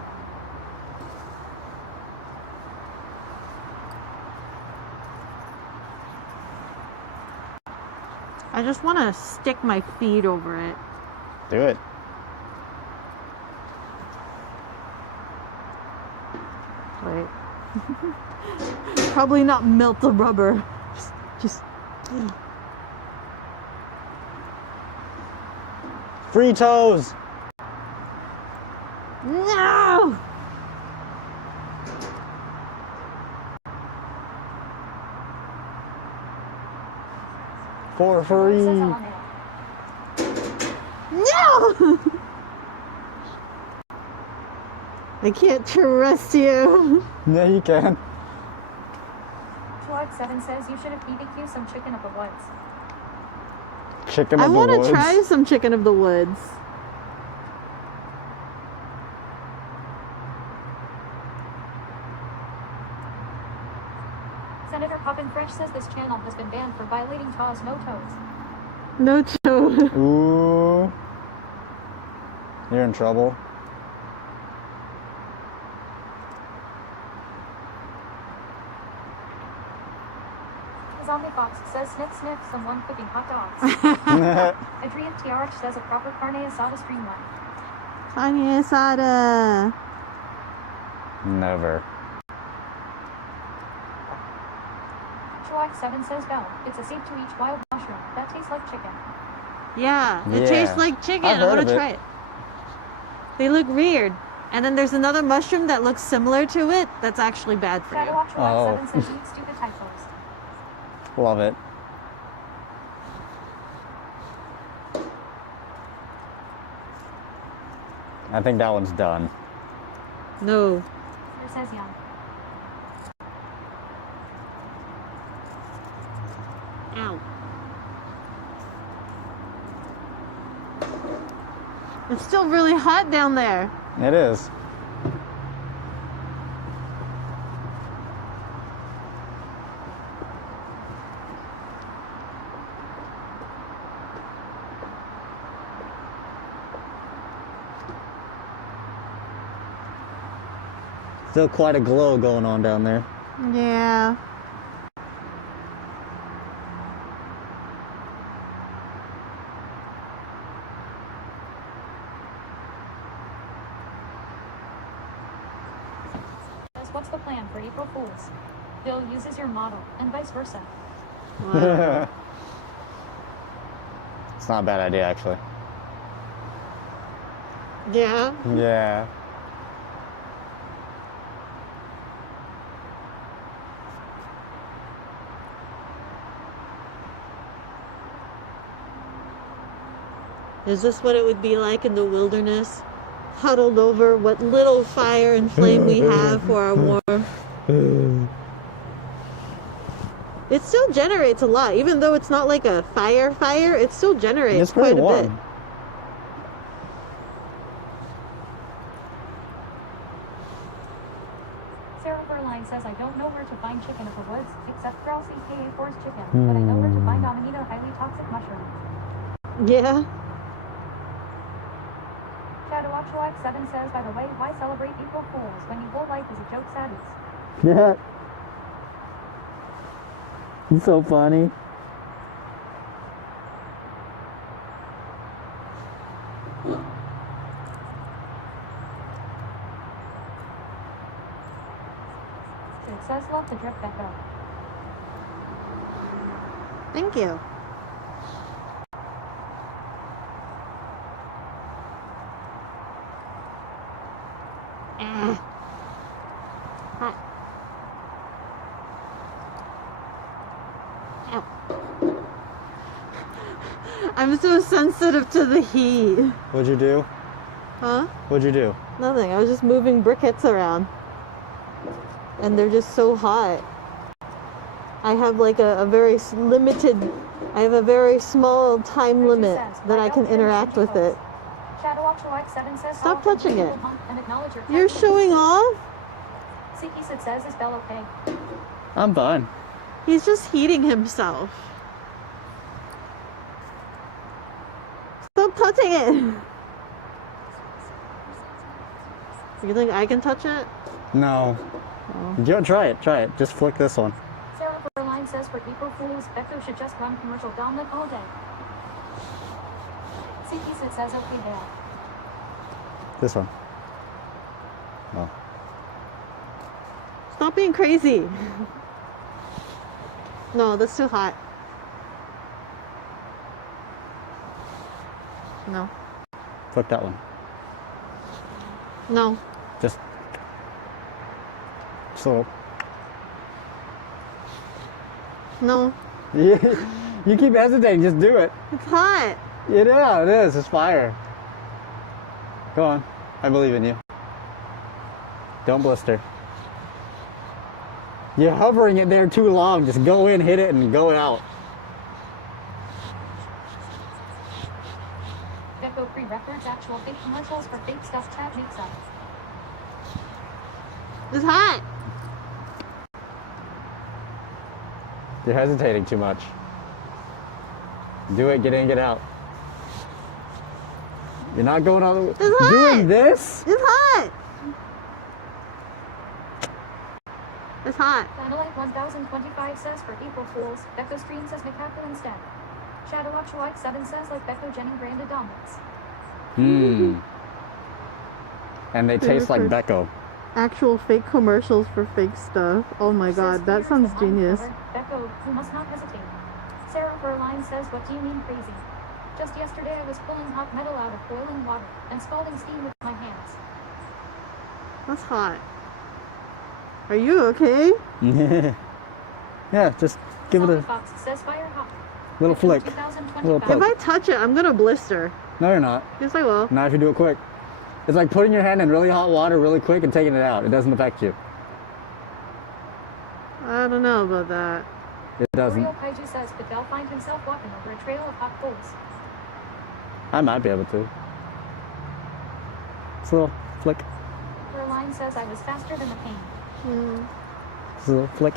I just want to stick my feet over it. Do it. Wait. Probably not melt the rubber. Just. Free toes. No! For Says free. LMAO. No! I can't trust you. Yeah, you can. Actual X7 says you should have BBQ some chicken of the woods. Chicken I of the want woods. to try some chicken of the woods. Senator Poppin Fresh says this channel has been banned for violating TAW's no toes. No toe. Ooh. You're in trouble. Zombie Fox says sniff sniff someone cooking hot dogs. Adrian TRH says a proper carne asada streamline. Carne asada. Never. Schlag 7 says no, it's a safe to eat wild mushroom that tastes like chicken. Yeah, it Yeah. tastes like chicken. I've I heard want of to it. try it. They look weird. And then there's another mushroom that looks similar to it that's actually bad for Shadow you. Watch Oh. 7 says eat stupid typos. Love it. I think that one's done. No. There says young. Ow. It's still really hot down there. It is. Still quite a glow going on down there. Yeah. Says what's the plan for April Fools? Bill uses your model, and vice versa. Wow. It's not a bad idea, actually. Yeah. Yeah. Is this what it would be like in the wilderness? Huddled over what little fire and flame we have for our warmth. It still generates a lot, even though it's not like a fire, it still generates It's pretty quite a warm. bit. Sarah Berline says I don't know where to find chicken in the woods, except Krause aka Forest Chicken, but I know where to find Amanita highly toxic mushrooms. Yeah. Shadow Watch 7 says, by the way, why celebrate April Fools when your whole life is a joke saddies? Yeah. It's so funny. It says love the drip Beko. Thank you. Hot. Ow. I'm so sensitive to the heat. What'd you do? Huh? What'd you do? Nothing. I was just moving briquettes around. And they're just so hot. I have like a very limited, I have a very small time limit that I can interact with it. Shadow Watch 7 says, Stop "How often touching do it. people hunt and acknowledge your You're cat?" showing off? Siki says, is Bell okay? I'm fine. He's just heating himself. Stop touching it. You think I can touch it? No. Oh. You try it. Try it. Just flick this one. Sarah Berline says, for April Fools, Beko should just run commercial dominant all day. Siki says, okay, Dale. This one. No. Stop being crazy. No, that's too hot. No. Flick that one. No. Just a little. No. You keep hesitating. Just do it. It's hot. Yeah, it is. It's fire. Go on. I believe in you. Don't blister. You're hovering it there too long. Just go in, hit it, and go out. Beko pre-records actual fake commercials for fake stuff Chad makes up. It's hot. You're hesitating too much. Do it, get in, get out. You're not going all the way. It's hot. Doing this? It's hot. It's hot. Planolite 1025 says for April Fools. Beko Stream says McCackle instead. Shadowwatch 7 says like bekogenning branded omelets. And they taste like Beko. Actual fake commercials for fake stuff. Oh my god, that sounds genius. Beko, who must not hesitate. Sarah Furline says, what do you mean crazy? Just yesterday I was pulling hot metal out of boiling water and scalding steam with my hands. That's hot. Are you okay? Yeah, just give it a Fox says fire hot. little flick. 2025. Little If poke. I touch it, I'm gonna blister. No, you're not. Yes, I will. Not if you do it quick. It's like putting your hand in really hot water really quick and taking it out. It doesn't affect you. I don't know about that. It doesn't. Oreo Kaiju says, but they'll find himself walking over a trail of hot coals. I might be able to. It's a little flick. Furline says, I was faster than the pain. It's a little flick.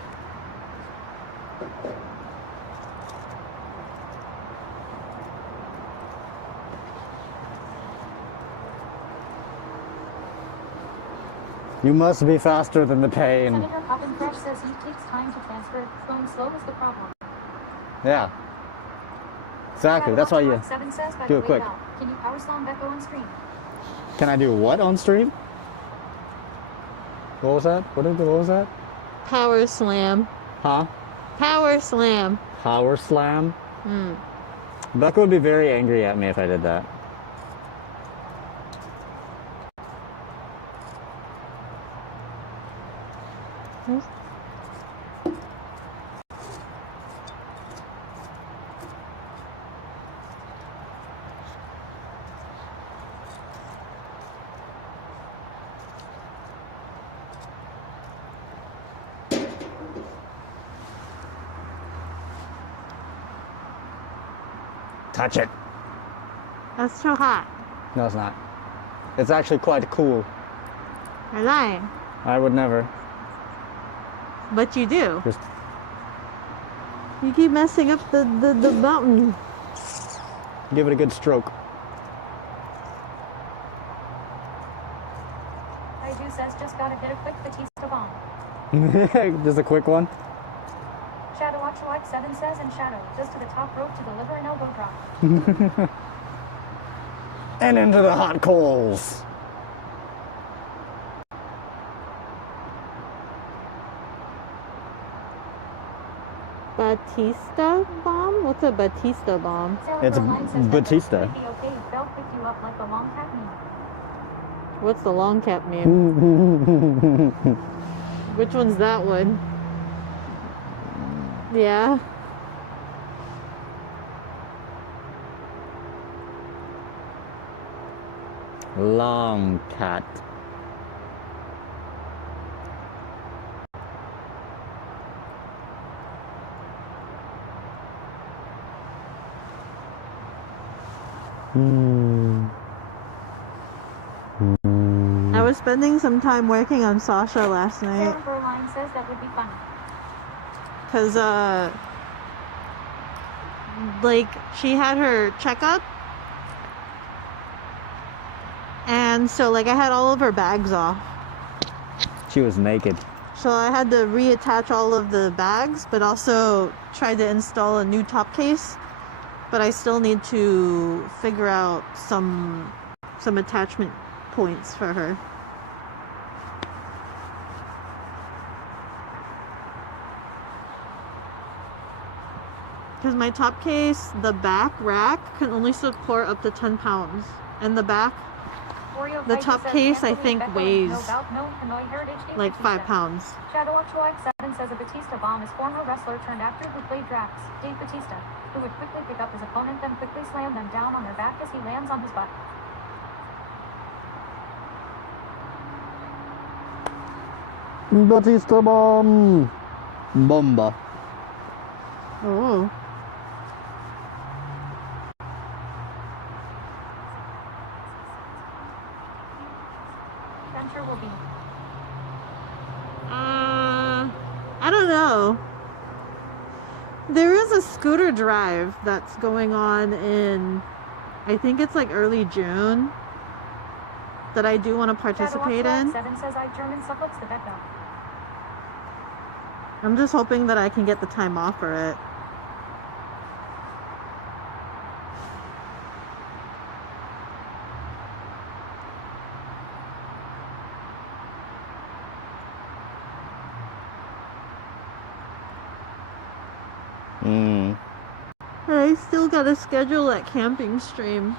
You must be faster than the pain. Senator Poppin Fresh says he takes time to transfer. Going slow is the problem. Yeah. Exactly. That's why you 7 says, by do the it way, quick. Val, can you power slam Beko on screen? Can I do what on stream? What was that? What was that? Power slam. Huh? Power slam. Power slam? Becca would be very angry at me if I did that. Touch it. That's too hot. No, it's not. It's actually quite cool. You're lying. I would never. But you do. Just You keep messing up the mountain. give it a good stroke. Kaiju says, just gotta hit a quick Batista bomb. Just a quick one. Shadowwatch 7 says, in shadow, just to the top rope to deliver an elbow drop. And into the hot coals. Batista bomb? What's a Batista bomb? Sarah It's Furline says, Batista. Beko, would it be okay if Bell picked you up like the long cat meme? What's the long cap meme? Which one's that one? Yeah. Long cat. I was spending some time working on Sasha last night. Sarah Furline says that would be funny. Cause like she had her checkup, and so like I had all of her bags off, She was naked. so I had to reattach all of the bags, but also tried to install a new top case. But I still need to figure out some attachment points for her. Because my top case, the back rack can only support up to 10 pounds. And the back, Oreo the Kaiju top says, case, can't I believe think, Beko weighs knows about no Hanoi Heritage Day like 5 Batista. pounds. Shadowwatch 7 says a Batista bomb is former wrestler turned actor who played Drax, Dave Batista, who would quickly pick up his opponent then quickly slam them down on their back as he lands on his butt. Batista bomb. Bomba. Oh. Venture will be. I don't know. scooter drive that's going on in, I think it's like early June, that I do want to participate in. 7 says I German suffix the Beko. I'm just hoping that I can get the time off for it. I still got to schedule that camping stream.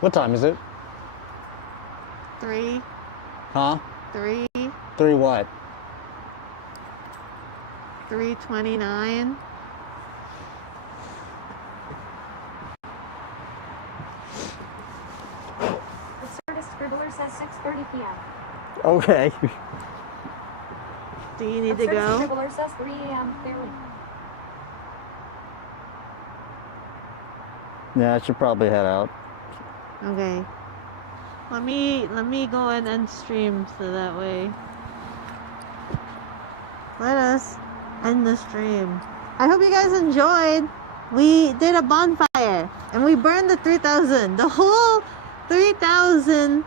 What time is it? 3. Huh? 3. 3 what? 3:29. Absurdist Scribbler says 6:30 p.m. Okay. Do you need to Absurdist go? Scribbler says 3 a.m. clearly. Yeah, I should probably head out. Okay. Let me go and end stream so that way. Let us end the stream. I hope you guys enjoyed. We did a bonfire and we burned the 3,000. The whole 3,000.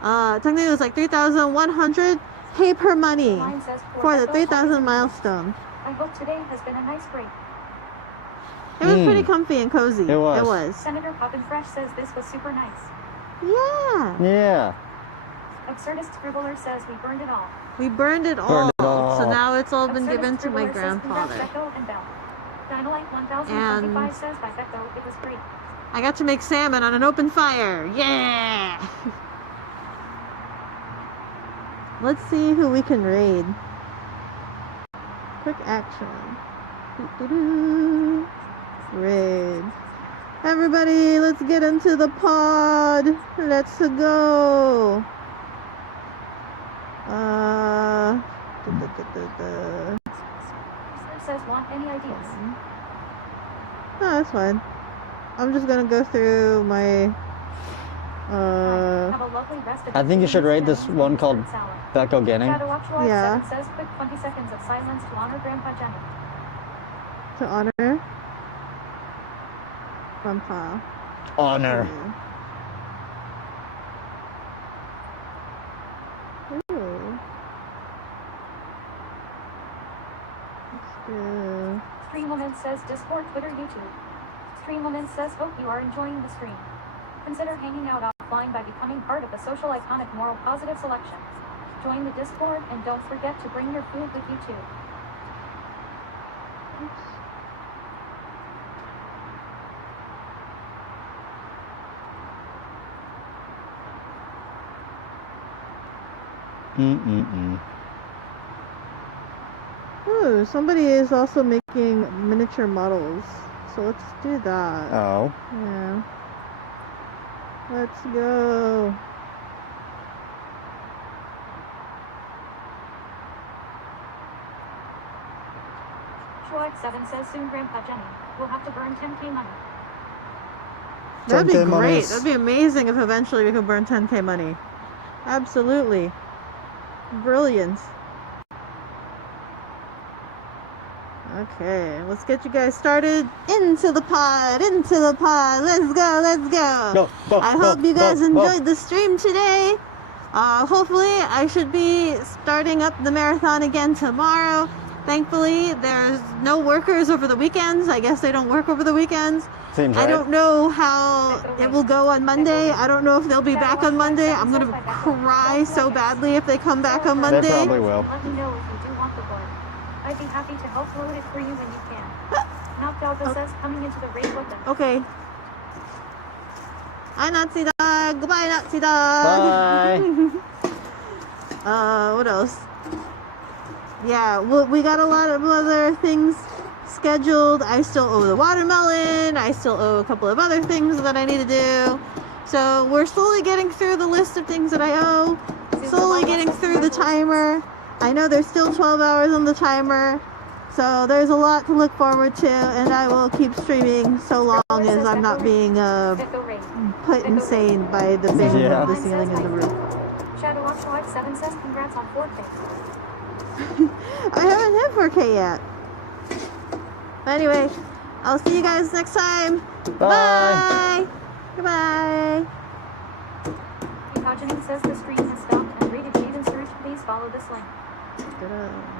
Technically it was like 3,100 paper money Mine says for the Beko 3,000 milestone. I hope today has been a nice break. It was pretty comfy and cozy. It was. It was. Senator Poppin Fresh says this was super nice. Yeah. Yeah. Absurdist Scribbler says we burned it all. We burned it all. Burned it all. So now it's all been Absurdist given to my Scribbler says, grandfather. "Congrats, Beko and Bell." Dynalite 1025 says by Beko, it was great. I got to make salmon on an open fire. Yeah. Let's see who we can raid. Quick action. Doo-doo-doo. Raid. Everybody, let's get into the pod. Let's go. Sir says want any ideas? No, that's fine. I'm just gonna go through my Have a lovely rest of I think you should rate this one called salad. bekogenning. Shadow Watchwatch Yeah. 7 says quick 20 seconds of silence to honor Grandpa Jenny. to honor Grandpa. Honor. Ooh. Let's do. Streamwoman says Discord, Twitter, YouTube. Streamwoman says hope you are enjoying the stream. Consider hanging out offline by becoming part of the social iconic moral positive selection. Join the Discord and don't forget to bring your food with you too. Ooh, somebody is also making miniature models. So let's do that. Oh. Yeah. Let's go. Schwartz 7 says soon Grandpa Jenny. We'll have to burn 10k money. That'd be 10K great. monies. That'd be amazing if eventually we could burn 10k money. Absolutely. Brilliant. Okay, let's get you guys started. Into the pod, into the pod. Let's go, let's go. I hope you guys enjoyed the stream today. Hopefully, I should be starting up the marathon again tomorrow. Thankfully, there's no workers over the weekends. I guess they don't work over the weekends. Seems I right. don't know how it will go on Monday. I don't know if they'll be back on Monday. I'm going to cry so badly if they come back on They Monday. probably will. Let me know if you do want the board. I'd be happy to help load it for you when you can. Knocked out the says coming into the raid with them. Okay. Hi, Nazi dog. Goodbye, Nazi dog. Bye. What else? Yeah, well, we got a lot of other things scheduled. I still owe the watermelon. I still owe a couple of other things that I need to do. So we're slowly getting through the list of things that I owe. Slowly getting through the timer. I know there's still 12 hours on the timer. So there's a lot to look forward to, and I will keep streaming so long as I'm not being put insane by the banging of the ceiling and the roof. Shadow Watch 7 says congrats on 4K. I haven't hit 4K yet. Anyway, I'll see you guys next time. Bye. Bye. Goodbye. Bekogenning says the stream has stopped and rated Jaden Surge. Please follow this link. Ta-da.